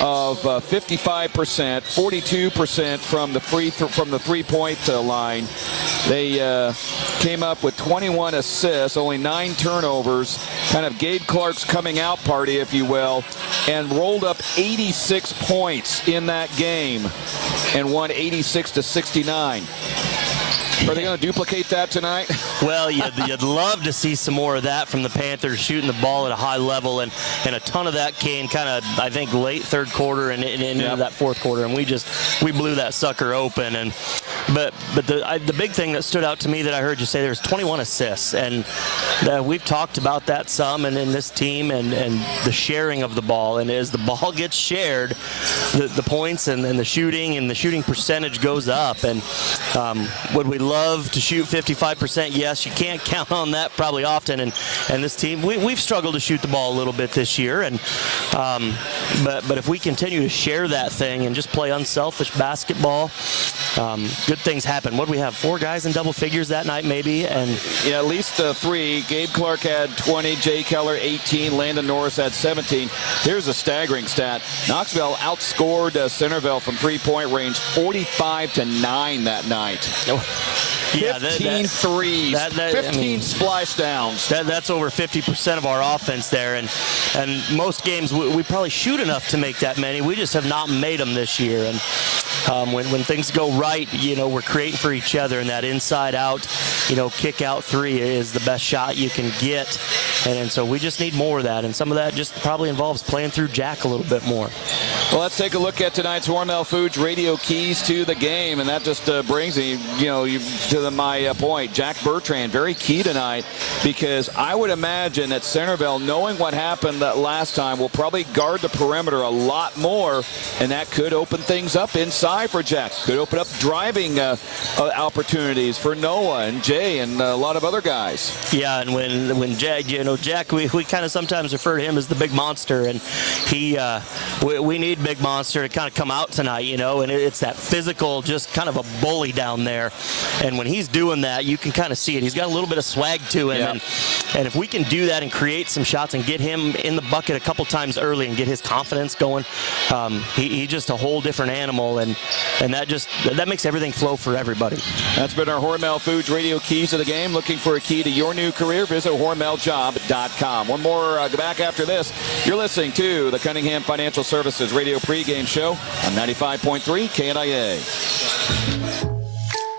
of 55%, 42% from the three-point line. They came up with 21 assists, only 9 turnovers, kind of Gabe Clark's coming out party, if you will, and rolled up 86 points in that game and won 86-69. Are they going to duplicate that tonight? Well, you'd love to see some more of that from the Panthers, shooting the ball at a high level, and a ton of that came kind of, I think, late third quarter and into that fourth quarter, and we blew that sucker open. But the big thing that stood out to me that I heard you say, there's 21 assists, and we've talked about that some, and in this team and the sharing of the ball, and as the ball gets shared, the points and the shooting percentage goes up. And would we love to shoot 55%? Yes, you can't count on that probably often, and this team, we've struggled to shoot the ball a little bit this year, and but if we continue to share that thing and just play unselfish basketball, good things happen. What do we have, 4 guys in double figures that night maybe? And yeah, at least 3. Gabe Clark had 20, Jay Keller 18, Landon Norris had 17. Here's a staggering stat. Knoxville outscored Centerville from three-point range 45-9 that night. 15 threes, 15 splash downs. That's over 50% of our offense there, and most games we probably shoot enough to make that many. We just have not made them this year. And when things go right, we're creating for each other, and that inside out, kick out 3 is the best shot you can get. And so we just need more of that, and some of that just probably involves playing through Jack a little bit more. Well, let's take a look at tonight's Hormel Foods radio keys to the game, and that just brings me, to my point. Jack Bertrand, very key tonight, because I would imagine that Centerville, knowing what happened that last time, will probably guard the perimeter a lot more, and that could open things up inside inside for Jack. Could open up driving opportunities for Noah and Jay and a lot of other guys. Yeah, and when Jack, Jack, we kind of sometimes refer to him as the big monster, and we need big monster to kind of come out tonight, and it's that physical, just kind of a bully down there. And when he's doing that, you can kind of see it. He's got a little bit of swag to him, and if we can do that and create some shots and get him in the bucket a couple times early and get his confidence going, he's just a whole different animal, and that makes everything flow for everybody. That's been our Hormel Foods Radio Keys of the Game. Looking for a key to your new career? Visit HormelJob.com. One more back after this. You're listening to the Cunningham Financial Services Radio Pregame Show on 95.3 KNIA.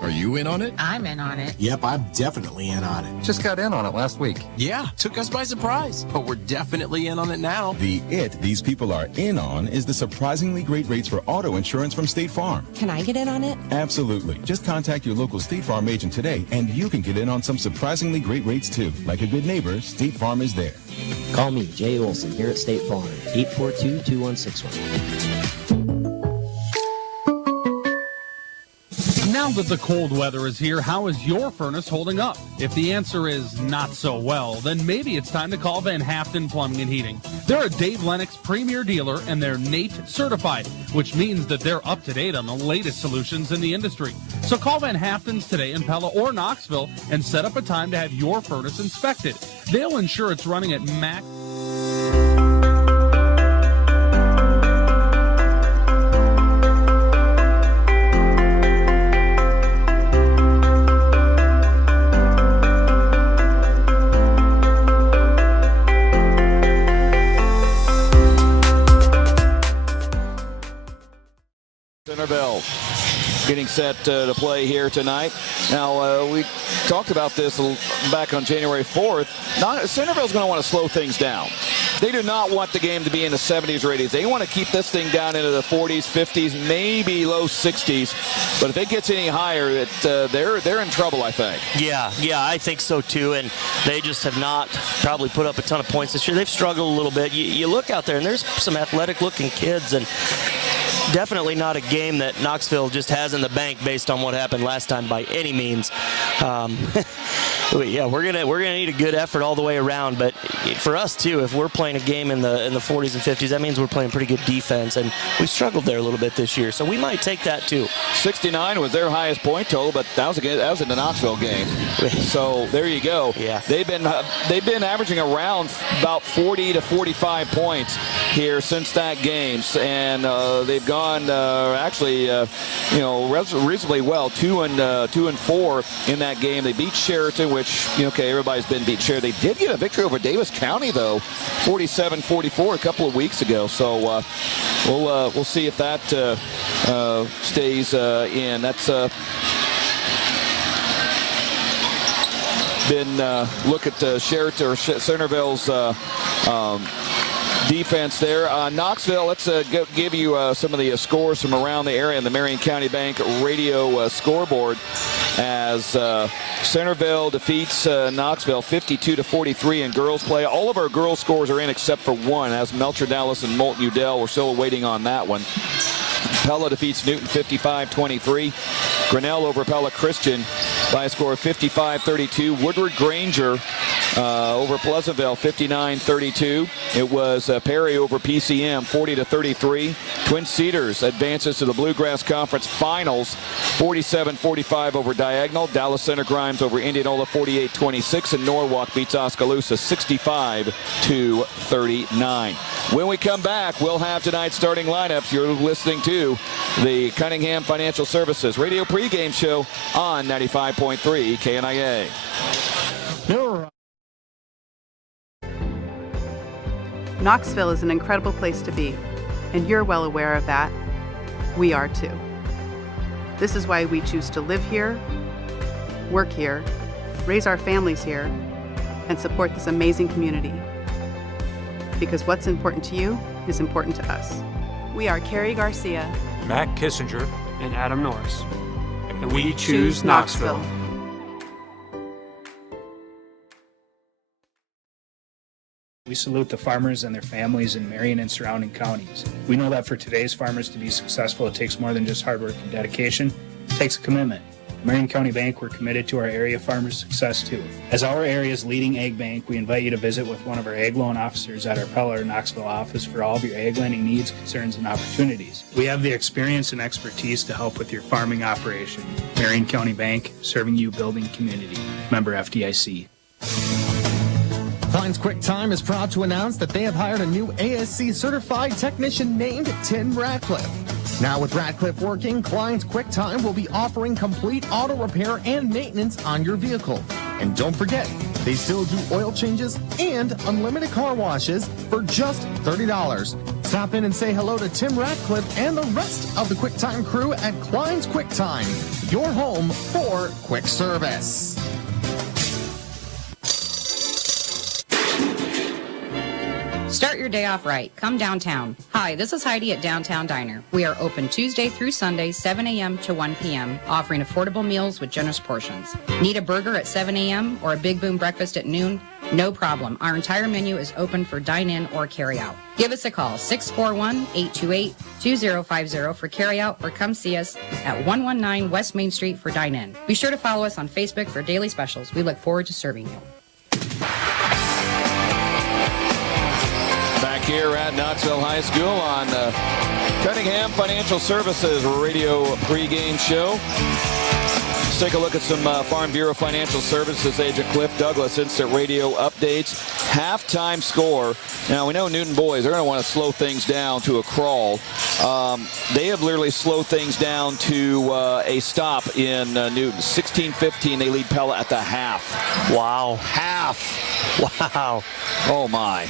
Are you in on it? I'm in on it. Yep, I'm definitely in on it. Just got in on it last week. Yeah, took us by surprise, but we're definitely in on it now. The it these people are in on is the surprisingly great rates for auto insurance from State Farm. Can I get in on it? Absolutely. Just contact your local State Farm agent today, and you can get in on some surprisingly great rates too. Like a good neighbor, State Farm is there. Call me, Jay Olson, here at State Farm, 842-2161. Now that the cold weather is here, how is your furnace holding up? If the answer is not so well, then maybe it's time to call Van Haften Plumbing and Heating. They're a Dave Lennox premier dealer, and they're NATE certified, which means that they're up to date on the latest solutions in the industry. So call Van Haften's today in Pella or Knoxville and set up a time to have your furnace inspected. They'll ensure it's running at max. Centerville getting set to play here tonight. Now, we talked about this back on January 4th. Centerville's going to want to slow things down. They do not want the game to be in the 70s or 80s. They want to keep this thing down into the 40s, 50s, maybe low 60s. But if it gets any higher, they're in trouble, I think. Yeah, I think so too. And they just have not probably put up a ton of points this year. They've struggled a little bit. You look out there, and there's some athletic-looking kids, and definitely not a game that Knoxville just has in the bank based on what happened last time by any means. Yeah, we're gonna need a good effort all the way around. But for us too, if we're playing a game in the 40s and 50s, that means we're playing pretty good defense, and we struggled there a little bit this year. So we might take that too. 69 was their highest point total, but that was in the Knoxville game. So there you go. Yeah, they've been averaging around about 40 to 45 points here since that game, and they've gone reasonably well, 2-4 in that game. They beat Sheraton, which everybody's been beat Sheraton. They did get a victory over Davis County though, 47-44 a couple of weeks ago. So we'll see if that stays in. That's been look at Sheraton or Centerville's defense there. Knoxville, let's give you some of the scores from around the area in the Marion County Bank radio scoreboard as Centerville defeats Knoxville 52-43 in girls play. All of our girls scores are in except for one, as Melcher Dallas and Moulton Udell. We're still waiting on that one. Pella defeats Newton 55-23. Grinnell over Pella Christian by a score of 55-32. Woodward Granger over Pleasantville 59-32. It was Perry over PCM 40-33. Twin Cedars advances to the Bluegrass Conference Finals 47-45 over Diagonal. Dallas Center Grimes over Indianola 48-26, and Norwalk beats Oskaloosa 65-39. When we come back, we'll have tonight's starting lineups. You're listening to the Cunningham Financial Services Radio Pregame Show on 95.3 KNIA. Knoxville is an incredible place to be, and you're well aware of that. We are too. This is why we choose to live here, work here, raise our families here, and support this amazing community. Because what's important to you is important to us. We are Carrie Garcia, Matt Kissinger, and Adam Norris. And we choose Knoxville. We salute the farmers and their families in Marion and surrounding counties. We know that for today's farmers to be successful, it takes more than just hard work and dedication. It takes a commitment. At Marion County Bank, we're committed to our area farmers' success too. As our area's leading ag bank, we invite you to visit with one of our ag loan officers at our Peller, Knoxville office for all of your ag lending needs, concerns, and opportunities. We have the experience and expertise to help with your farming operation. Marion County Bank, serving you, building community. Member FDIC. Klein's Quick Time is proud to announce that they have hired a new ASC certified technician named Tim Radcliffe. Now with Radcliffe working, Klein's Quick Time will be offering complete auto repair and maintenance on your vehicle. And don't forget, they still do oil changes and unlimited car washes for just $30. Stop in and say hello to Tim Radcliffe and the rest of the Quick Time crew at Klein's Quick Time, your home for quick service. Start your day off right. Come downtown. Hi, this is Heidi at Downtown Diner. We are open Tuesday through Sunday, 7 a.m. to 1 p.m., offering affordable meals with generous portions. Need a burger at 7 a.m. or a Big Boom breakfast at noon? No problem. Our entire menu is open for dine-in or carry-out. Give us a call, 641-828-2050 for carry-out, or come see us at 119 West Main Street for dine-in. Be sure to follow us on Facebook for daily specials. We look forward to serving you. Back here at Knoxville High School on Cunningham Financial Services radio pregame show. Let's take a look at some Farm Bureau Financial Services agent Cliff Douglas instant radio updates. Halftime score. Now we know Newton boys, they're going to want to slow things down to a crawl. They have literally slowed things down to a stop in Newton. 16-15, they lead Pella at the half. Wow. Half. Wow. Oh my.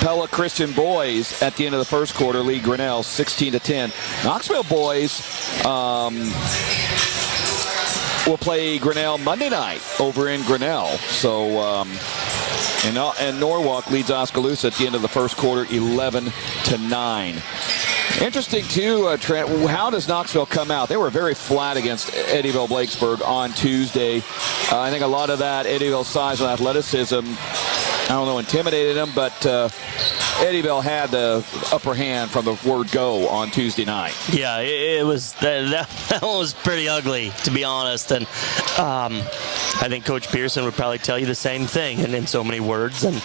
Pella Christian boys at the end of the first quarter lead Grinnell 16-10. Knoxville boys will play Grinnell Monday night over in Grinnell. So and Norwalk leads Oskaloosa at the end of the first quarter 11-9. Interesting too, Trent, how does Knoxville come out? They were very flat against Eddyville-Blakesburg on Tuesday. I think a lot of that Eddyville size and athleticism, I don't know, intimidated them, but Eddyville had the upper hand from the word go on Tuesday night. Yeah, it was that one was pretty ugly, to be honest, and I think Coach Pearson would probably tell you the same thing in so many words. And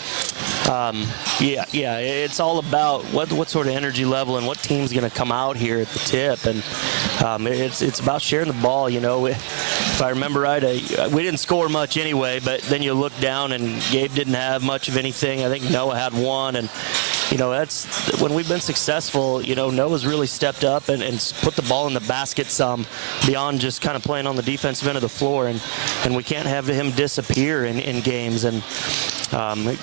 yeah, it's all about what sort of energy level and what team's going to come out here at the tip, and it's about sharing the ball. You know, if I remember right, we didn't score much anyway, but then you look down and Gabe didn't have much of anything. I think Noah had one, and you know, that's when we've been successful. You know, Noah's really stepped up and put the ball in the basket some beyond just kind of playing on the defensive end of the floor, and we can't have him disappear in games, and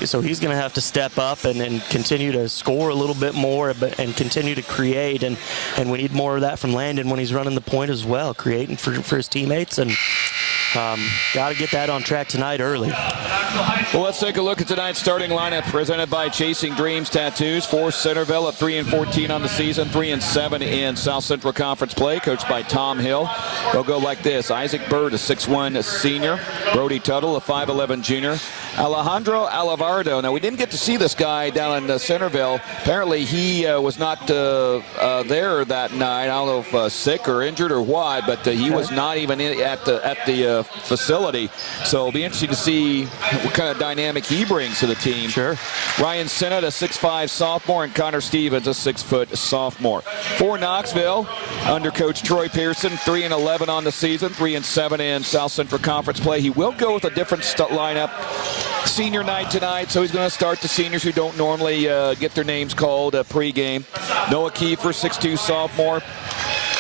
so he's going to have to step up and continue to score a little bit more, and continue to create, and we need more of that from Landon when he's running the point as well, creating for his teammates, and got to get that on track tonight early. Well, let's take a look at tonight's starting lineup presented by Chasing Dreams Tattoos. For Centerville at 3-14 on the season, 3-7 in South Central Conference play, coached by Tom Hill. They'll go like this: Isaac Bird, a 6'1 senior; Brody Tuttle, a 5'11 junior; Alejandro Alavardo. Now, we didn't get to see this guy down in Centerville. Apparently, he was not there that night. I don't know if sick or injured or what, but he was not even at the facility. So it'll be interesting to see what kind of dynamic he brings to the team. Sure. Ryan Sinnott, a 6'5 sophomore, and Connor Stevens, a 6' sophomore. For Knoxville, under Coach Troy Pearson, 3-11 on the season, 3-7 in South Central Conference play. He will go with a different lineup. Senior night tonight, so he's going to start the seniors who don't normally get their names called pregame. Noah Keefer, 6'2 sophomore.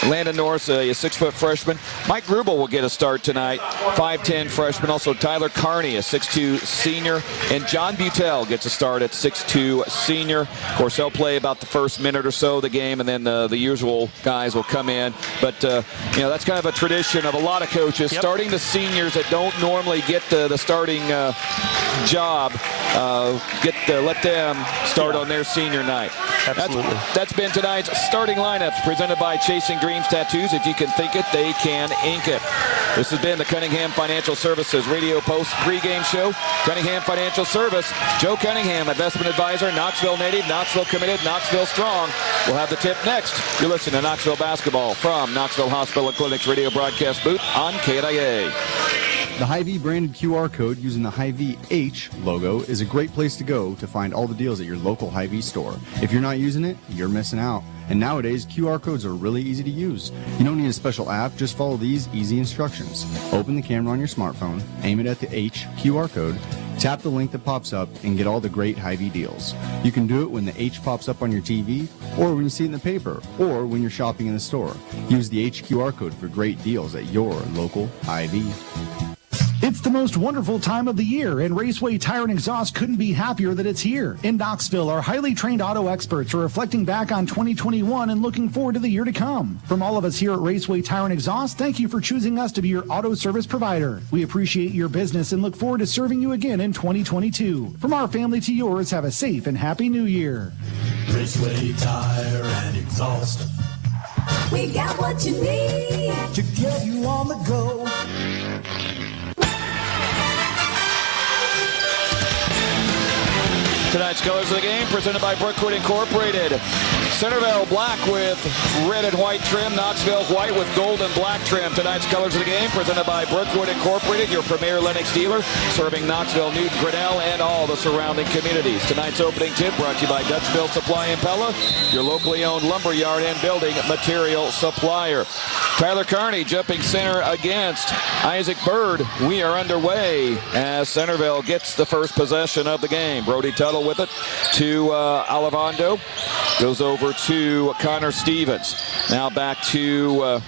Landon Norris, a 6' freshman. Mike Grubel will get a start tonight, 5'10 freshman. Also Tyler Carney, a 6'2 senior. And John Butel gets a start at 6'2 senior. Of course, they'll play about the first minute or so of the game, and then the usual guys will come in. But, you know, that's kind of a tradition of a lot of coaches, starting the seniors that don't normally get the starting job, let them start on their senior night. Absolutely. That's been tonight's starting lineups presented by Chasing Dreams Tattoos. If you can think it, they can ink it. This has been the Cunningham Financial Services Radio Post pregame show. Cunningham Financial Service, Joe Cunningham, investment advisor, Knoxville native, Knoxville committed, Knoxville strong. We'll have the tip next. You're listening to Knoxville Basketball from Knoxville Hospital and Clinic's radio broadcast booth on KNIA. The Hy-Vee branded QR code using the Hy-Vee H logo is a great place to go to find all the deals at your local Hy-Vee store. If you're not using it, you're missing out. And nowadays, QR codes are really easy to use. You don't need a special app, just follow these easy instructions. Open the camera on your smartphone, aim it at the H QR code, tap the link that pops up, and get all the great Hy-Vee deals. You can do it when the H pops up on your TV, or when you see it in the paper, or when you're shopping in the store. Use the H QR code for great deals at your local Hy-Vee. It's the most wonderful time of the year, and Raceway Tire and Exhaust couldn't be happier that it's here. In Knoxville, our highly trained auto experts are reflecting back on 2021 and looking forward to the year to come. From all of us here at Raceway Tire and Exhaust, thank you for choosing us to be your auto service provider. We appreciate your business and look forward to serving you again in 2022. From our family to yours, have a safe and happy new year. Raceway Tire and Exhaust. We got what you need to get you on the go. Tonight's colors of the game presented by Brookwood Incorporated. Centerville black with red and white trim. Knoxville white with gold and black trim. Tonight's colors of the game presented by Brookwood Incorporated, your premier Lennox dealer, serving Knoxville, Newton, Grinnell, and all the surrounding communities. Tonight's opening tip brought to you by Dutchville Supply and Pella, your locally owned lumberyard and building material supplier. Tyler Carney jumping center against Isaac Bird. We are underway as Centerville gets the first possession of the game. Brody Tuttle with it to Alivando. Goes over to Connor Stevens. Now back to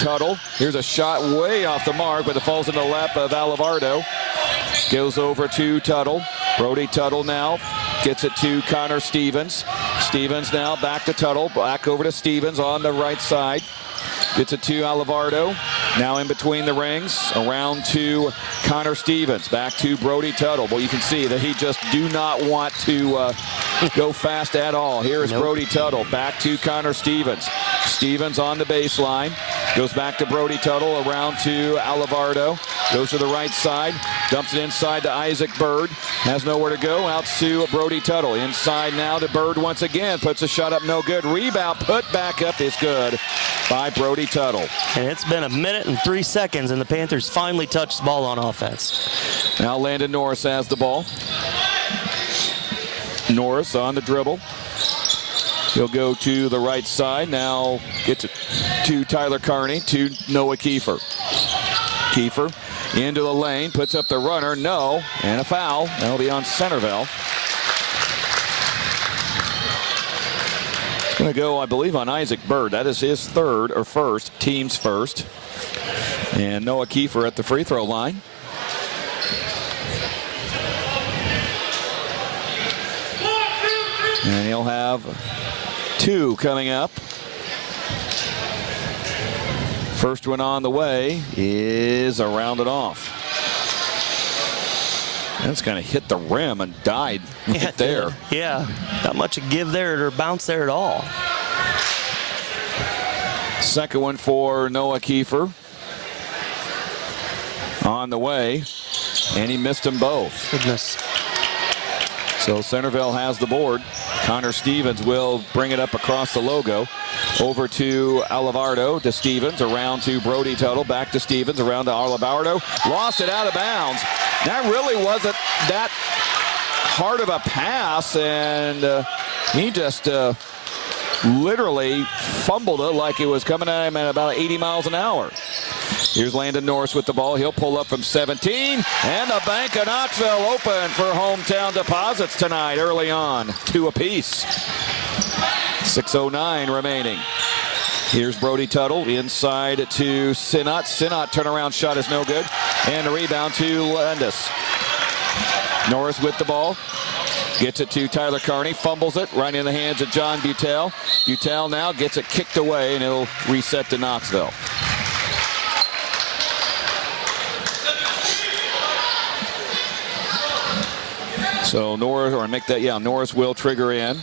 Tuttle. Here's a shot way off the mark, but it falls in the lap of Alivardo. Goes over to Tuttle. Brody Tuttle now gets it to Connor Stevens. Stevens now back to Tuttle. Back over to Stevens on the right side. Gets it to Alivardo. Now in between the rings. Around to Connor Stevens. Back to Brody Tuttle. Well, you can see that he just do not want to go fast at all. Here is Brody Tuttle. Back to Connor Stevens. Stevens on the baseline. Goes back to Brody Tuttle. Around to Alivardo. Goes to the right side. Dumps it inside to Isaac Bird. Has nowhere to go. Out to Brody Tuttle. Inside now to Bird once again. Puts a shot up, no good. Rebound put back up is good by Brody Tuttle. And it's been 1 minute and 3 seconds, and the Panthers finally touched the ball on offense. Now Landon Norris has the ball. Norris on the dribble. He'll go to the right side. Now gets it to Tyler Carney, to Noah Keefer. Keefer into the lane, puts up the runner, no, and a foul. That'll be on Centerville. It's going to go, I believe, on Isaac Bird. That is his third, or first, team's first. And Noah Keefer at the free throw line. And he'll have 2 coming up. First one on the way is a rounded off. That's kind of hit the rim and died right there. Yeah, not much of give there or bounce there at all. Second one for Noah Keefer. On the way, and he missed them both. Goodness. So Centerville has the board. Connor Stevens will bring it up across the logo. Over to Alivardo, to Stevens, around to Brody Tuttle, back to Stevens, around to Alivardo. Lost it out of bounds. That really wasn't that hard of a pass, and he just literally fumbled it like it was coming at him at about 80 miles an hour. Here's Landon Norris with the ball. He'll pull up from 17, and the Bank of Knoxville open for hometown deposits tonight early on. 2 apiece. 6:09 remaining. Here's Brody Tuttle inside to Sinnott. Sinnott turnaround shot is no good. And a rebound to Landis. Norris with the ball. Gets it to Tyler Carney. Fumbles it right in the hands of John Butel. Butel now gets it kicked away, and it'll reset to Knoxville. So Norris, or make that, yeah, Norris will trigger in.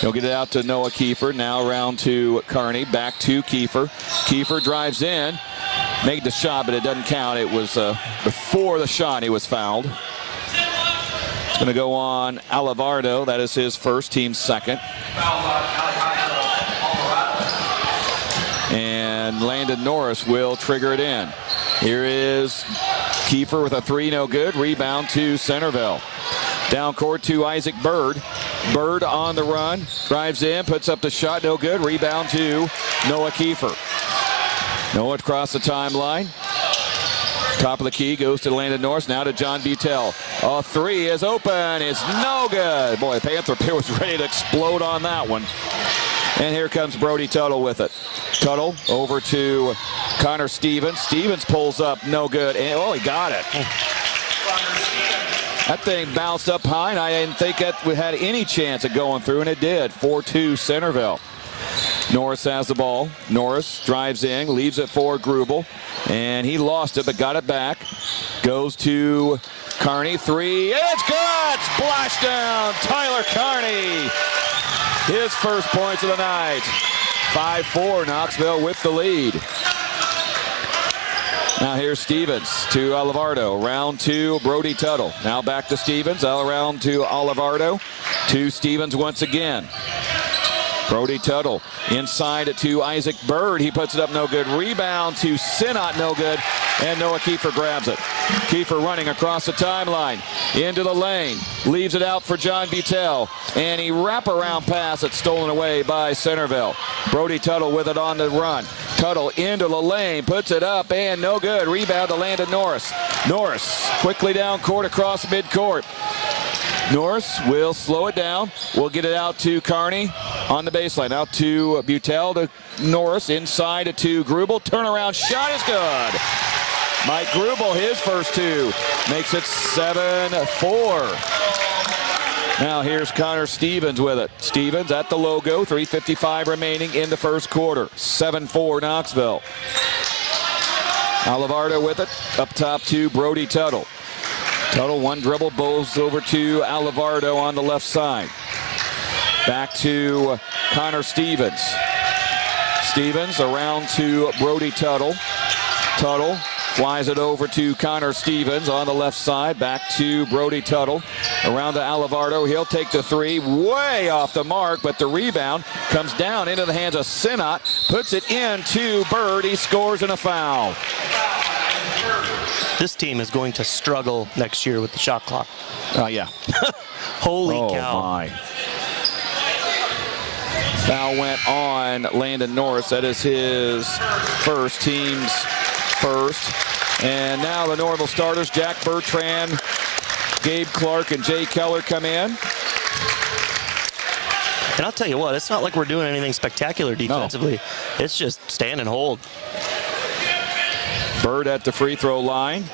He'll get it out to Noah Keefer. Now around to Carney. Back to Keefer. Keefer drives in. made the shot, but it doesn't count. It was before the shot he was fouled. It's going to go on Alivardo. That is his first, team second. And Landon Norris will trigger it in. Here is Keefer with a three, no good. Rebound to Centerville. Down court to Isaac Bird. Bird on the run, drives in, puts up the shot, no good. Rebound to Noah Keefer. Noah across the timeline. Top of the key goes to Landon Norris, now to John Butel. A three is open, it's no good. Boy, Panther Pier was ready to explode on that one. And here comes Brody Tuttle with it. Tuttle over to Connor Stevens. Stevens pulls up, no good. And, oh, he got it. That thing bounced up high, and I didn't think that we had any chance of going through, and it did. 4-2 Centerville. Norris has the ball. Norris drives in, leaves it for Grubel, and he lost it but got it back. Goes to Carney. Three. It's good! Splashdown! Tyler Carney. His first points of the night. 5-4, Knoxville with the lead. Now here's Stevens to Alivardo. Round two, Brody Tuttle. Now back to Stevens. Around to Alivardo. To Stevens once again. Brody Tuttle inside to Isaac Bird. He puts it up, no good. Rebound to Sinnott, no good. And Noah Keefer grabs it. Keefer running across the timeline. Into the lane. Leaves it out for John Butel. And he wraparound pass that's stolen away by Centerville. Brody Tuttle with it on the run. Tuttle into the lane. Puts it up and no good. Rebound to Landon Norris. Norris quickly down court across midcourt. Norris will slow it down. We'll get it out to Carney on the baseline. Out to Butel to Norris. Inside to Grubel. Turnaround shot is good. Mike Grubel, his first two. Makes it 7-4. Now here's Connor Stevens with it. Stevens at the logo. 3:55 remaining in the first quarter. 7-4 Knoxville. Alivardo with it. Up top to Brody Tuttle. Tuttle one dribble, bowls over to Alivardo on the left side. Back to Connor Stevens. Stevens around to Brody Tuttle. Tuttle flies it over to Connor Stevens on the left side. Back to Brody Tuttle. Around to Alivardo. He'll take the three. Way off the mark, but the rebound comes down into the hands of Sinnott. Puts it into Bird. He scores in a foul. This team is going to struggle next year with the shot clock. Oh, yeah. Holy cow. My. Foul went on Landon Norris. That is his first, team's first. And now the Normal starters, Jack Bertrand, Gabe Clark, and Jay Keller come in. And I'll tell you what, it's not like we're doing anything spectacular defensively. No. It's just stand and hold. Bird at the free throw line.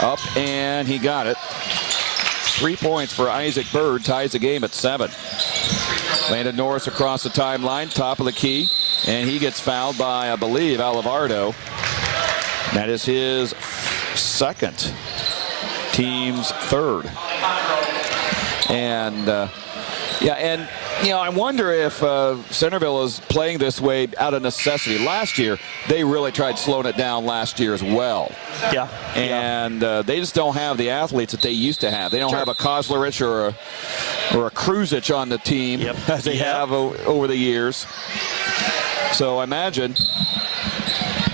Up, and he got it. 3 points for Isaac Bird. Ties the game at 7. Landon Norris across the timeline. Top of the key. And he gets fouled by, I believe, Alivardo. That is his second. Team's third. And, yeah, and you know, I wonder if Centerville is playing this way out of necessity. Last year, they really tried slowing it down last year as well. Yeah. And they just don't have the athletes that they used to have. They don't have a Kozlerich or a Kruzich on the team as they have over the years. So I imagine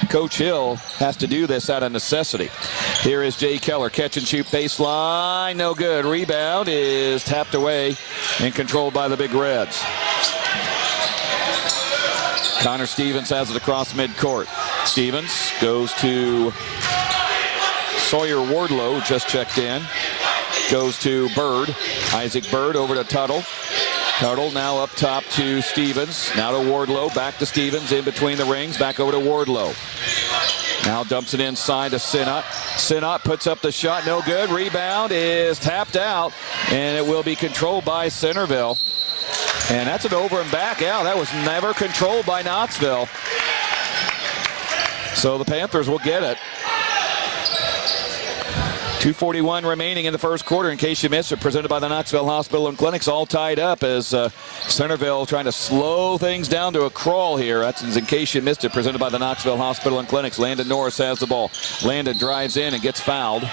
Coach Hill has to do this out of necessity. Here is Jay Keller, catch and shoot baseline, no good. Rebound is tapped away and controlled by the Big Reds. Connor Stevens has it across midcourt. Stevens goes to Sawyer Wardlow, just checked in. Goes to Bird. Isaac Bird over to Tuttle. Tuttle now up top to Stevens. Now to Wardlow. Back to Stevens in between the rings. Back over to Wardlow. Now dumps it inside to Sinnott. Sinnott puts up the shot. No good. Rebound is tapped out. And it will be controlled by Centerville. And that's an over and back out. That was never controlled by Knoxville. So the Panthers will get it. 2:41 remaining in the first quarter. In case you missed it, presented by the Knoxville Hospital and Clinics, all tied up as Centerville trying to slow things down to a crawl here. That's in case you missed it, presented by the Knoxville Hospital and Clinics. Landon Norris has the ball. Landon drives in and gets fouled.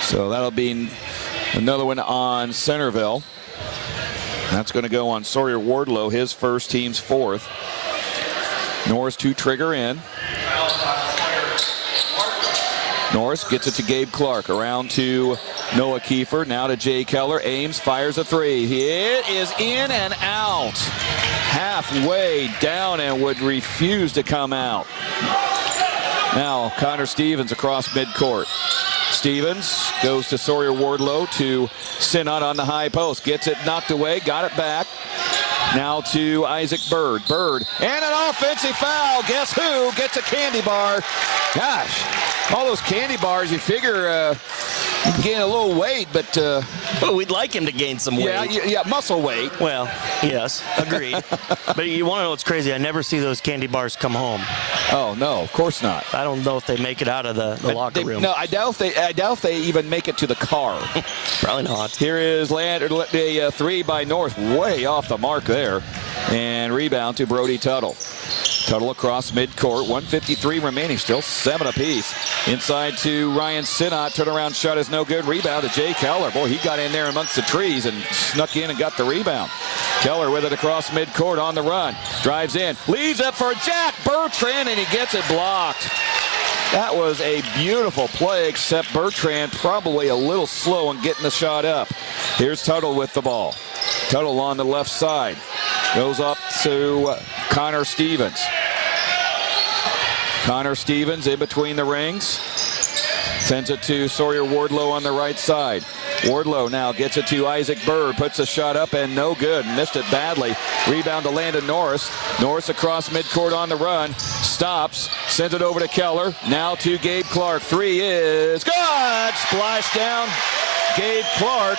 So that'll be another one on Centerville. That's going to go on Sawyer Wardlow, his first, team's fourth. Norris to trigger in. Norris gets it to Gabe Clark. Around to Noah Keefer. Now to Jay Keller. Ames, fires a three. It is in and out. Halfway down and would refuse to come out. Now Connor Stevens across midcourt. Stevens goes to Sawyer Wardlow to Sinnott on the high post. Gets it knocked away. Got it back. Now to Isaac Bird. Bird and an offensive foul. Guess who gets a candy bar? Gosh, all those candy bars, you figure you can gain a little weight, but well, we'd like him to gain some weight. Yeah, muscle weight. Well, yes, agreed. But you want to know what's crazy? I never see those candy bars come home. Oh no, of course not. I don't know if they make it out of the locker room. No, I doubt if they even make it to the car. Probably not. Here is a three by North, way off the mark there, and rebound to Brody Tuttle. Tuttle across midcourt, 1:53 remaining, still 7 apiece. Inside to Ryan Sinnott, turnaround shot is no good. Rebound to Jay Keller. Boy, he got in there amongst the trees and snuck in and got the rebound. Keller with it across midcourt on the run. Drives in, leaves it for Jack Bertrand, and he gets it blocked. That was a beautiful play, except Bertrand probably a little slow in getting the shot up. Here's Tuttle with the ball. Tuttle on the left side. Goes up to Connor Stevens. Connor Stevens in between the rings. Sends it to Sawyer Wardlow on the right side. Wardlow now gets it to Isaac Bird. Puts a shot up and no good. Missed it badly. Rebound to Landon Norris. Norris across midcourt on the run. Stops. Sends it over to Keller. Now to Gabe Clark. Three is good. Splash down. Gabe Clark.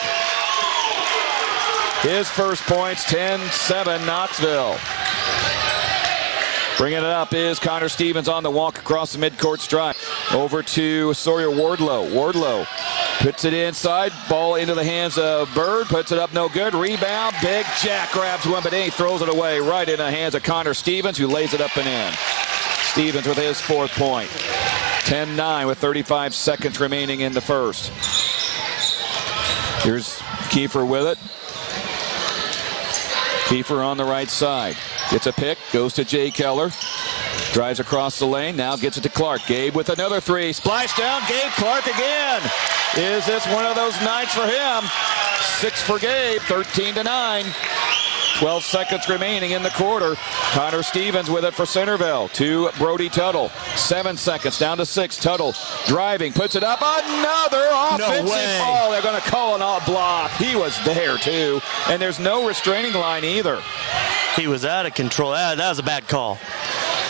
His first points, 10-7 Knoxville. Bringing it up is Connor Stevens on the walk across the midcourt stride. Over to Sawyer Wardlow. Wardlow puts it inside. Ball into the hands of Bird. Puts it up, no good. Rebound. Big Jack grabs one, but he throws it away right in the hands of Connor Stevens, who lays it up and in. Stevens with his fourth point. 10-9 with 35 seconds remaining in the first. Here's Keefer with it. Keefer on the right side. Gets a pick, goes to Jay Keller. Drives across the lane, now gets it to Clark. Gabe with another three. Splash down, Gabe Clark again. Is this one of those nights for him? 6 for Gabe, 13-9. 12 seconds remaining in the quarter. Connor Stevens with it for Centerville. To Brody Tuttle. 7 seconds, down to 6. Tuttle driving, puts it up. Another offensive foul. They're going to call an off block. He was there too. And there's no restraining line either. He was out of control. That was a bad call.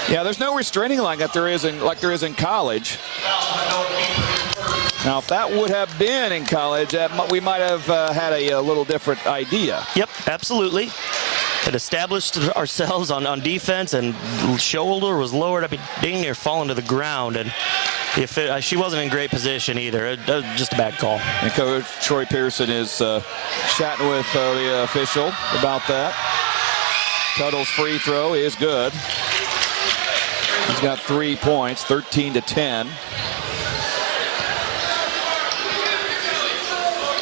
Yeah, there's no restraining line like there is in college. Now, if that would have been in college, we might have had a little different idea. Yep, absolutely. It established ourselves on defense, and shoulder was lowered up, dang near falling to the ground, and she wasn't in great position either. It was just a bad call. And Coach Troy Pearson is chatting with the official about that. Tuttle's free throw is good. He's got 3 points, 13-10.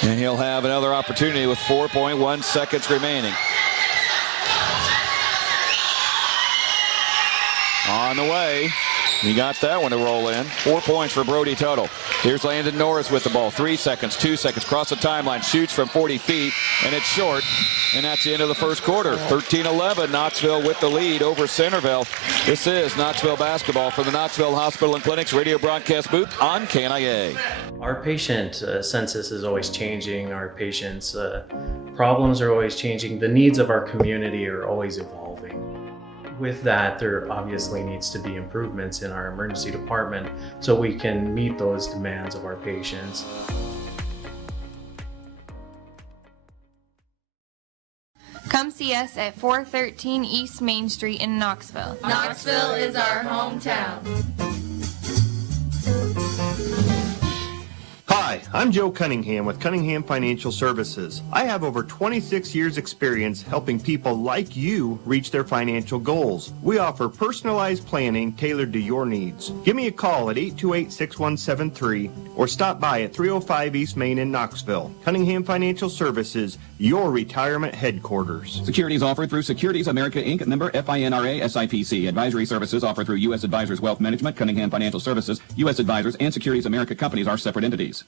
And he'll have another opportunity with 4.1 seconds remaining. On the way. He got that one to roll in. 4 points for Brody Tuttle. Here's Landon Norris with the ball. 3 seconds, 2 seconds, cross the timeline, shoots from 40 feet, and it's short. And that's the end of the first quarter. 13-11, Knoxville with the lead over Centerville. This is Knoxville basketball from the Knoxville Hospital and Clinics radio broadcast booth on KNIA. Our patient census is always changing. Our patients' problems are always changing. The needs of our community are always evolving. With that, there obviously needs to be improvements in our emergency department so we can meet those demands of our patients. Come see us at 413 East Main Street in Knoxville. Knoxville is our hometown. Hi, I'm Joe Cunningham with Cunningham Financial Services. I have over 26 years experience helping people like you reach their financial goals. We offer personalized planning tailored to your needs. Give me a call at 828-6173 or stop by at 305 East Main in Knoxville. Cunningham Financial Services, your retirement headquarters. Securities offered through Securities America Inc., member FINRA SIPC. Advisory services offered through U.S. Advisors Wealth Management, Cunningham Financial Services, U.S. Advisors, and Securities America companies are separate entities.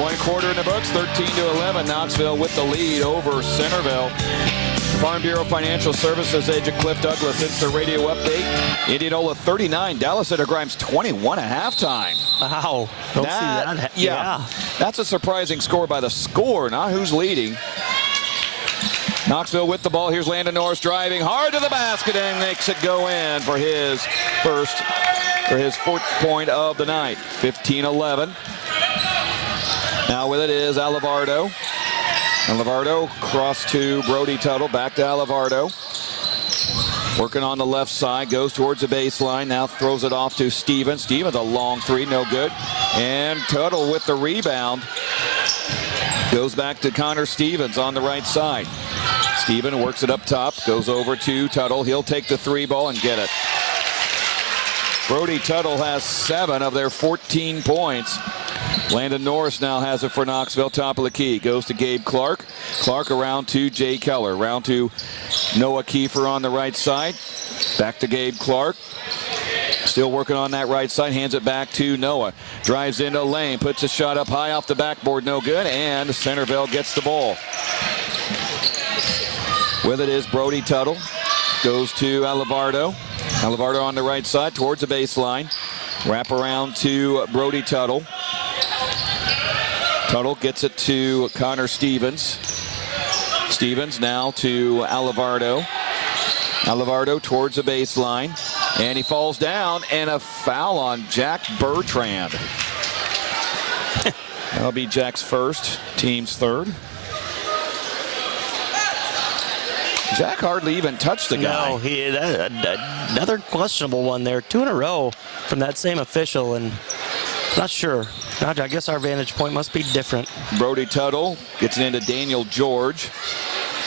1 quarter in the books, 13-11. Knoxville with the lead over Centerville. Farm Bureau Financial Services agent Cliff Douglas into the radio update. Indianola 39, Dallas at Grimes 21 at halftime. Wow. Don't see that. Yeah. That's a surprising score by the score, not who's leading. Knoxville with the ball. Here's Landon Norris driving hard to the basket and makes it go in for his fourth point of the night. 15-11. Now with it is Alivardo. Alivardo cross to Brody Tuttle. Back to Alivardo. Working on the left side. Goes towards the baseline. Now throws it off to Stevens. Stevens a long three. No good. And Tuttle with the rebound. Goes back to Connor Stevens on the right side. Stevens works it up top. Goes over to Tuttle. He'll take the three ball and get it. Brody Tuttle has 7 of their 14 points. Landon Norris now has it for Knoxville. Top of the key. Goes to Gabe Clark. Clark around to Jay Keller. Around to Noah Keefer on the right side. Back to Gabe Clark. Still working on that right side. Hands it back to Noah. Drives into lane. Puts a shot up high off the backboard. No good. And Centerville gets the ball. With it is Brody Tuttle. Goes to Alivardo. Alivardo on the right side towards the baseline. Wrap around to Brody Tuttle. Tuttle gets it to Connor Stevens. Stevens now to Alivardo. Alivardo towards the baseline. And he falls down, and a foul on Jack Bertrand. That'll be Jack's first, team's third. Jack hardly even touched the guy. No, another questionable one there. 2 in a row from that same official, and not sure. I guess our vantage point must be different. Brody Tuttle gets it into Daniel George.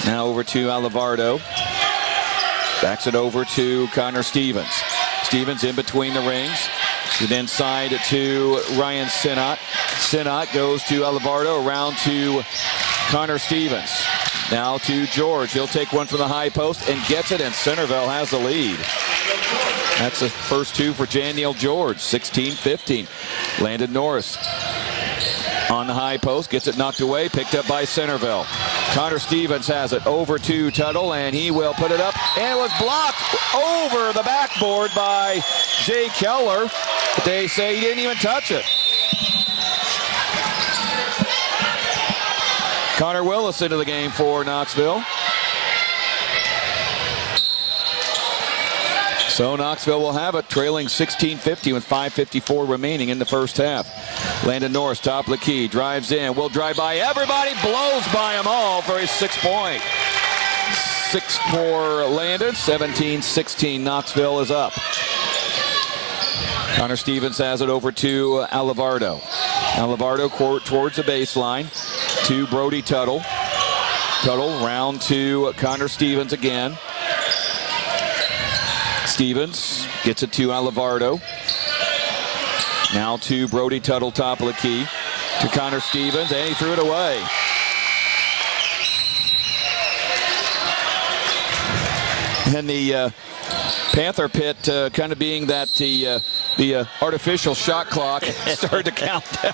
Now over to Alivardo. Backs it over to Connor Stevens. Stevens in between the rings. Then inside to Ryan Sinnott. Sinnott goes to Alivardo, around to Connor Stevens. Now to George. He'll take one from the high post and gets it, and Centerville has the lead. That's the first 2 for Daniel George. 16-15. Landon Norris on the high post. Gets it knocked away. Picked up by Centerville. Connor Stevens has it over to Tuttle, and he will put it up. And it was blocked over the backboard by Jay Keller. But they say he didn't even touch it. Connor Willis into the game for Knoxville. So Knoxville will have it, trailing 16-50 with 5:54 remaining in the first half. Landon Norris, top of the key, drives in, will drive by everybody, blows by them all for his 6 point. 6 for Landon, 17-16, Knoxville is up. Connor Stevens has it over to Alivardo. Alivardo towards the baseline to Brody Tuttle. Tuttle round to Connor Stevens again. Stevens gets it to Alivardo. Now to Brody Tuttle, top of the key. To Connor Stevens, and he threw it away. And the Panther pit kind of being that the artificial shot clock started to count down.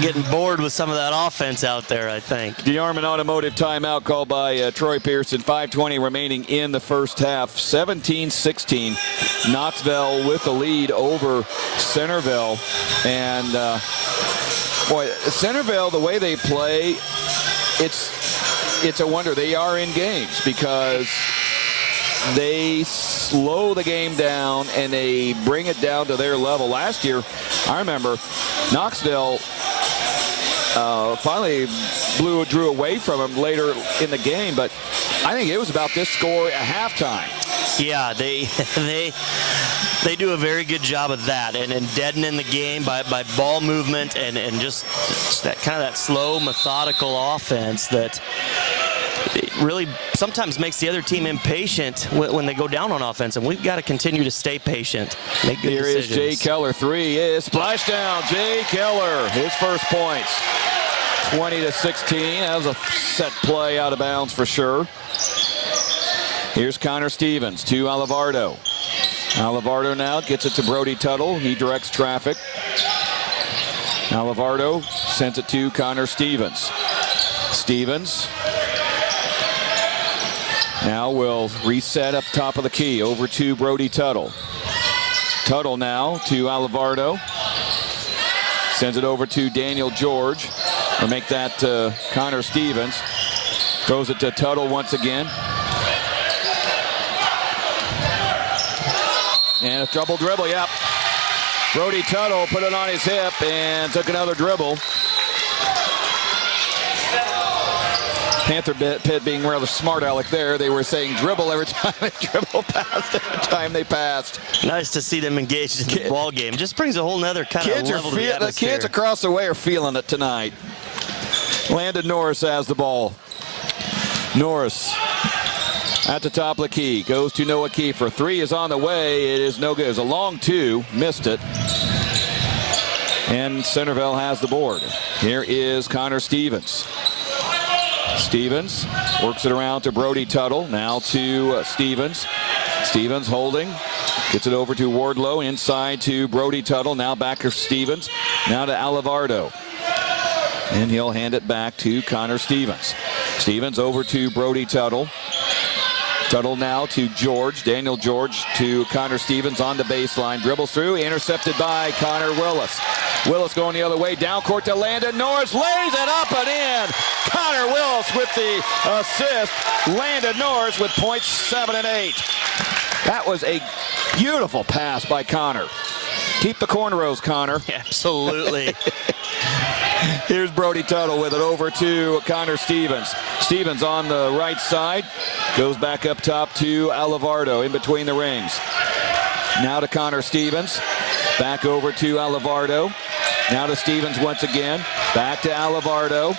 Getting bored with some of that offense out there, I think. The Armin Automotive timeout called by Troy Pearson. 5:20 remaining in the first half. 17-16. Knoxville with the lead over Centerville. And, boy, Centerville, the way they play, it's a wonder. They are in games because they slow the game down and they bring it down to their level. Last year, I remember Knoxville finally drew away from them later in the game, but I think it was about this score at halftime. Yeah, they do a very good job of that and deadening the game by ball movement and just that kind of that slow, methodical offense that it really sometimes makes the other team impatient when they go down on offense, and we've got to continue to stay patient, make good decisions. Here is Jay Keller. 3 is splashdown. Jay Keller, his first points. 20-16. That was a set play out of bounds for sure. Here's Connor Stevens to Alivardo. Alivardo now gets it to Brody Tuttle. He directs traffic. Alivardo sends it to Connor Stevens. Stevens now will reset up top of the key over to Brody Tuttle. Tuttle now to Alivardo. Sends it over to Daniel George. We'll make that Connor Stevens. Throws it to Tuttle once again. And a double dribble, yep. Brody Tuttle put it on his hip and took another dribble. Panther Pit being rather smart aleck there. They were saying dribble every time they dribble past, every time they passed. Nice to see them engaged in the ball game. Just brings a whole nother kind of level to the atmosphere. The kids across the way are feeling it tonight. Landon Norris has the ball. Norris at the top of the key. Goes to Noah Keefer. 3 is on the way. It is no good. It was a long 2. Missed it. And Centerville has the board. Here is Connor Stevens. Stevens works it around to Brody Tuttle. Now to Stevens. Stevens holding. Gets it over to Wardlow. Inside to Brody Tuttle. Now back to Stevens. Now to Alivardo. And he'll hand it back to Connor Stevens. Stevens over to Brody Tuttle. Tuttle now to George. Daniel George to Connor Stevens on the baseline. Dribbles through. Intercepted by Connor Willis. Willis going the other way. Down court to Landon Norris. Lays it up and in. Connor Willis with the assist. Landon Norris with points 7 and 8. That was a beautiful pass by Connor. Keep the cornrows, Connor. Absolutely. Here's Brody Tuttle with it over to Connor Stevens. Stevens on the right side. Goes back up top to Alivardo in between the rings. Now to Connor Stevens. Back over to Alivardo. Now to Stevens once again. Back to Alivardo.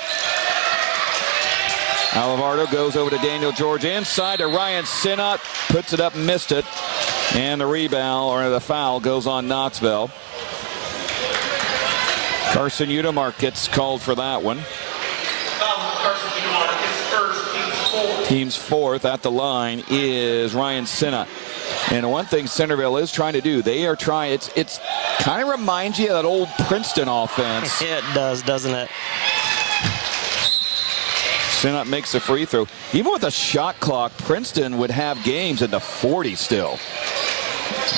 Alivardo goes over to Daniel George. Inside to Ryan Sinnott. Puts it up, missed it. And the rebound, or the foul, goes on Knoxville. Carson Udemark gets called for that one. Team's fourth at the line is Ryan Sinnott. And one thing Centerville is trying to do, they are trying, it's kind of reminds you of that old Princeton offense. Yeah, it does, doesn't it? Sinnott makes a free throw. Even with a shot clock, Princeton would have games in the 40s still.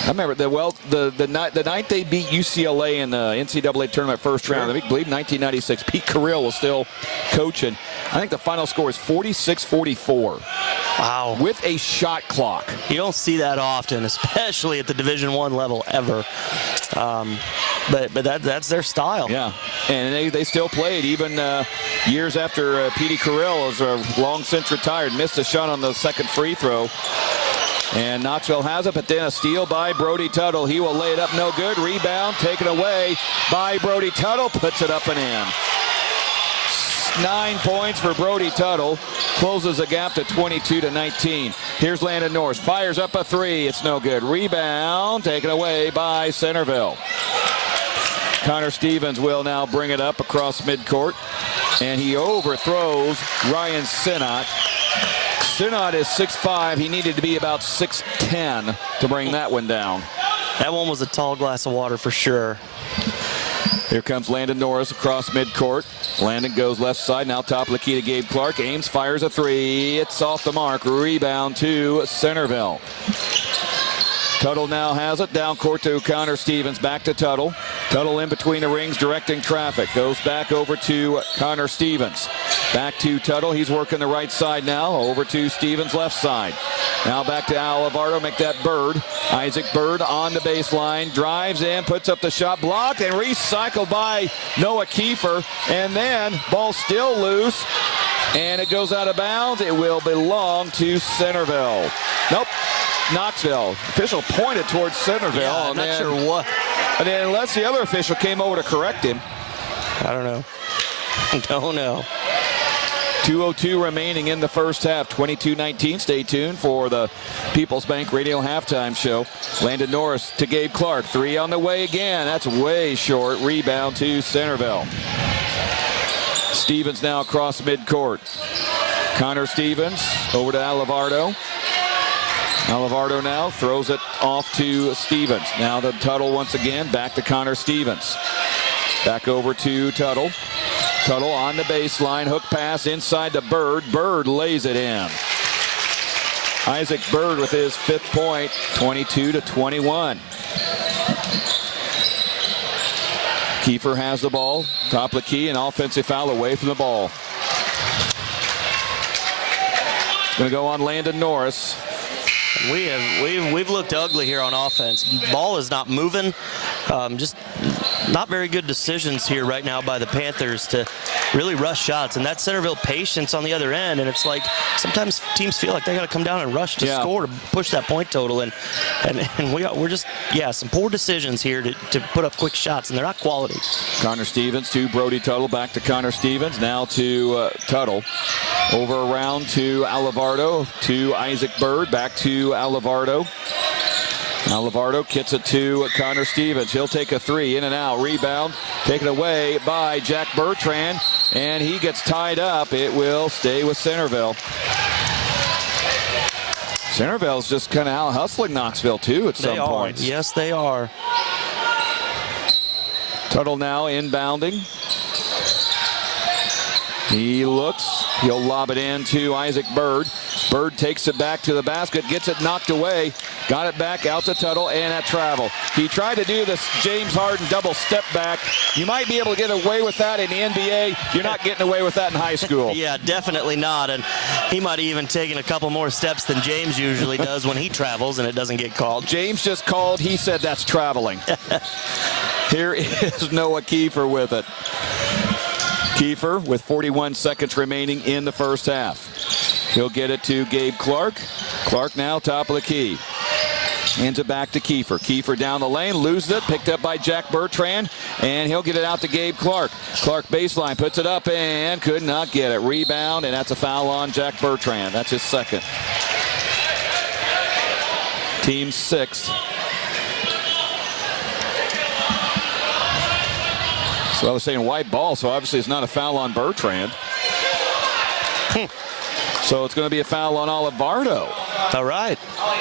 I remember the night they beat UCLA in the NCAA tournament first round, I believe 1996. Pete Carrill was still coaching. I think the final score is 46-44. Wow. With a shot clock. You don't see that often, especially at the Division I level ever. But that's their style. Yeah, and they still played even years after Petey Carrill is long since retired. Missed a shot on the second free throw. And Knoxville has it, but then a steal by Brody Tuttle. He will lay it up, no good. Rebound taken away by Brody Tuttle. Puts it up and in. 9 points for Brody Tuttle. Closes the gap to 22-19. Here's Landon Norris. Fires up a 3. It's no good. Rebound taken away by Centerville. Connor Stevens will now bring it up across midcourt. And he overthrows Ryan Sinnott. Sinnott is 6'5". He needed to be about 6'10" to bring that one down. That one was a tall glass of water for sure. Here comes Landon Norris across midcourt. Landon goes left side, now top of the key to Gabe Clark. Ames, fires a 3. It's off the mark. Rebound to Centerville. Tuttle now has it. Down court to Connor Stevens. Back to Tuttle. Tuttle in between the rings, directing traffic. Goes back over to Connor Stevens. Back to Tuttle. He's working the right side now. Over to Stevens' left side. Now back to Alivardo. Make that Bird. Isaac Bird on the baseline. Drives in, puts up the shot, blocked, and recycled by Noah Keefer. And then ball still loose. And it goes out of bounds. It will belong to Centerville. Nope. Knoxville. Official pointed towards Centerville. Yeah, I'm not sure what. And then unless the other official came over to correct him. I don't know. Don't know. 2:02 remaining in the first half. 22-19. Stay tuned for the People's Bank Radio halftime show. Landon Norris to Gabe Clark. 3 on the way again. That's way short. Rebound to Centerville. Stevens now across midcourt. Connor Stevens over to Alivardo. Alivardo now throws it off to Stevens. Now the Tuttle once again. Back to Connor Stevens. Back over to Tuttle. Tuttle on the baseline. Hook pass inside to Bird. Bird lays it in. Isaac Bird with his 5th point. 22-21. Keefer has the ball. Top of the key. An offensive foul away from the ball. Going to go on Landon Norris. We've looked ugly here on offense. Ball is not moving. Just not very good decisions here right now by the Panthers to really rush shots, and that's Centerville patience on the other end. And it's like sometimes teams feel like they got to come down and rush to score to push that point total, and we're just some poor decisions here to put up quick shots, and they're not quality. Connor Stevens to Brody Tuttle. Back to Connor Stevens. Now to Tuttle. Over around to Alivardo, to Isaac Bird. Back to Alivardo. Alivardo gets it to Connor Stevens. He'll take a 3 in and out. Rebound taken away by Jack Bertrand, and he gets tied up. It will stay with Centerville. Centerville's just kind of out hustling Knoxville too at some points. Yes, they are. Tuttle now inbounding. He looks. He'll lob it in to Isaac Bird. Bird takes it back to the basket, gets it knocked away, got it back out to Tuttle, and at travel. He tried to do this James Harden double step back. You might be able to get away with that in the NBA. You're not getting away with that in high school. Yeah, definitely not. And he might have even taken a couple more steps than James usually does when he travels and it doesn't get called. James just called. He said that's traveling. Here is Noah Keefer with it. Keefer with 41 seconds remaining in the first half. He'll get it to Gabe Clark. Clark now top of the key. Into back to Keefer. Keefer down the lane, loses it, picked up by Jack Bertrand, and he'll get it out to Gabe Clark. Clark baseline, puts it up and could not get it. Rebound, and that's a foul on Jack Bertrand. That's his 2nd. Team 6th. So I was saying white ball, so obviously it's not a foul on Bertrand. So it's going to be a foul on Alivardo. All right.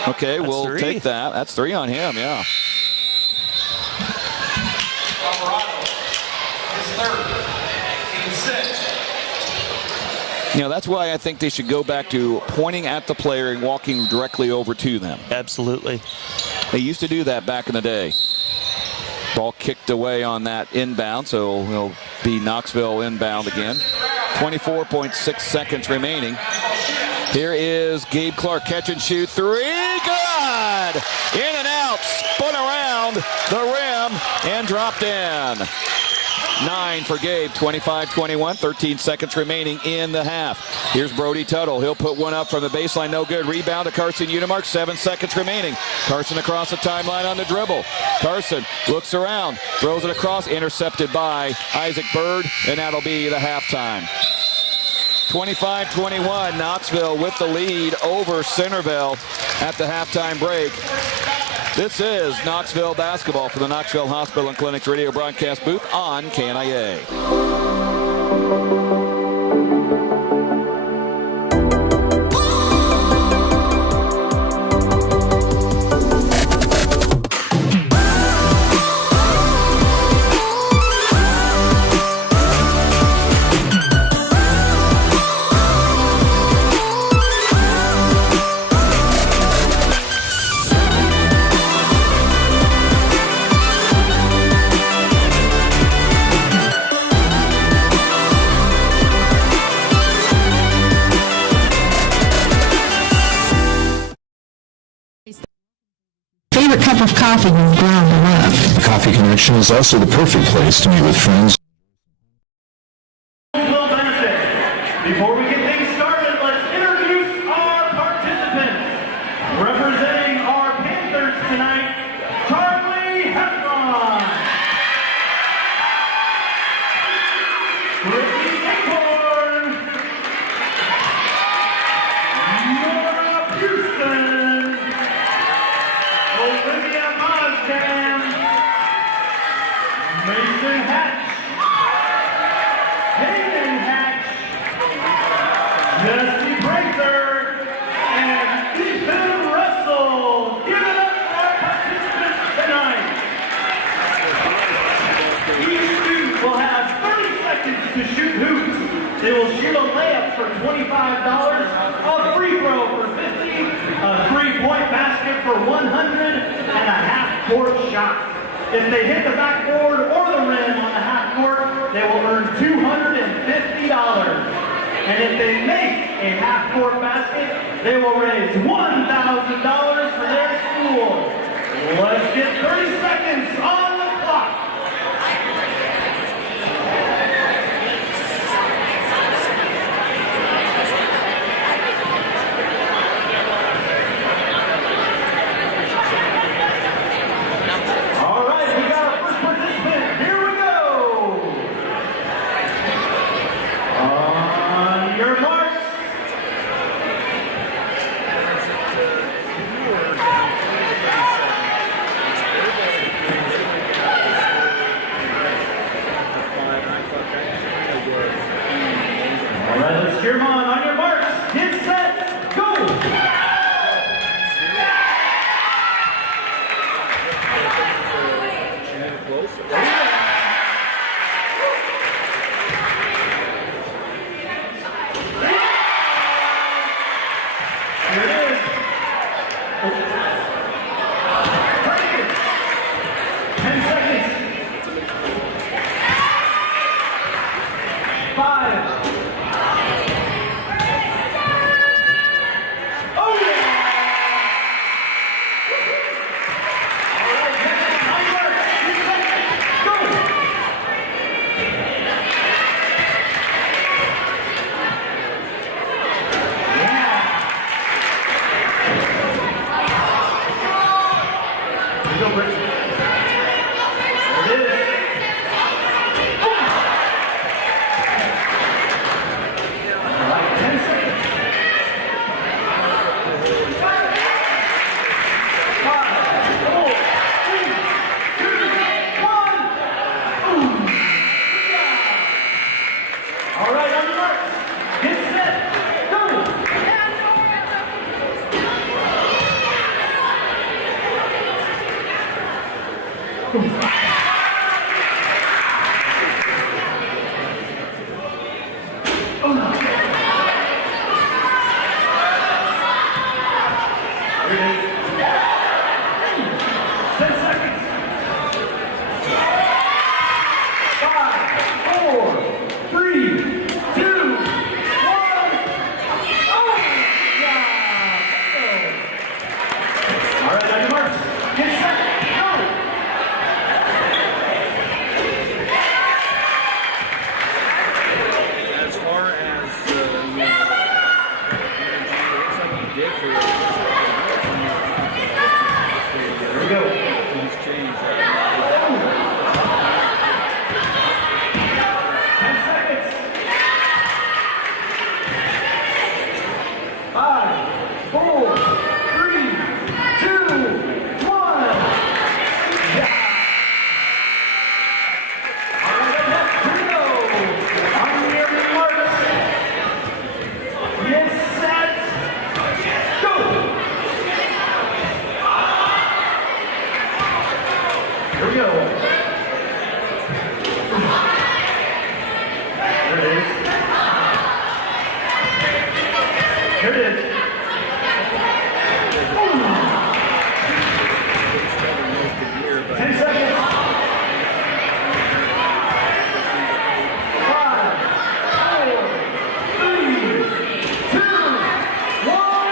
Okay, we'll take that. That's 3 on him, yeah. You know, that's why I think they should go back to pointing at the player and walking directly over to them. Absolutely. They used to do that back in the day. Ball kicked away on that inbound, so it'll be Knoxville inbound again. 24.6 seconds remaining. Here is Gabe Clark, catch and shoot 3, good! In and out, spun around the rim and dropped in. 9 for Gabe, 25-21, 13 seconds remaining in the half. Here's Brody Tuttle. He'll put one up from the baseline, no good. Rebound to Carson Unimark, 7 seconds remaining. Carson across the timeline on the dribble. Carson looks around, throws it across, intercepted by Isaac Bird, and that'll be the halftime. 25-21, Knoxville with the lead over Centerville at the halftime break. This is Knoxville basketball for the Knoxville Hospital and Clinics radio broadcast booth on KNIA. Favorite cup of coffee when the ground are up. The Coffee Connection is also the perfect place to meet with friends. Before we get things started, let's introduce our participants. Representing If they hit the backboard or the rim on the half court, they will earn $250. And if they make a half court basket, they will raise $1,000 for their school. Let's get 30 seconds on the clock. All right, we got our first participant. Here we go. On your marks. All right, let's cheer them on. On your marks. Get set. Go. Here it is. 10 seconds. 5. Oh yeah! All right, next one. On your mark. Get set. Go. Here we go, Britt. There it is. All right, 10 seconds. 5, 4, 3, 2, 1. All right, on your mark. Get set. Go. Here it is. 10 seconds. 5, 4, 3, 2, 1. Oh, yeah. All right, on your marks. Get set. Go. As far as did for Here we go. things changed. 10 seconds. 5, 4, 3, 2, 1. Yeah. All right, up next, here we go. On your marks. Get set. Go. Here we go. There it is. Here it is. 10 seconds. 5, 4, 3, 2, 1.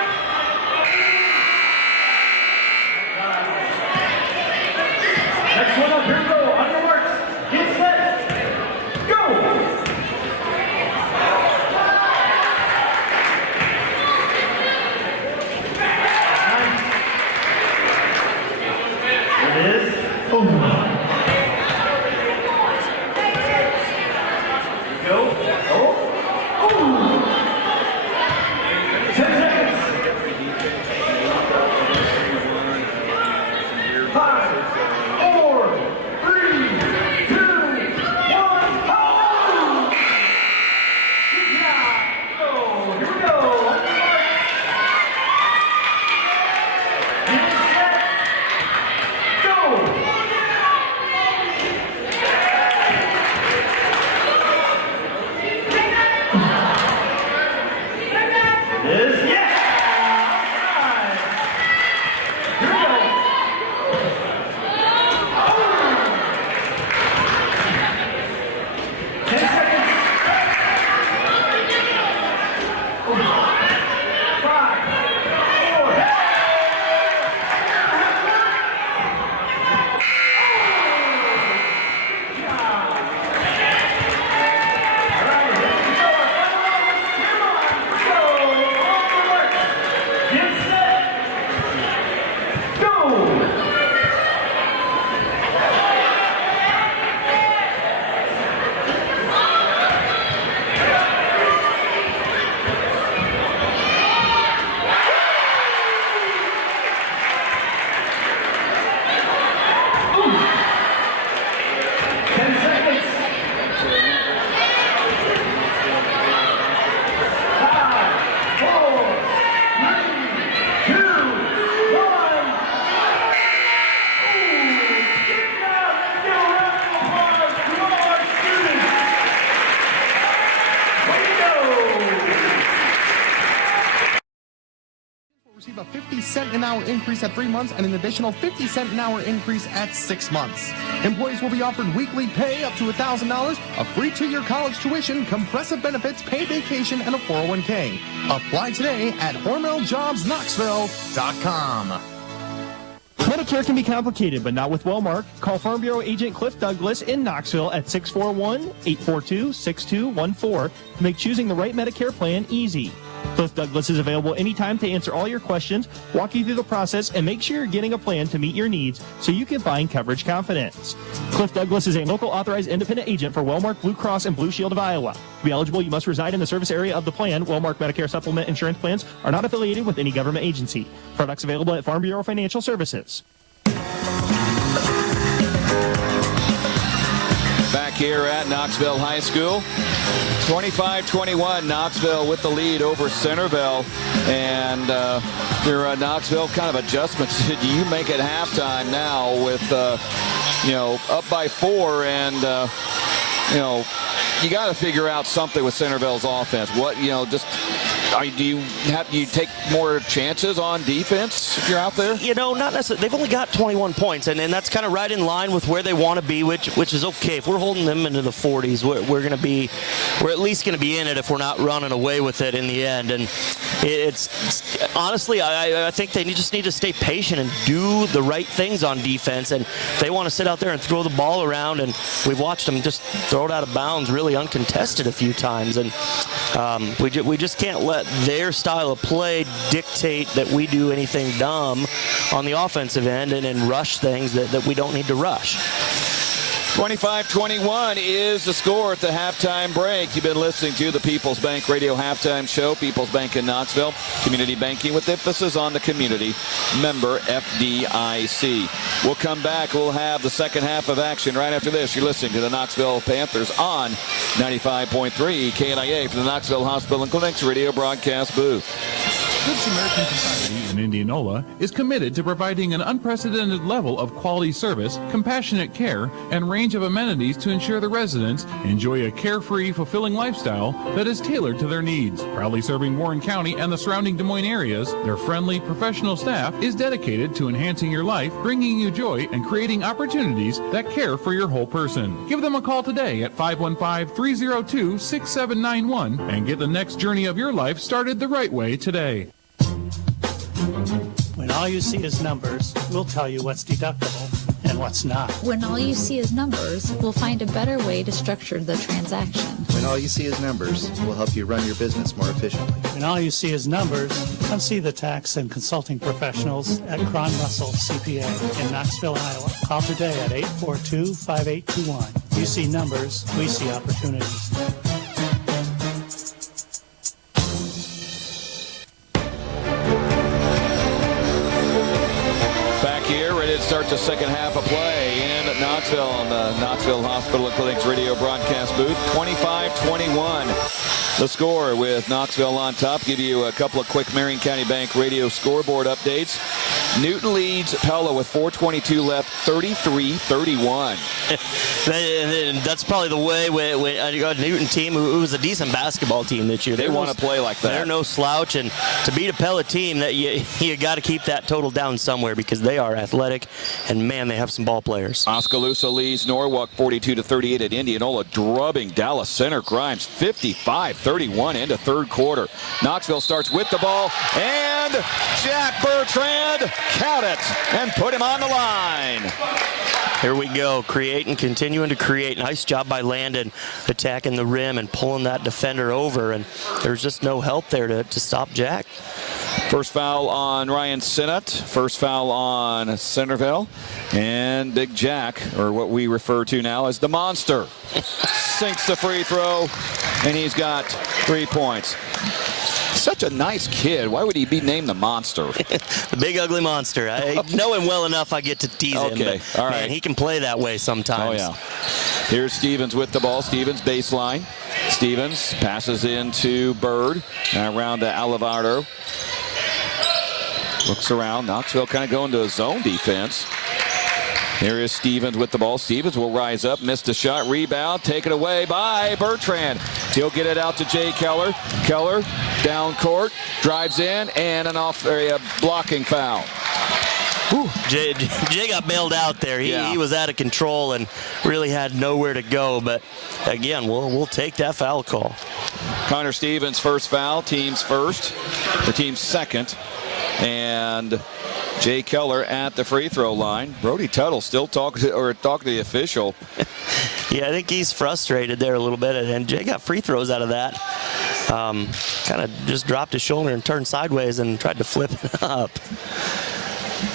Next one up, here we go. On your marks. Get set. Go. Nice. Here it is. Oh. Go. Oh. Oh. 10 seconds. 5, 4, 3, 2, 1. Oh! Yeah. Go. Here we go. On your mark. Get set. Go. Receive a 50-cent an hour increase at 3 months and an additional 50-cent an hour increase at 6 months. Employees will be offered weekly pay up to $1,000, a free 2-year college tuition, compressive benefits, paid vacation, and a 401k. Apply today at HormelJobsKnoxville.com. Medicare can be complicated, but not with Wellmark. Call Farm Bureau agent Cliff Douglas in Knoxville at 641-842-6214 to make choosing the right Medicare plan easy. Cliff Douglas is available anytime to answer all your questions, walk you through the process, and make sure you're getting a plan to meet your needs so you can find coverage confidence. Cliff Douglas is a local authorized independent agent for Wellmark Blue Cross and Blue Shield of Iowa. To be eligible, you must reside in the service area of the plan. Wellmark Medicare Supplement insurance plans are not affiliated with any government agency. Products available at Farm Bureau Financial Services. Back here at Knoxville High School, 25-21, Knoxville with the lead over Centerville. And your Knoxville kind of adjustments. Did you make it halftime now with, up by 4 and, you got to figure out something with Centerville's offense. What, do you take more chances on defense if you're out there? Not necessarily. They've only got 21 points, and that's kind of right in line with where they want to be, which is okay. If we're holding them into the 40s, we're at least going to be in it if we're not running away with it in the end. And it's honestly, I think they just need to stay patient and do the right things on defense. And they want to sit out there and throw the ball around, and we've watched them just throw it out of bounds really uncontested a few times. And we just can't let their style of play dictate that we do anything dumb on the offensive end and rush things that we don't need to rush. 25-21 is the score at the halftime break. You've been listening to the People's Bank Radio Halftime Show. People's Bank in Knoxville. Community banking with emphasis on the community. Member FDIC. We'll come back. We'll have the second half of action right after this. You're listening to the Knoxville Panthers on 95.3 KNIA from the Knoxville Hospital and Clinics radio broadcast booth. Good Samaritan Society in Indianola is committed to providing an unprecedented level of quality service, compassionate care, and range of amenities to ensure the residents enjoy a carefree, fulfilling lifestyle that is tailored to their needs. Proudly serving Warren County and the surrounding Des Moines areas, their friendly, professional staff is dedicated to enhancing your life, bringing you joy, and creating opportunities that care for your whole person. Give them a call today at 515-302-6791 and get the next journey of your life started the right way today. When all you see is numbers, we'll tell you what's deductible and what's not. When all you see is numbers, we'll find a better way to structure the transaction. When all you see is numbers, we'll help you run your business more efficiently. When all you see is numbers, come see the tax and consulting professionals at Cron Russell CPA in Knoxville, Iowa. Call today at 842-5821. You see numbers, we see opportunities. Start the second half of play in Knoxville on the Knoxville Hospital and Clinics radio broadcast booth. 25-21 the score with Knoxville on top. Give you a couple of quick Marion County Bank radio scoreboard updates. Newton leads Pella with 4:22 left, 33-31. That's probably the way when you got a Newton team who was a decent basketball team this year. They want to play like that. They're no slouch, and to beat a Pella team, that you got to keep that total down somewhere because they are athletic, and man, they have some ball players. Oskaloosa leads Norwalk 42-38 at Indianola, drubbing Dallas Center Grimes 55-31 into third quarter. Knoxville starts with the ball, and Jack Bertrand, count it, and put him on the line. Here we go, continuing to create. Nice job by Landon attacking the rim and pulling that defender over, and there's just no help there to stop Jack. First foul on Ryan Sinnott, first foul on Centerville, and Big Jack, or what we refer to now as the Monster, sinks the free throw, and he's got 3 points. Such a nice kid. Why would he be named the Monster? The Big Ugly Monster. I know him well enough I get to tease him. But, all right. Man, he can play that way sometimes. Oh, yeah. Here's Stevens with the ball. Stevens baseline. Stevens passes into Bird. Now around to Alivardo. Looks around. Knoxville kind of going to a zone defense. Here is Stevens with the ball. Stevens will rise up, missed a shot, rebound, taken away by Bertrand. He'll get it out to Jay Keller. Keller down court, drives in, and an off-area blocking foul. Jay got bailed out there. He was out of control and really had nowhere to go. But again, we'll take that foul call. Connor Stevens' first foul, team's first, the team's second, and Jay Keller at the free throw line. Brody Tuttle still talking to the official. Yeah, I think he's frustrated there a little bit, and Jay got free throws out of that. Kind of just dropped his shoulder and turned sideways and tried to flip it up.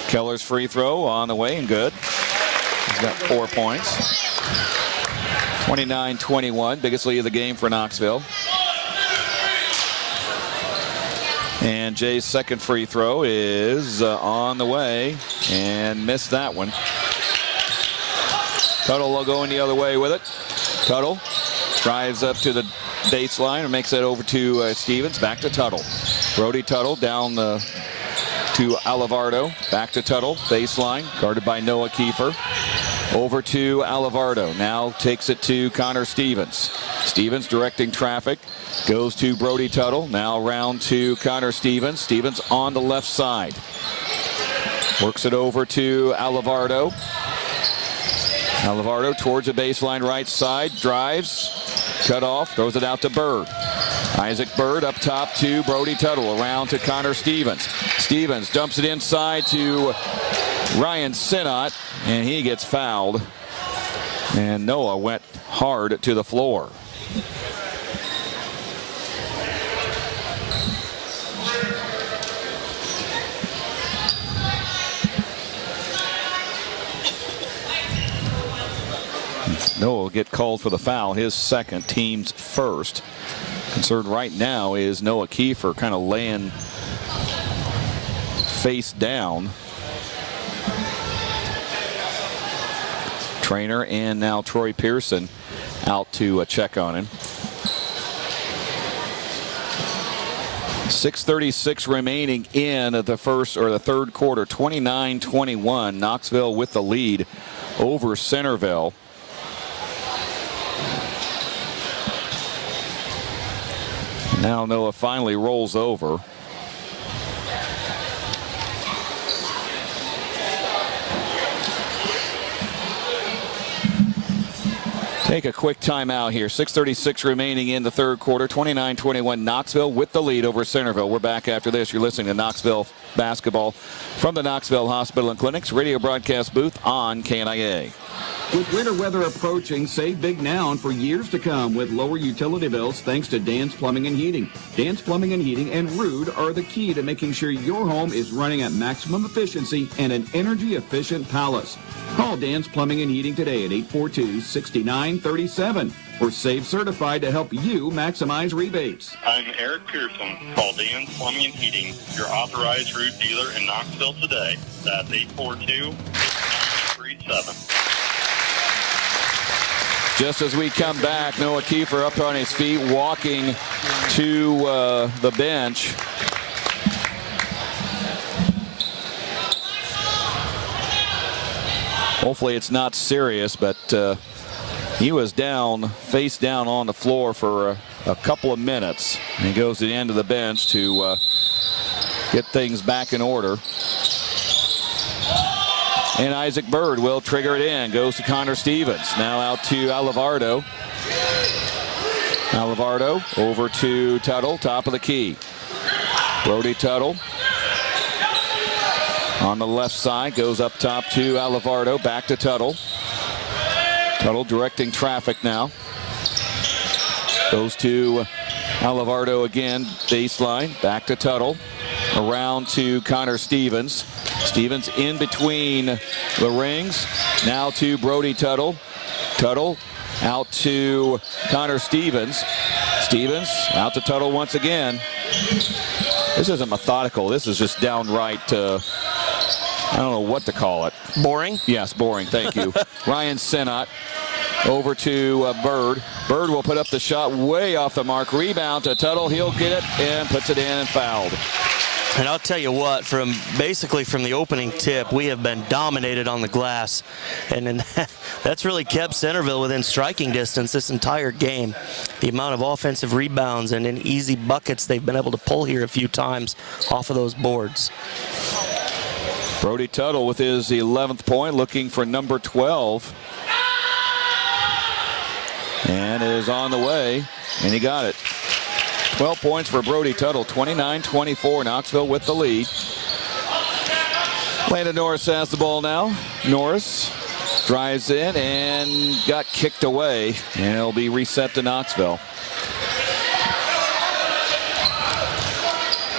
Keller's free throw on the way and good. He's got 4 points. 29-21, biggest lead of the game for Knoxville. And Jay's second free throw is on the way and missed that one. Tuttle will go in the other way with it. Tuttle drives up to the baseline and makes it over to Stevens. Back to Tuttle. Brody Tuttle down to Alivardo. Back to Tuttle. Baseline guarded by Noah Keefer. Over to Alivardo. Now takes it to Connor Stevens. Stevens directing traffic. Goes to Brody Tuttle. Now round to Connor Stevens. Stevens on the left side. Works it over to Alivardo. Alivardo towards the baseline right side. Drives. Cut off. Throws it out to Bird. Isaac Bird up top to Brody Tuttle. Around to Connor Stevens. Stevens dumps it inside to Ryan Sinnott, and he gets fouled. And Noah went hard to the floor. Noah will get called for the foul, his second, team's first. Concern right now is Noah Keefer kind of laying face down. Trainer and now Troy Pearson out to check on him. 6:36 remaining in the third quarter. 29-21. Knoxville with the lead over Centerville. Now Noah finally rolls over. Take a quick timeout here. 6:36 remaining in the third quarter. 29-21. Knoxville with the lead over Centerville. We're back after this. You're listening to Knoxville basketball from the Knoxville Hospital and Clinics radio broadcast booth on KNIA. With winter weather approaching, save big now and for years to come with lower utility bills thanks to Dan's Plumbing and Heating. Dan's Plumbing and Heating and Rude are the key to making sure your home is running at maximum efficiency and an energy-efficient palace. Call Dan's Plumbing and Heating today at 842-6937 or Save Certified to help you maximize rebates. I'm Eric Pearson. Call Dan's Plumbing and Heating, your authorized Rude dealer in Knoxville today. That's 842-6937. Just as we come back, Noah Keefer up on his feet, walking to the bench. Hopefully it's not serious, but he was down, face down on the floor for a couple of minutes. And he goes to the end of the bench to get things back in order. And Isaac Bird will trigger it in. Goes to Connor Stevens. Now out to Alivardo. Alivardo over to Tuttle, top of the key. Brody Tuttle on the left side. Goes up top to Alivardo. Back to Tuttle. Tuttle directing traffic now. Goes to Alivardo again. Baseline. Back to Tuttle. Around to Connor Stevens. Stevens in between the rings. Now to Brody Tuttle. Tuttle out to Connor Stevens. Stevens out to Tuttle once again. This isn't methodical. This is just downright, I don't know what to call it. Boring? Yes, boring. Thank you. Ryan Sinnott over to Bird. Bird will put up the shot way off the mark. Rebound to Tuttle. He'll get it and puts it in and fouled. And I'll tell you what, basically from the opening tip, we have been dominated on the glass. And then that's really kept Centerville within striking distance this entire game. The amount of offensive rebounds and in easy buckets they've been able to pull here a few times off of those boards. Brody Tuttle with his 11th point, looking for number 12. And is on the way, and he got it. 12 points for Brody Tuttle, 29-24, Knoxville with the lead. Landon Norris has the ball now. Norris drives in and got kicked away, and it'll be reset to Knoxville.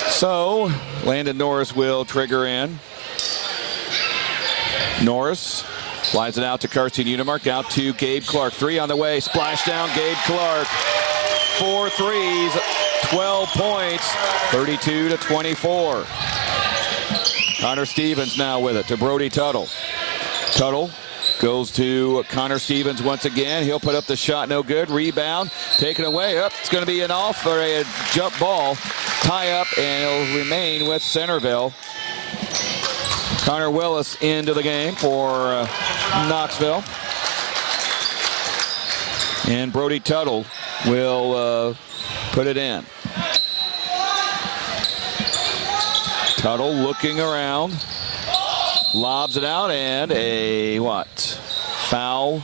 So Landon Norris will trigger in. Norris flies it out to Carson Unimark, out to Gabe Clark. 3 on the way, splash down, Gabe Clark. 4 threes, 12 points, 32-24. Connor Stevens now with it to Brody Tuttle. Tuttle goes to Connor Stevens once again. He'll put up the shot, no good. Rebound, taken away. Up, it's going to be an off or a jump ball. Tie up, and it'll remain with Centerville. Connor Willis into the game for Knoxville. And Brody Tuttle will put it in. Tuttle looking around. Lobs it out, and a foul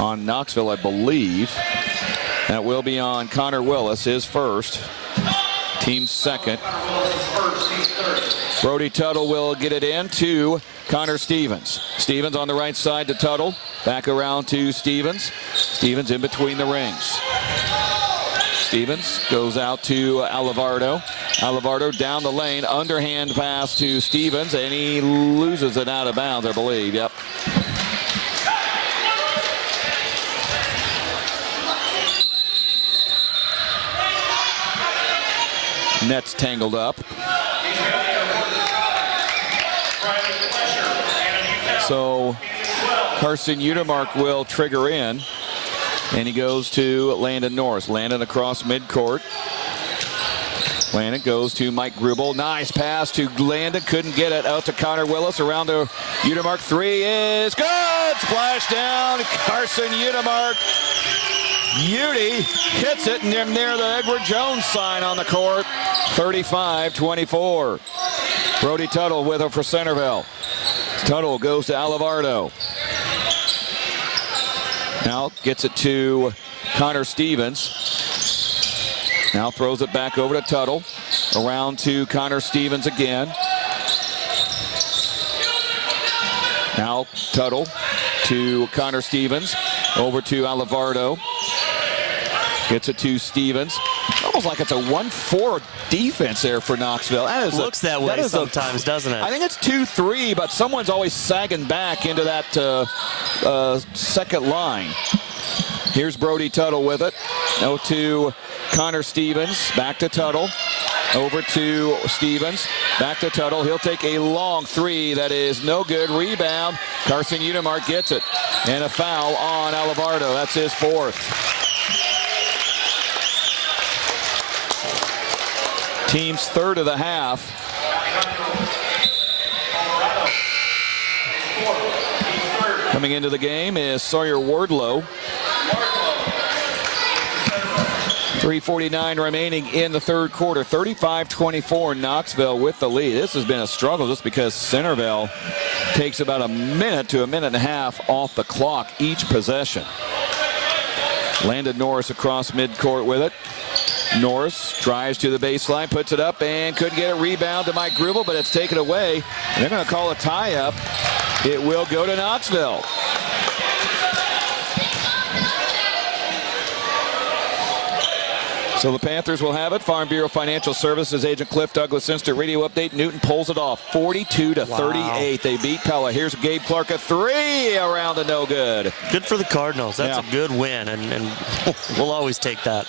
on Knoxville, I believe. That will be on Connor Willis, his first. Team's second. Brody Tuttle will get it in to Connor Stevens. Stevens on the right side to Tuttle. Back around to Stevens. Stevens in between the rings. Stevens goes out to Alivardo. Alivardo down the lane. Underhand pass to Stevens, and he loses it out of bounds, I believe. Yep. Nets tangled up. So Carson Unimark will trigger in, and he goes to Landon Norris. Landon across midcourt. Landon goes to Mike Grubel. Nice pass to Landon. Couldn't get it out to Connor Willis. Around to Unimark. 3 is good. Splash down. Carson Unimark. Udy hits it near the Edward Jones sign on the court. 35-24. Brody Tuttle with it for Centerville. Tuttle goes to Alivardo. Now gets it to Connor Stevens. Now throws it back over to Tuttle. Around to Connor Stevens again. Now Tuttle to Connor Stevens. Over to Alivardo. Gets it to Stevens. Almost like it's a 1-4 defense there for Knoxville. Looks that way sometimes, doesn't it? I think it's 2-3, but someone's always sagging back into that second line. Here's Brody Tuttle with it. Now to Connor Stevens. Back to Tuttle. Over to Stevens. Back to Tuttle. He'll take a long 3 that is no good. Rebound. Carson Unimark gets it. And a foul on Alivardo. That's his 4th. Team's 3rd of the half. Coming into the game is Sawyer Wardlow. 3:49 remaining in the 3rd quarter. 35-24, Knoxville with the lead. This has been a struggle just because Centerville takes about a minute to a minute and a half off the clock each possession. Landon Norris across midcourt with it. Norris drives to the baseline, puts it up, and couldn't get a rebound to Mike Grubel, but it's taken away. And they're going to call a tie-up. It will go to Knoxville. So the Panthers will have it. Farm Bureau Financial Services agent Cliff Douglas Instant Radio Update. Newton pulls it off 42-38. Wow. They beat Pella. Here's Gabe Clark, a 3 around the no good. Good for the Cardinals. That's a good win, and we'll always take that.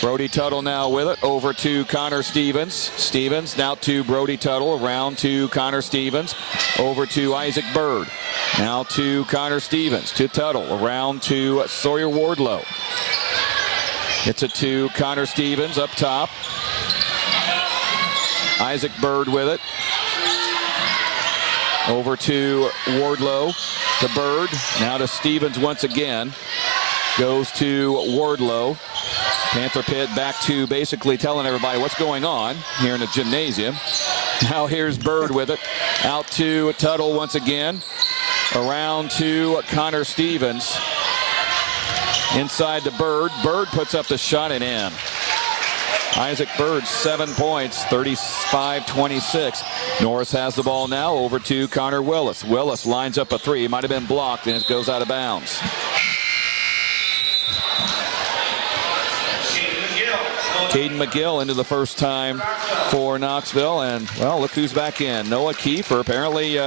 Brody Tuttle now with it. Over to Connor Stevens. Stevens now to Brody Tuttle. Around to Connor Stevens. Over to Isaac Bird. Now to Connor Stevens. To Tuttle. Around to Sawyer Wardlow. Gets it to Connor Stevens up top. Isaac Bird with it. Over to Wardlow, to Bird, now to Stevens once again. Goes to Wardlow. Panther Pit back to basically telling everybody what's going on here in the gymnasium. Now here's Bird with it. Out to Tuttle once again. Around to Connor Stevens. Inside to Bird. Bird puts up the shot and in. Isaac Bird, 7 points, 35-26. Norris has the ball now, over to Connor Willis. Willis lines up a three. Might have been blocked, and it goes out of bounds. Caden McGill into the first time for Knoxville, and, well, look who's back in. Noah Keefer, apparently,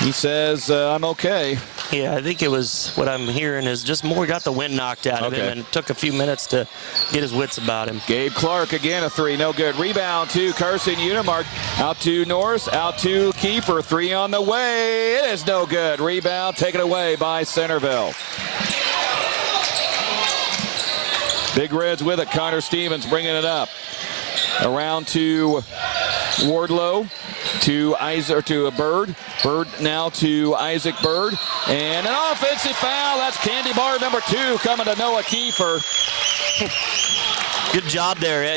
he says, I'm okay. Yeah, I think it was, what I'm hearing is just more got the wind knocked out of him, and it took a few minutes to get his wits about him. Gabe Clark again, a three, no good. Rebound to Carson Unimark. Out to Norris, out to Keefer. Three on the way. It is no good. Rebound taken away by Centerville. Big Reds with it. Connor Stevens bringing it up. Around to Wardlow, to Bird. Bird now to Isaac Bird. And an offensive foul. That's candy bar number 2 coming to Noah Keefer. Good job there.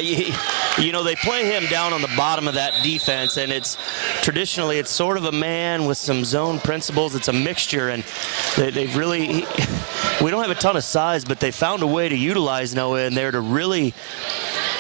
You know, they play him down on the bottom of that defense, and it's traditionally it's sort of a man with some zone principles. It's a mixture, and they've really, we don't have a ton of size, but they found a way to utilize Noah in there to really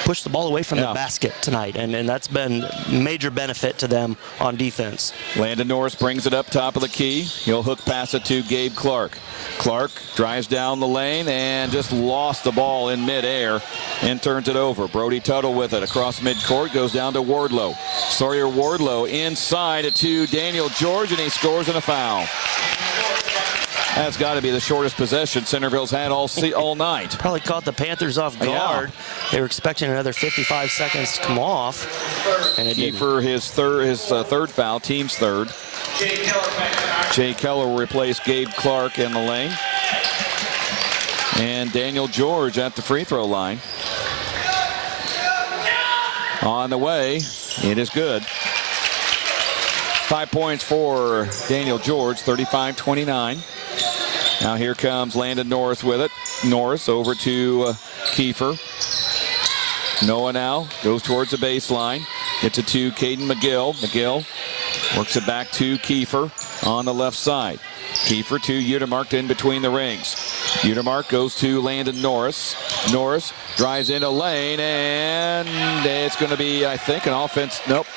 push the ball away from the basket tonight, and that's been major benefit to them on defense. Landon Norris brings it up top of the key. He'll hook pass it to Gabe Clark. Clark drives down the lane and just lost the ball in midair and turns it over. Brody Tuttle with it across midcourt, goes down to Wardlow. Sawyer Wardlow inside to Daniel George, and he scores in a foul. That's got to be the shortest possession Centerville's had all night. Probably caught the Panthers off guard. Yeah. They were expecting another 55 seconds to come off. And Keefer, his third foul, team's third. Jay Keller will replace Gabe Clark in the lane. And Daniel George at the free throw line. On the way, it is good. 5 points for Daniel George, 35-29. Now here comes Landon Norris with it. Norris over to Keefer. Noah now goes towards the baseline. Gets it to Caden McGill. McGill works it back to Keefer on the left side. Keefer to Udemark in between the rings. Udemark goes to Landon Norris. Norris drives into lane, and it's going to be, I think, an offense. Nope.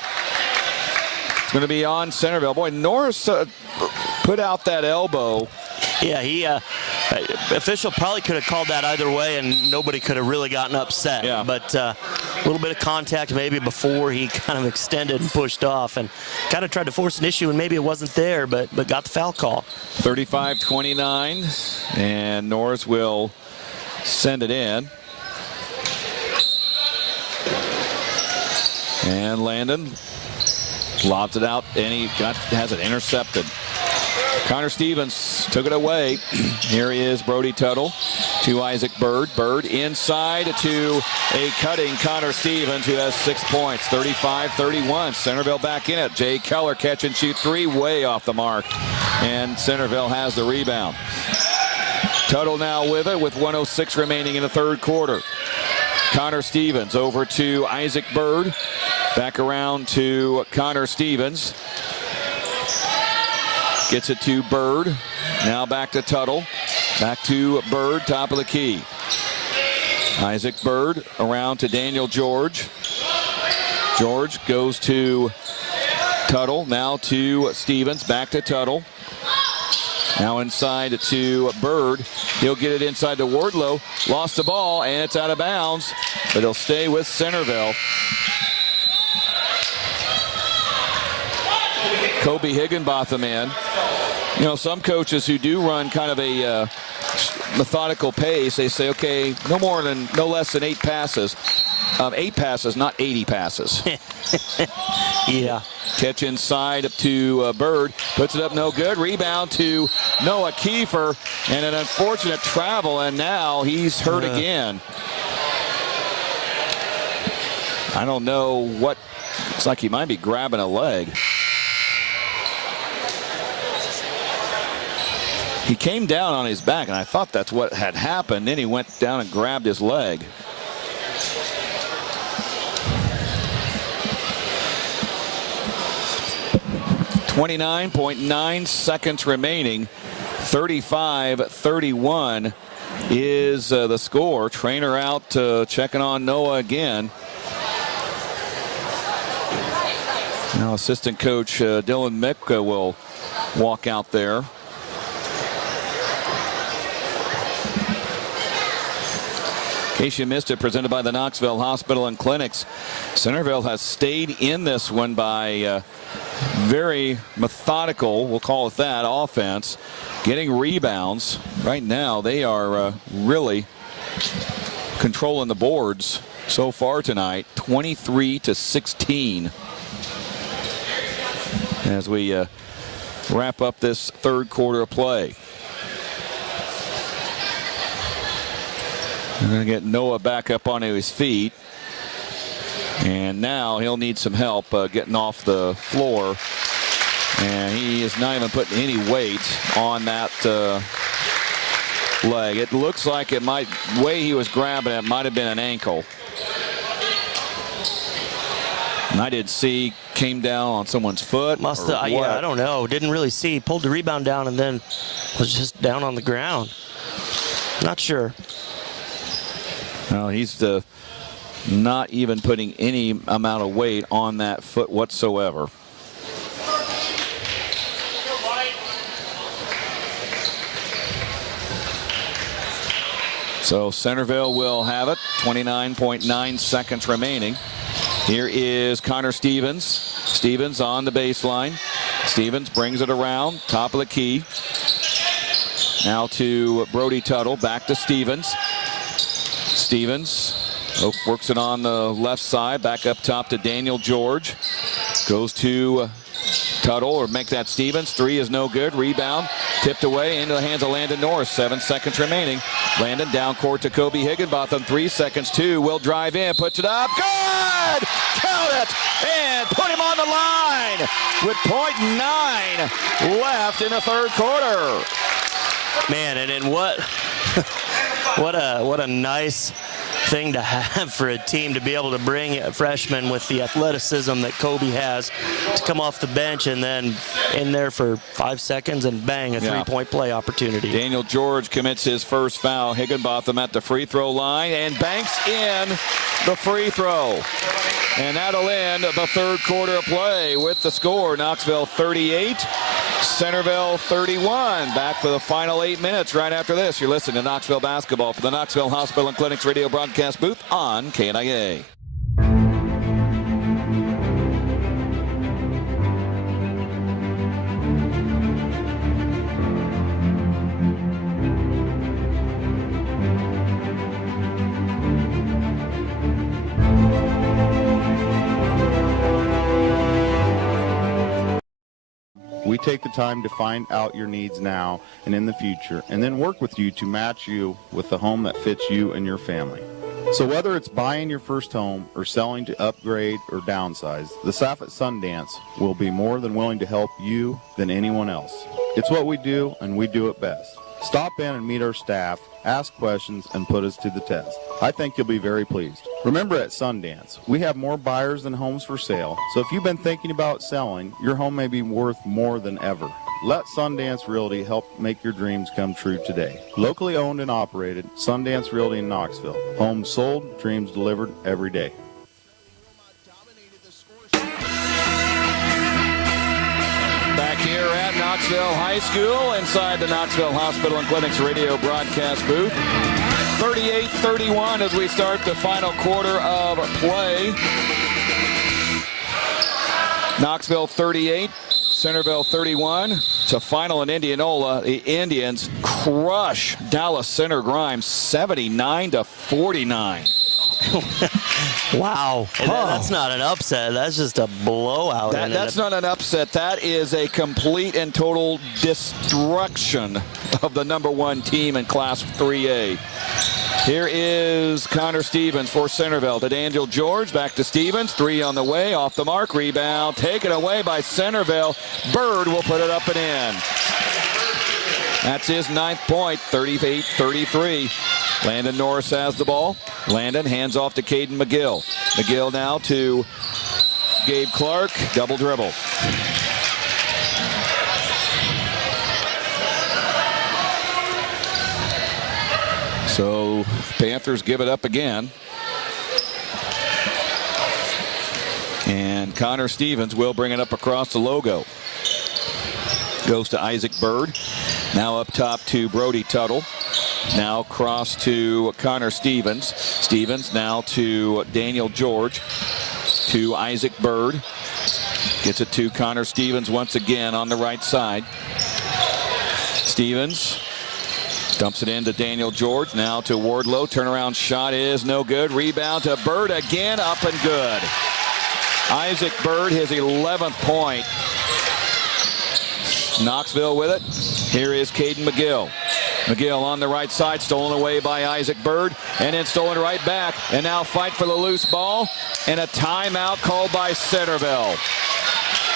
It's going to be on Centerville. Boy, Norris put out that elbow. Yeah, official probably could have called that either way, and nobody could have really gotten upset. Yeah. But a little bit of contact maybe before he kind of extended and pushed off, and kind of tried to force an issue, and maybe it wasn't there, but got the foul call. 35-29, and Norris will send it in. And Landon lobs it out, and he has it intercepted. Connor Stevens took it away. Here he is, Brody Tuttle to Isaac Bird. Bird inside to a cutting Connor Stevens, who has 6 points, 35-31. Centerville back in it. Jay Keller catch and shoot three, way off the mark. And Centerville has the rebound. Tuttle now with it with 1:06 remaining in the third quarter. Connor Stevens over to Isaac Bird. Back around to Connor Stevens. Gets it to Bird. Now back to Tuttle. Back to Bird, top of the key. Isaac Bird around to Daniel George. George goes to Tuttle. Now to Stevens. Back to Tuttle. Now inside to Bird. He'll get it inside to Wardlow. Lost the ball, and it's out of bounds. But he'll stay with Centerville. Kobe Higginbotham in. You know, some coaches who do run kind of a methodical pace, they say, okay, no less than 8 passes. 8 passes, not 80 passes. Yeah. Catch inside up to Bird. Puts it up, no good. Rebound to Noah Keefer. And an unfortunate travel, and now he's hurt again. I don't know what Looks like he might be grabbing a leg. He came down on his back, and I thought that's what had happened. Then he went down and grabbed his leg. .9 seconds remaining. 35-31 is the score. Trainer out checking on Noah again. Now assistant coach Dylan Mick will walk out there. In case you missed it, presented by the Knoxville Hospital and Clinics. Centerville has stayed in this one by very methodical, we'll call it that, offense, getting rebounds. Right now they are really controlling the boards so far tonight, 23-16. As we wrap up this third quarter of play. We're going to get Noah back up onto his feet. And now he'll need some help getting off the floor. And he is not even putting any weight on that leg. It looks like it might, the way he was grabbing it might have been an ankle. And I did see, came down on someone's foot. Must have, yeah, I don't know. Didn't really see. Pulled the rebound down and then was just down on the ground. Not sure. No, he's not even putting any amount of weight on that foot whatsoever. So Centerville will have it. 29.9 seconds remaining. Here is Connor Stevens. Stevens on the baseline. Stevens brings it around, top of the key. Now to Brody Tuttle, back to Stevens. Stevens works it on the left side, back up top to Daniel George. Goes to Tuttle, or make that Stevens. Three is no good. Rebound tipped away into the hands of Landon Norris. 7 seconds remaining. Landon down court to Kobe Higginbotham. 3 seconds. Two will drive in, puts it up. Good! Count it! And put him on the line with .9 left in the third quarter. Man, and what what a nice thing to have for a team, to be able to bring a freshman with the athleticism that Kobe has to come off the bench and then in there for 5 seconds and bang, a three-point play opportunity. Daniel George commits his first foul. Higginbotham at the free throw line and banks in the free throw. And that'll end the third quarter of play with the score. Knoxville 38, Centerville 31. Back for the final 8 minutes right after this. You're listening to Knoxville Basketball for the Knoxville Hospital and Clinics radio broadcast booth on KNIA. We take the time to find out your needs now and in the future, and then work with you to match you with the home that fits you and your family. So whether it's buying your first home or selling to upgrade or downsize, the staff at Sundance will be more than willing to help you than anyone else. It's what we do, and we do it best. Stop in and meet our staff, ask questions, and put us to the test. I think you'll be very pleased. Remember, at Sundance, we have more buyers than homes for sale, so if you've been thinking about selling, your home may be worth more than ever. Let Sundance Realty help make your dreams come true today. Locally owned and operated, Sundance Realty in Knoxville. Homes sold, dreams delivered every day. Back here at Knoxville High School inside the Knoxville Hospital and Clinics radio broadcast booth. 38-31 as we start the final quarter of play. Knoxville 38, Centerville 31. It's a final in Indianola. The Indians crush Dallas Center Grimes 79-49. Wow. And that's not an upset. That's just a blowout. That's not an upset. That is a complete and total destruction of the #1 team in Class 3A. Here is Connor Stevens for Centerville to Daniel George. Back to Stevens. 3 on the way. Off the mark. Rebound taken away by Centerville. Bird will put it up and in. That's his 9th point. 38-33. Landon Norris has the ball. Landon hands off to Caden McGill. McGill now to Gabe Clark. Double dribble. So Panthers give it up again. And Connor Stevens will bring it up across the logo. Goes to Isaac Bird. Now up top to Brody Tuttle. Now cross to Connor Stevens. Stevens now to Daniel George. To Isaac Bird. Gets it to Connor Stevens once again on the right side. Stevens dumps it into Daniel George. Now to Wardlow. Turnaround shot is no good. Rebound to Bird again. Up and good. Isaac Bird, his 11th point. Knoxville with it. Here is Caden McGill. McGill on the right side, stolen away by Isaac Bird, and then stolen right back. And now fight for the loose ball, and a timeout called by Centerville.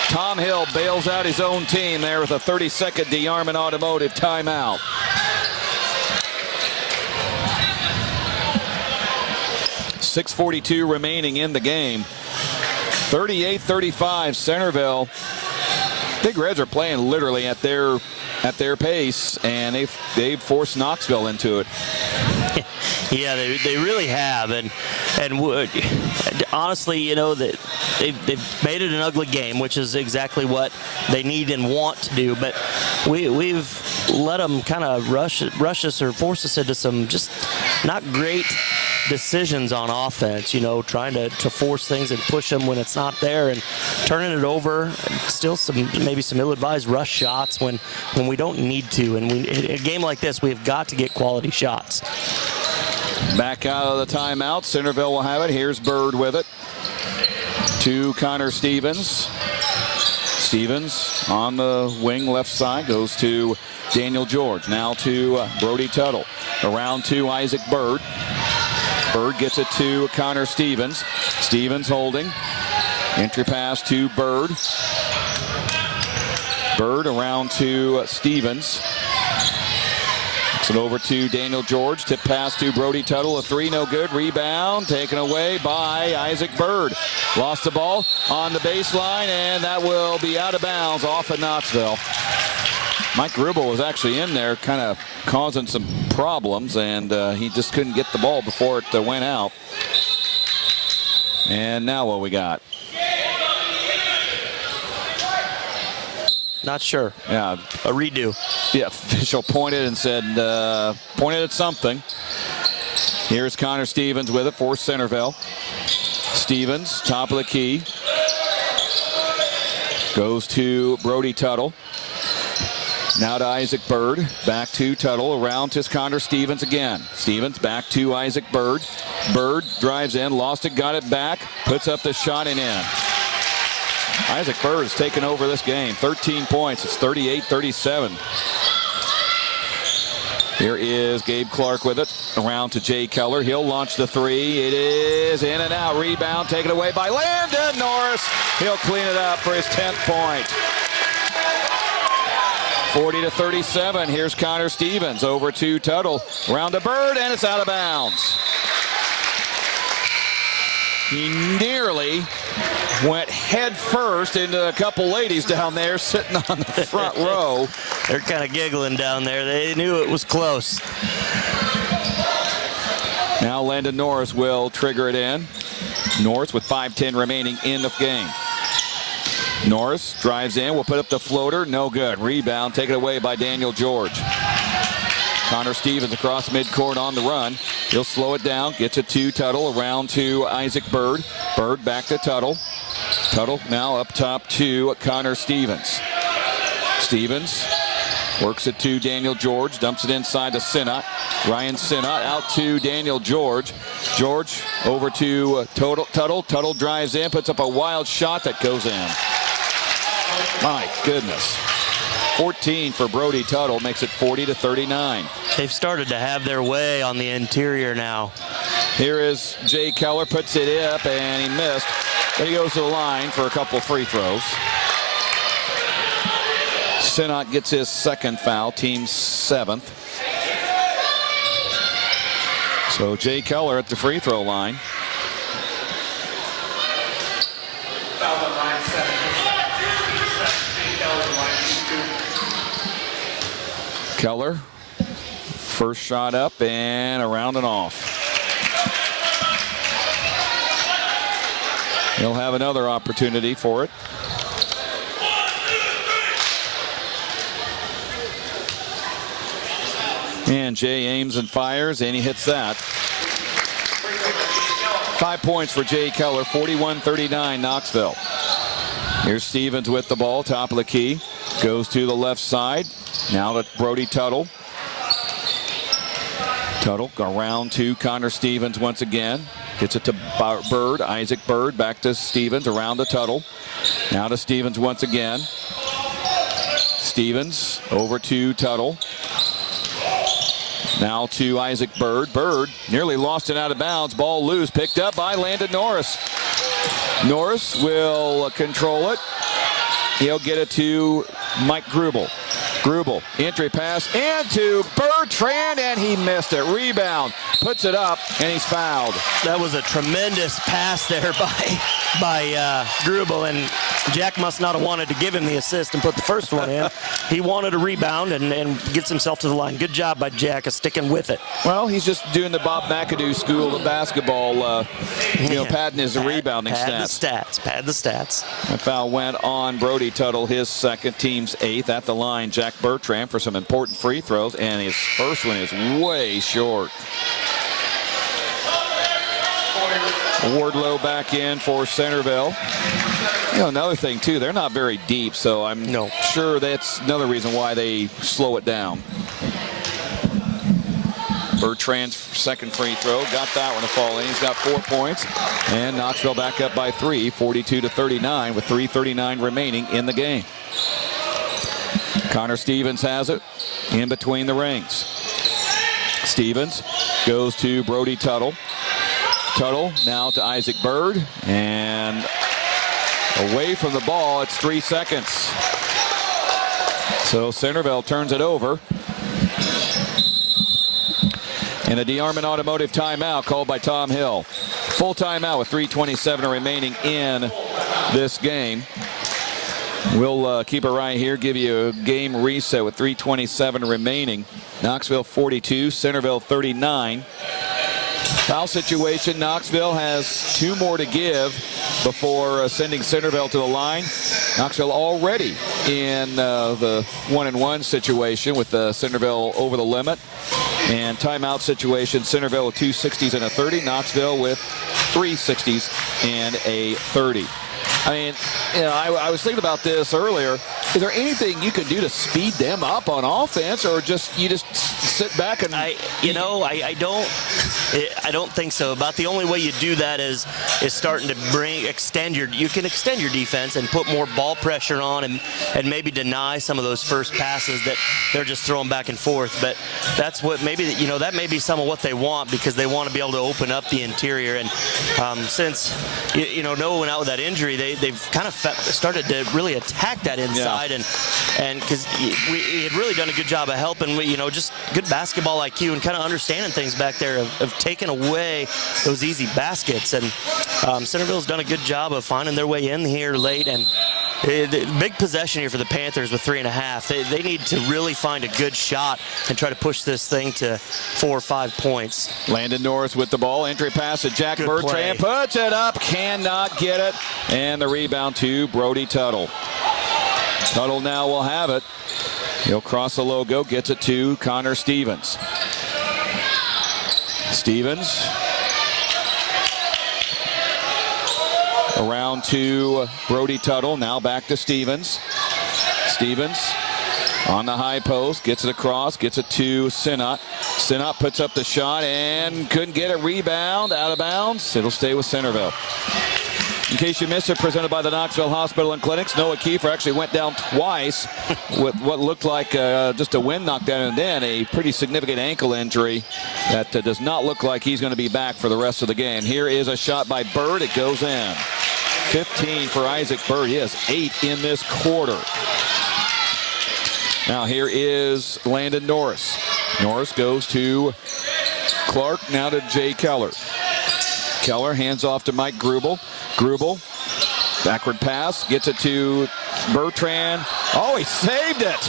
Tom Hill bails out his own team there with a 30-second DeArmond Automotive timeout. .6:42 remaining in the game. 38-35 Centerville. Big Reds are playing literally at their pace, and they've forced Knoxville into it. Yeah, they really have, and honestly, you know, that they've made it an ugly game, which is exactly what they need and want to do. But we've let them kind of rush us or force us into some just not great decisions on offense, you know, trying to force things and push them when it's not there and turning it over. Still maybe some ill-advised rush shots when we don't need to. And in a game like this, we've got to get quality shots. Back out of the timeout. Centerville will have it. Here's Bird with it. To Connor Stevens. Stevens on the wing left side goes to Daniel George. Now to Brody Tuttle. Around to Isaac Bird. Bird gets it to Connor Stevens. Stevens holding. Entry pass to Bird. Bird around to Stevens. Kicks it over to Daniel George. Tip pass to Brody Tuttle. A 3, no good. Rebound taken away by Isaac Bird. Lost the ball on the baseline, and that will be out of bounds off of Knoxville. Mike Grubel was actually in there kind of causing some problems, and he just couldn't get the ball before it went out. And now what we got? Not sure. Yeah. A redo. Yeah, official pointed and said, pointed at something. Here's Connor Stevens with it for Centerville. Stevens, top of the key. Goes to Brody Tuttle. Now to Isaac Bird. Back to Tuttle. Around to Connor Stevens again. Stevens back to Isaac Bird. Bird drives in, lost it, got it back. Puts up the shot and in. Isaac Bird has taken over this game. 13 points. It's 38-37. Here is Gabe Clark with it. Around to Jay Keller. He'll launch the 3. It is in and out. Rebound taken away by Landon Norris. He'll clean it up for his 10th point. 40-37. Here's Connor Stevens over to Tuttle. Around to Bird, and it's out of bounds. He nearly went head first into a couple ladies down there sitting on the front row. They're kind of giggling down there. They knew it was close. Now Landon Norris will trigger it in. Norris with 5:10 remaining in the game. Norris drives in, will put up the floater, no good. Rebound taken away by Daniel George. Connor Stevens across midcourt on the run. He'll slow it down, gets it to Tuttle, around to Isaac Bird. Bird back to Tuttle. Tuttle now up top to Connor Stevens. Stevens works it to Daniel George, dumps it inside to Sinnott. Ryan Sinnott out to Daniel George. George over to Tuttle. Tuttle drives in, puts up a wild shot that goes in. My goodness. 14 for Brody Tuttle, makes it 40-39. They've started to have their way on the interior now. Here is Jay Keller, puts it up, and he missed. Then he goes to the line for a couple free throws. Sinnott gets his second foul, team 7th. So Jay Keller at the free throw line. Keller, first shot up and around and off. He'll have another opportunity for it. And Jay aims and fires, and he hits that. 5 points for Jay Keller, 41-39 Knoxville. Here's Stevens with the ball, top of the key. Goes to the left side. Now to Brody Tuttle. Tuttle around to Connor Stevens once again. Gets it to Bird, Isaac Bird, back to Stevens, around to Tuttle. Now to Stevens once again. Stevens over to Tuttle. Now to Isaac Bird. Bird nearly lost it out of bounds. Ball loose, picked up by Landon Norris. Norris will control it. He'll get it to Mike Grubel. Grubel, entry pass, and to Bertrand, and he missed it. Rebound, puts it up, and he's fouled. That was a tremendous pass there by Grubel, and Jack must not have wanted to give him the assist and put the first one in. He wanted a rebound and gets himself to the line. Good job by Jack of sticking with it. Well, he's just doing the Bob McAdoo school of basketball, padding his rebounding stats. Pad the stats. The foul went on Brody Tuttle, his second, team's 8th. At the line, Jack Bertrand for some important free throws, and his first one is way short. Wardlow back in for Centerville. You know, another thing too, they're not very deep, so I'm sure that's another reason why they slow it down. Bertrand's second free throw, got that one to fall in. He's got 4 points, and Knoxville back up by 3, 42-39, with 3:39 remaining in the game. Connor Stevens has it in between the rings. Stevens goes to Brody Tuttle. Tuttle now to Isaac Bird, and away from the ball, it's 3 seconds. So Centerville turns it over. And a DeArmond Automotive timeout called by Tom Hill. Full timeout with 3:27 remaining in this game. We'll keep it right here, give you a game reset with 3:27 remaining. Knoxville 42, Centerville 39. Foul situation, Knoxville has 2 more to give before sending Centerville to the line. Knoxville already in the 1-and-1 situation with Centerville over the limit. And timeout situation, Centerville with 2 60s and a 30. Knoxville with 3 60s and a 30. I mean, you know, I was thinking about this earlier. Is there anything you can do to speed them up on offense, or you just sit back and? I don't think so. About the only way you do that is starting to extend your defense and put more ball pressure on and maybe deny some of those first passes that they're just throwing back and forth. But that's what that may be some of what they want, because they want to be able to open up the interior. And since Noah went out with that injury, they've kind of started to really attack that inside, and because he had really done a good job of helping, just good basketball IQ and kind of understanding things back there of taking away those easy baskets. And Centerville's done a good job of finding their way in here late, and the big possession here for the Panthers with 3.5. They need to really find a good shot and try to push this thing to 4 or 5 points. Landon Norris with the ball. Entry pass to Jack Bertrand. Puts it up. Cannot get it. And the rebound to Brody Tuttle. Tuttle now will have it. He'll cross the logo. Gets it to Connor Stevens. Stevens. Around to Brody Tuttle. Now back to Stevens. Stevens on the high post. Gets it across. Gets it to Sinnott. Sinnott puts up the shot and couldn't get it. Rebound. Out of bounds. It'll stay with Centerville. In case you missed it, presented by the Knoxville Hospital and Clinics. Noah Keefer actually went down twice with what looked like just a wind knockdown and then a pretty significant ankle injury that does not look like he's going to be back for the rest of the game. Here is a shot by Bird. It goes in. 15 for Isaac Bird. He has 8 in this quarter. Now here is Landon Norris. Norris goes to Clark, now to Jay Keller. Keller hands off to Mike Grubel. Grubel, backward pass, gets it to Bertrand. Oh, he saved it.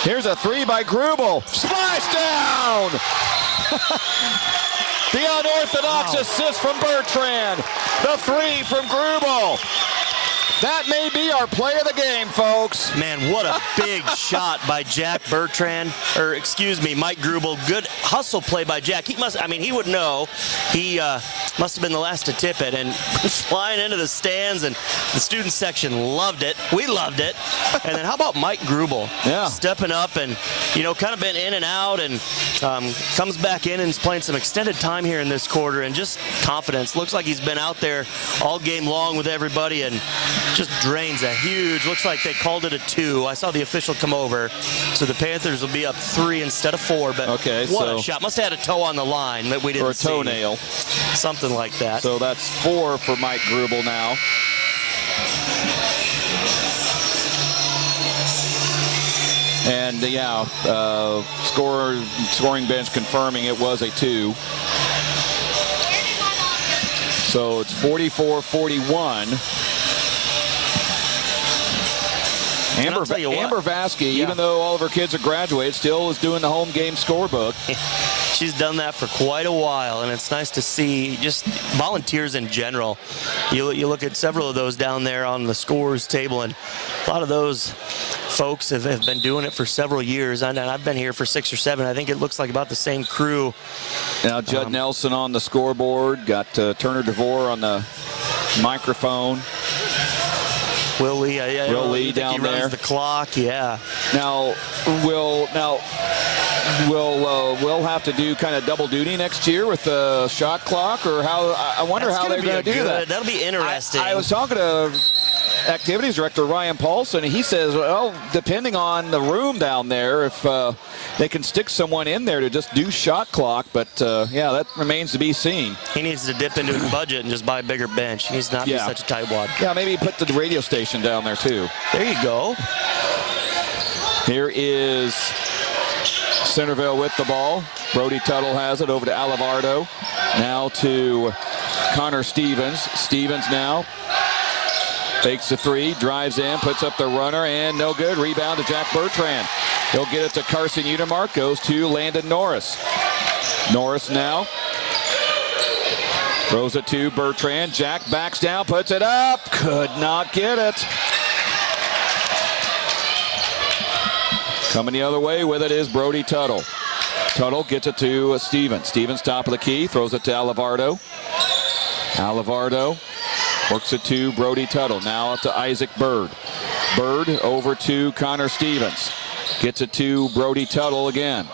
Here's a 3 by Grubel. Splash down! The unorthodox assist from Bertrand. The 3 from Grubel. That may be our play of the game, folks. Man, what a big shot by Jack Bertrand, or excuse me, Mike Grubel. Good hustle play by Jack. He must, I mean, he would know. He must have been the last to tip it, and flying into the stands, and the student section loved it. We loved it. And then how about Mike Grubel? Yeah. Stepping up and, you know, kind of been in and out, and comes back in and is playing some extended time here in this quarter, and just confidence. Looks like he's been out there all game long with everybody, and just drains a huge, looks like they called it a 2. I saw the official come over, so the Panthers will be up 3 instead of 4, but okay, what a shot. Must have had a toe on the line that we didn't see. Or a toenail. Something like that. So that's 4 for Mike Grubel now. And yeah, scoring bench confirming it was a 2. So it's 44-41. Amber Vasky, even though all of her kids are graduated, still is doing the home game scorebook. She's done that for quite a while, and it's nice to see just volunteers in general. You look at several of those down there on the scores table, and a lot of those folks have been doing it for several years. And I've been here for 6 or 7. I think it looks like about the same crew. Now Judd Nelson on the scoreboard, got Turner DeVore on the microphone. Will Lee, Will Lee down he there. Runs the clock, yeah. Now, we'll have to do kind of double duty next year with the shot clock, or how? I wonder how they're going to do that. That'll be interesting. I was talking to activities director Ryan Paulson, and he says, well, depending on the room down there, if they can stick someone in there to just do shot clock, but yeah, that remains to be seen. He needs to dip into his budget and just buy a bigger bench. He needs not to be such a tightwad. Yeah, maybe put the radio station down there too. There you go. Here is Centerville with the ball. Brody Tuttle has it over to Alivardo. Now to Connor Stevens. Stevens now fakes the 3, drives in, puts up the runner, and no good. Rebound to Jack Bertrand. He'll get it to Carson Utermark. Goes to Landon Norris. Norris now throws it to Bertrand. Jack backs down, puts it up. Could not get it. Coming the other way with it is Brody Tuttle. Tuttle gets it to Stevens. Stevens top of the key, throws it to Alivardo. Alivardo works it to Brody Tuttle. Now to Isaac Bird. Bird over to Connor Stevens. Gets it to Brody Tuttle again.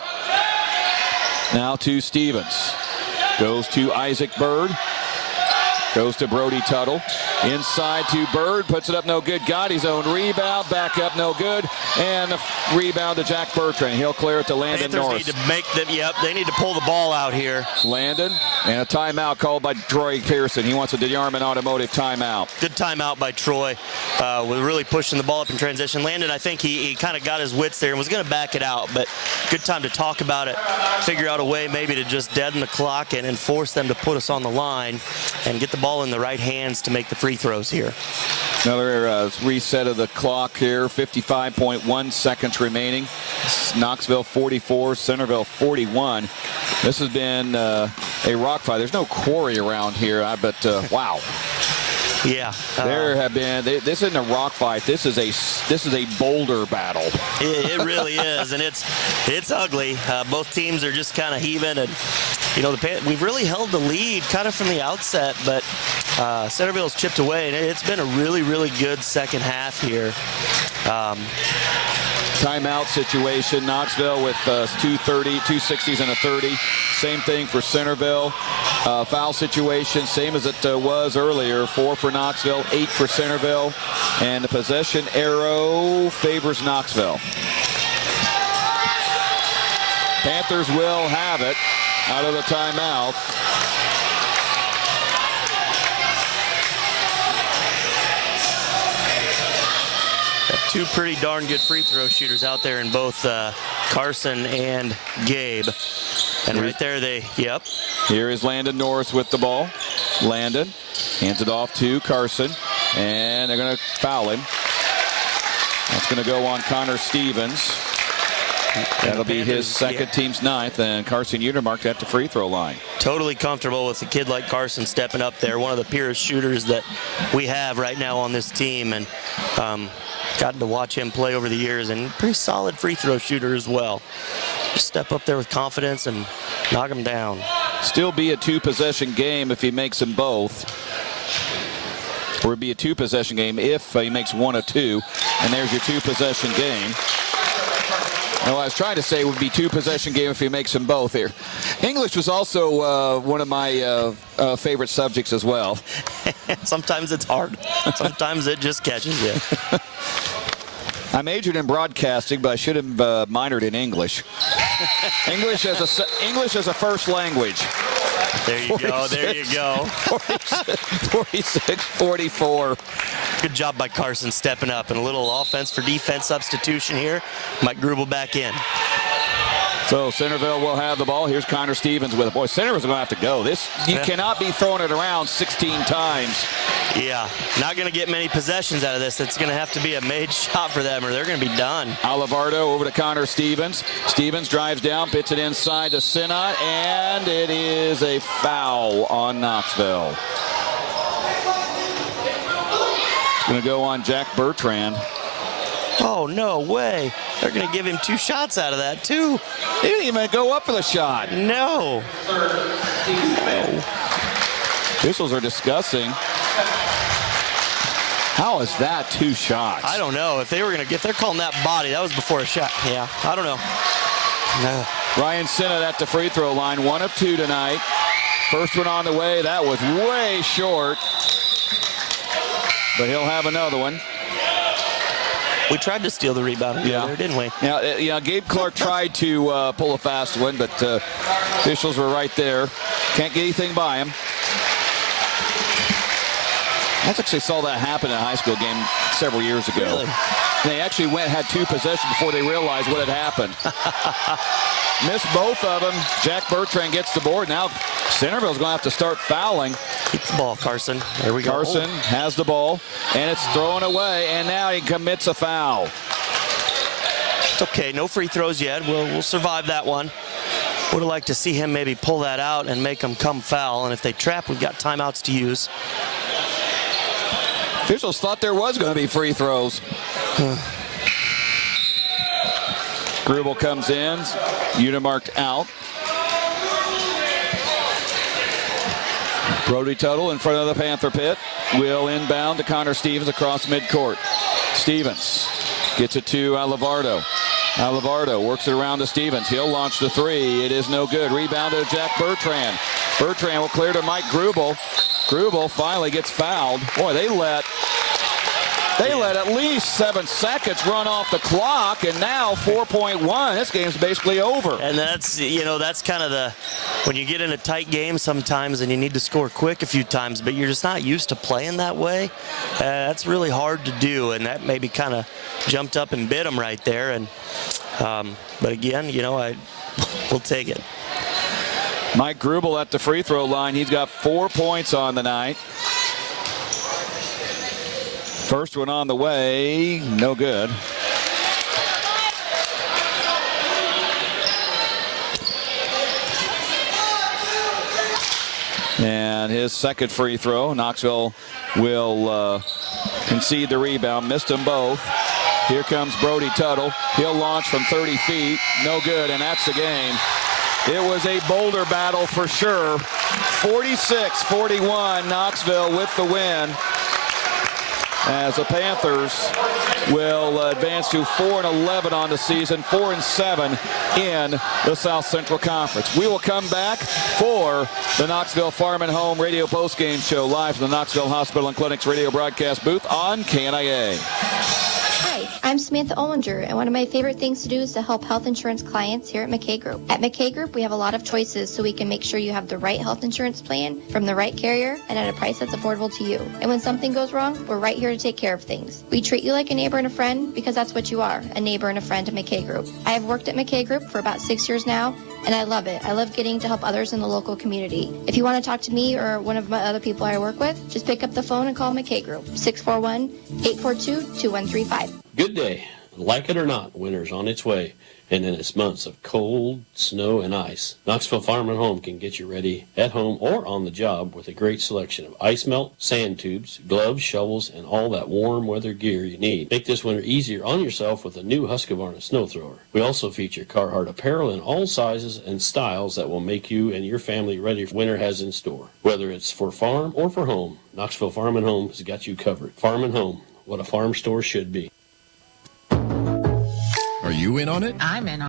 Now to Stevens. Goes to Isaac Bird. Goes to Brody Tuttle. Inside to Bird. Puts it up, no good. Got his own rebound. Back up, no good. And the rebound to Jack Bertrand. He'll clear it to Landon Norris. Need to make them, they need to pull the ball out here. Landon, and a timeout called by Troy Pearson. He wants a DeYarman Automotive timeout. Good timeout by Troy. We're really pushing the ball up in transition. Landon, I think he kind of got his wits there and was going to back it out, but good time to talk about it. Figure out a way maybe to just deaden the clock and force them to put us on the line and get the ball in the right hands to make the free throws here. Another reset of the clock here. 55.1 seconds remaining. Knoxville 44, Centerville 41. This has been a rock fight. There's no quarry around here, but wow. Yeah, there have been. This isn't a rock fight. This is a boulder battle. It really is, and it's ugly. Both teams are just kind of heaving, and you know we've really held the lead kind of from the outset, but Centerville's chipped away, and it's been a really good second half here. timeout situation. Knoxville with 260s and a 30. Same thing for Centerville. Foul situation, same as it was earlier. 4 for Knoxville, 8 for Centerville. And the possession arrow favors Knoxville. Panthers will have it out of the timeout. Two pretty darn good free throw shooters out there in both Carson and Gabe. And right there yep. Here is Landon Norris with the ball. Landon hands it off to Carson, and they're going to foul him. That's going to go on Connor Stevens. That'll be his second, team's 9th, and Carson Utermarked at the free throw line. Totally comfortable with a kid like Carson stepping up there. One of the purest shooters that we have right now on this team, and gotten to watch him play over the years, and pretty solid free throw shooter as well. Just step up there with confidence and knock him down. Still be a 2-possession game if he makes them both. Or it'd be a 2-possession game if he makes 1 of 2. And there's your 2-possession game. No, I was trying to say it would be 2-possession game if he makes them both here. English was also one of my favorite subjects as well. Sometimes it's hard. Sometimes it just catches you. I majored in broadcasting, but I should have minored in English. English as a first language. There you go. There you go. 46-44. Good job by Carson stepping up, and a little offense for defense substitution here. Mike Grubel back in. So Centerville will have the ball. Here's Connor Stevens with it. Boy, Centerville's going to have to go. You cannot be throwing it around 16 times. Yeah, not going to get many possessions out of this. It's going to have to be a made shot for them, or they're going to be done. Alivardo over to Connor Stevens. Stevens drives down, pits it inside to Sinnott, and it is a foul on Knoxville. It's going to go on Jack Bertrand. Oh, no way. They're going to give him 2 shots out of that, too. He didn't even go up for the shot. No. Officials are discussing. How is that 2 shots? I don't know. If they're calling that body, that was before a shot. Yeah, I don't know. No. Ryan Sinnott at the free throw line, 1 of 2 tonight. First one on the way. That was way short. But he'll have another one. We tried to steal the rebound there, didn't we? Yeah, Gabe Clark tried to pull a fast one, but officials were right there. Can't get anything by him. I actually saw that happen in a high school game several years ago. Really? They actually had 2 possessions before they realized what had happened. Missed both of them. Jack Bertrand gets the board. Now Centerville's going to have to start fouling. Keep the ball, Carson. There we go. Carson has the ball, and it's thrown away, and now he commits a foul. It's okay. No free throws yet. We'll survive that one. Would have liked to see him maybe pull that out and make them come foul, and if they trap, we've got timeouts to use. Officials thought there was going to be free throws. Grubel comes in, Utermarked out. Brody Tuttle in front of the Panther pit. Will inbound to Connor Stevens across midcourt. Stevens gets it to Alivardo. Alivardo works it around to Stevens. He'll launch the 3. It is no good. Rebound to Jack Bertrand. Bertrand will clear to Mike Grubel. Grubel finally gets fouled. Boy, they let at least 7 seconds run off the clock, and now 4.1. This game's basically over. And that's kind of when you get in a tight game sometimes and you need to score quick a few times, but you're just not used to playing that way. That's really hard to do, and that maybe kind of jumped up and bit them right there. And but again, we'll take it. Mike Grubel at the free throw line. He's got 4 points on the night. First one on the way, no good. And his second free throw, Knoxville will concede the rebound. Missed them both. Here comes Brody Tuttle. He'll launch from 30 feet, no good, and that's the game. It was a boulder battle for sure. 46-41, Knoxville with the win. as the Panthers will advance to 4-11 on the season, 4-7 in the South Central Conference. We will come back for the Knoxville Farm and Home Radio postgame show live from the Knoxville Hospital and Clinic's radio broadcast booth on KNIA. Hi, I'm Samantha Ollinger, and one of my favorite things to do is to help health insurance clients here at McKay Group. At McKay Group, we have a lot of choices so we can make sure you have the right health insurance plan from the right carrier and at a price that's affordable to you. And when something goes wrong, we're right here to take care of things. We treat you like a neighbor and a friend because that's what you are, a neighbor and a friend to McKay Group. I have worked at McKay Group for about 6 years now, and I love it. I love getting to help others in the local community. If you want to talk to me or one of my other people I work with, just pick up the phone and call McKay Group, 641-842-2135. Good day. Like it or not, winter's on its way, and in its months of cold, snow, and ice, Knoxville Farm and Home can get you ready at home or on the job with a great selection of ice melt, sand tubes, gloves, shovels, and all that warm weather gear you need. Make this winter easier on yourself with a new Husqvarna snow thrower. We also feature Carhartt apparel in all sizes and styles that will make you and your family ready for winter has in store. Whether it's for farm or for home, Knoxville Farm and Home has got you covered. Farm and Home, what a farm store should be. Are you in on it? I'm in on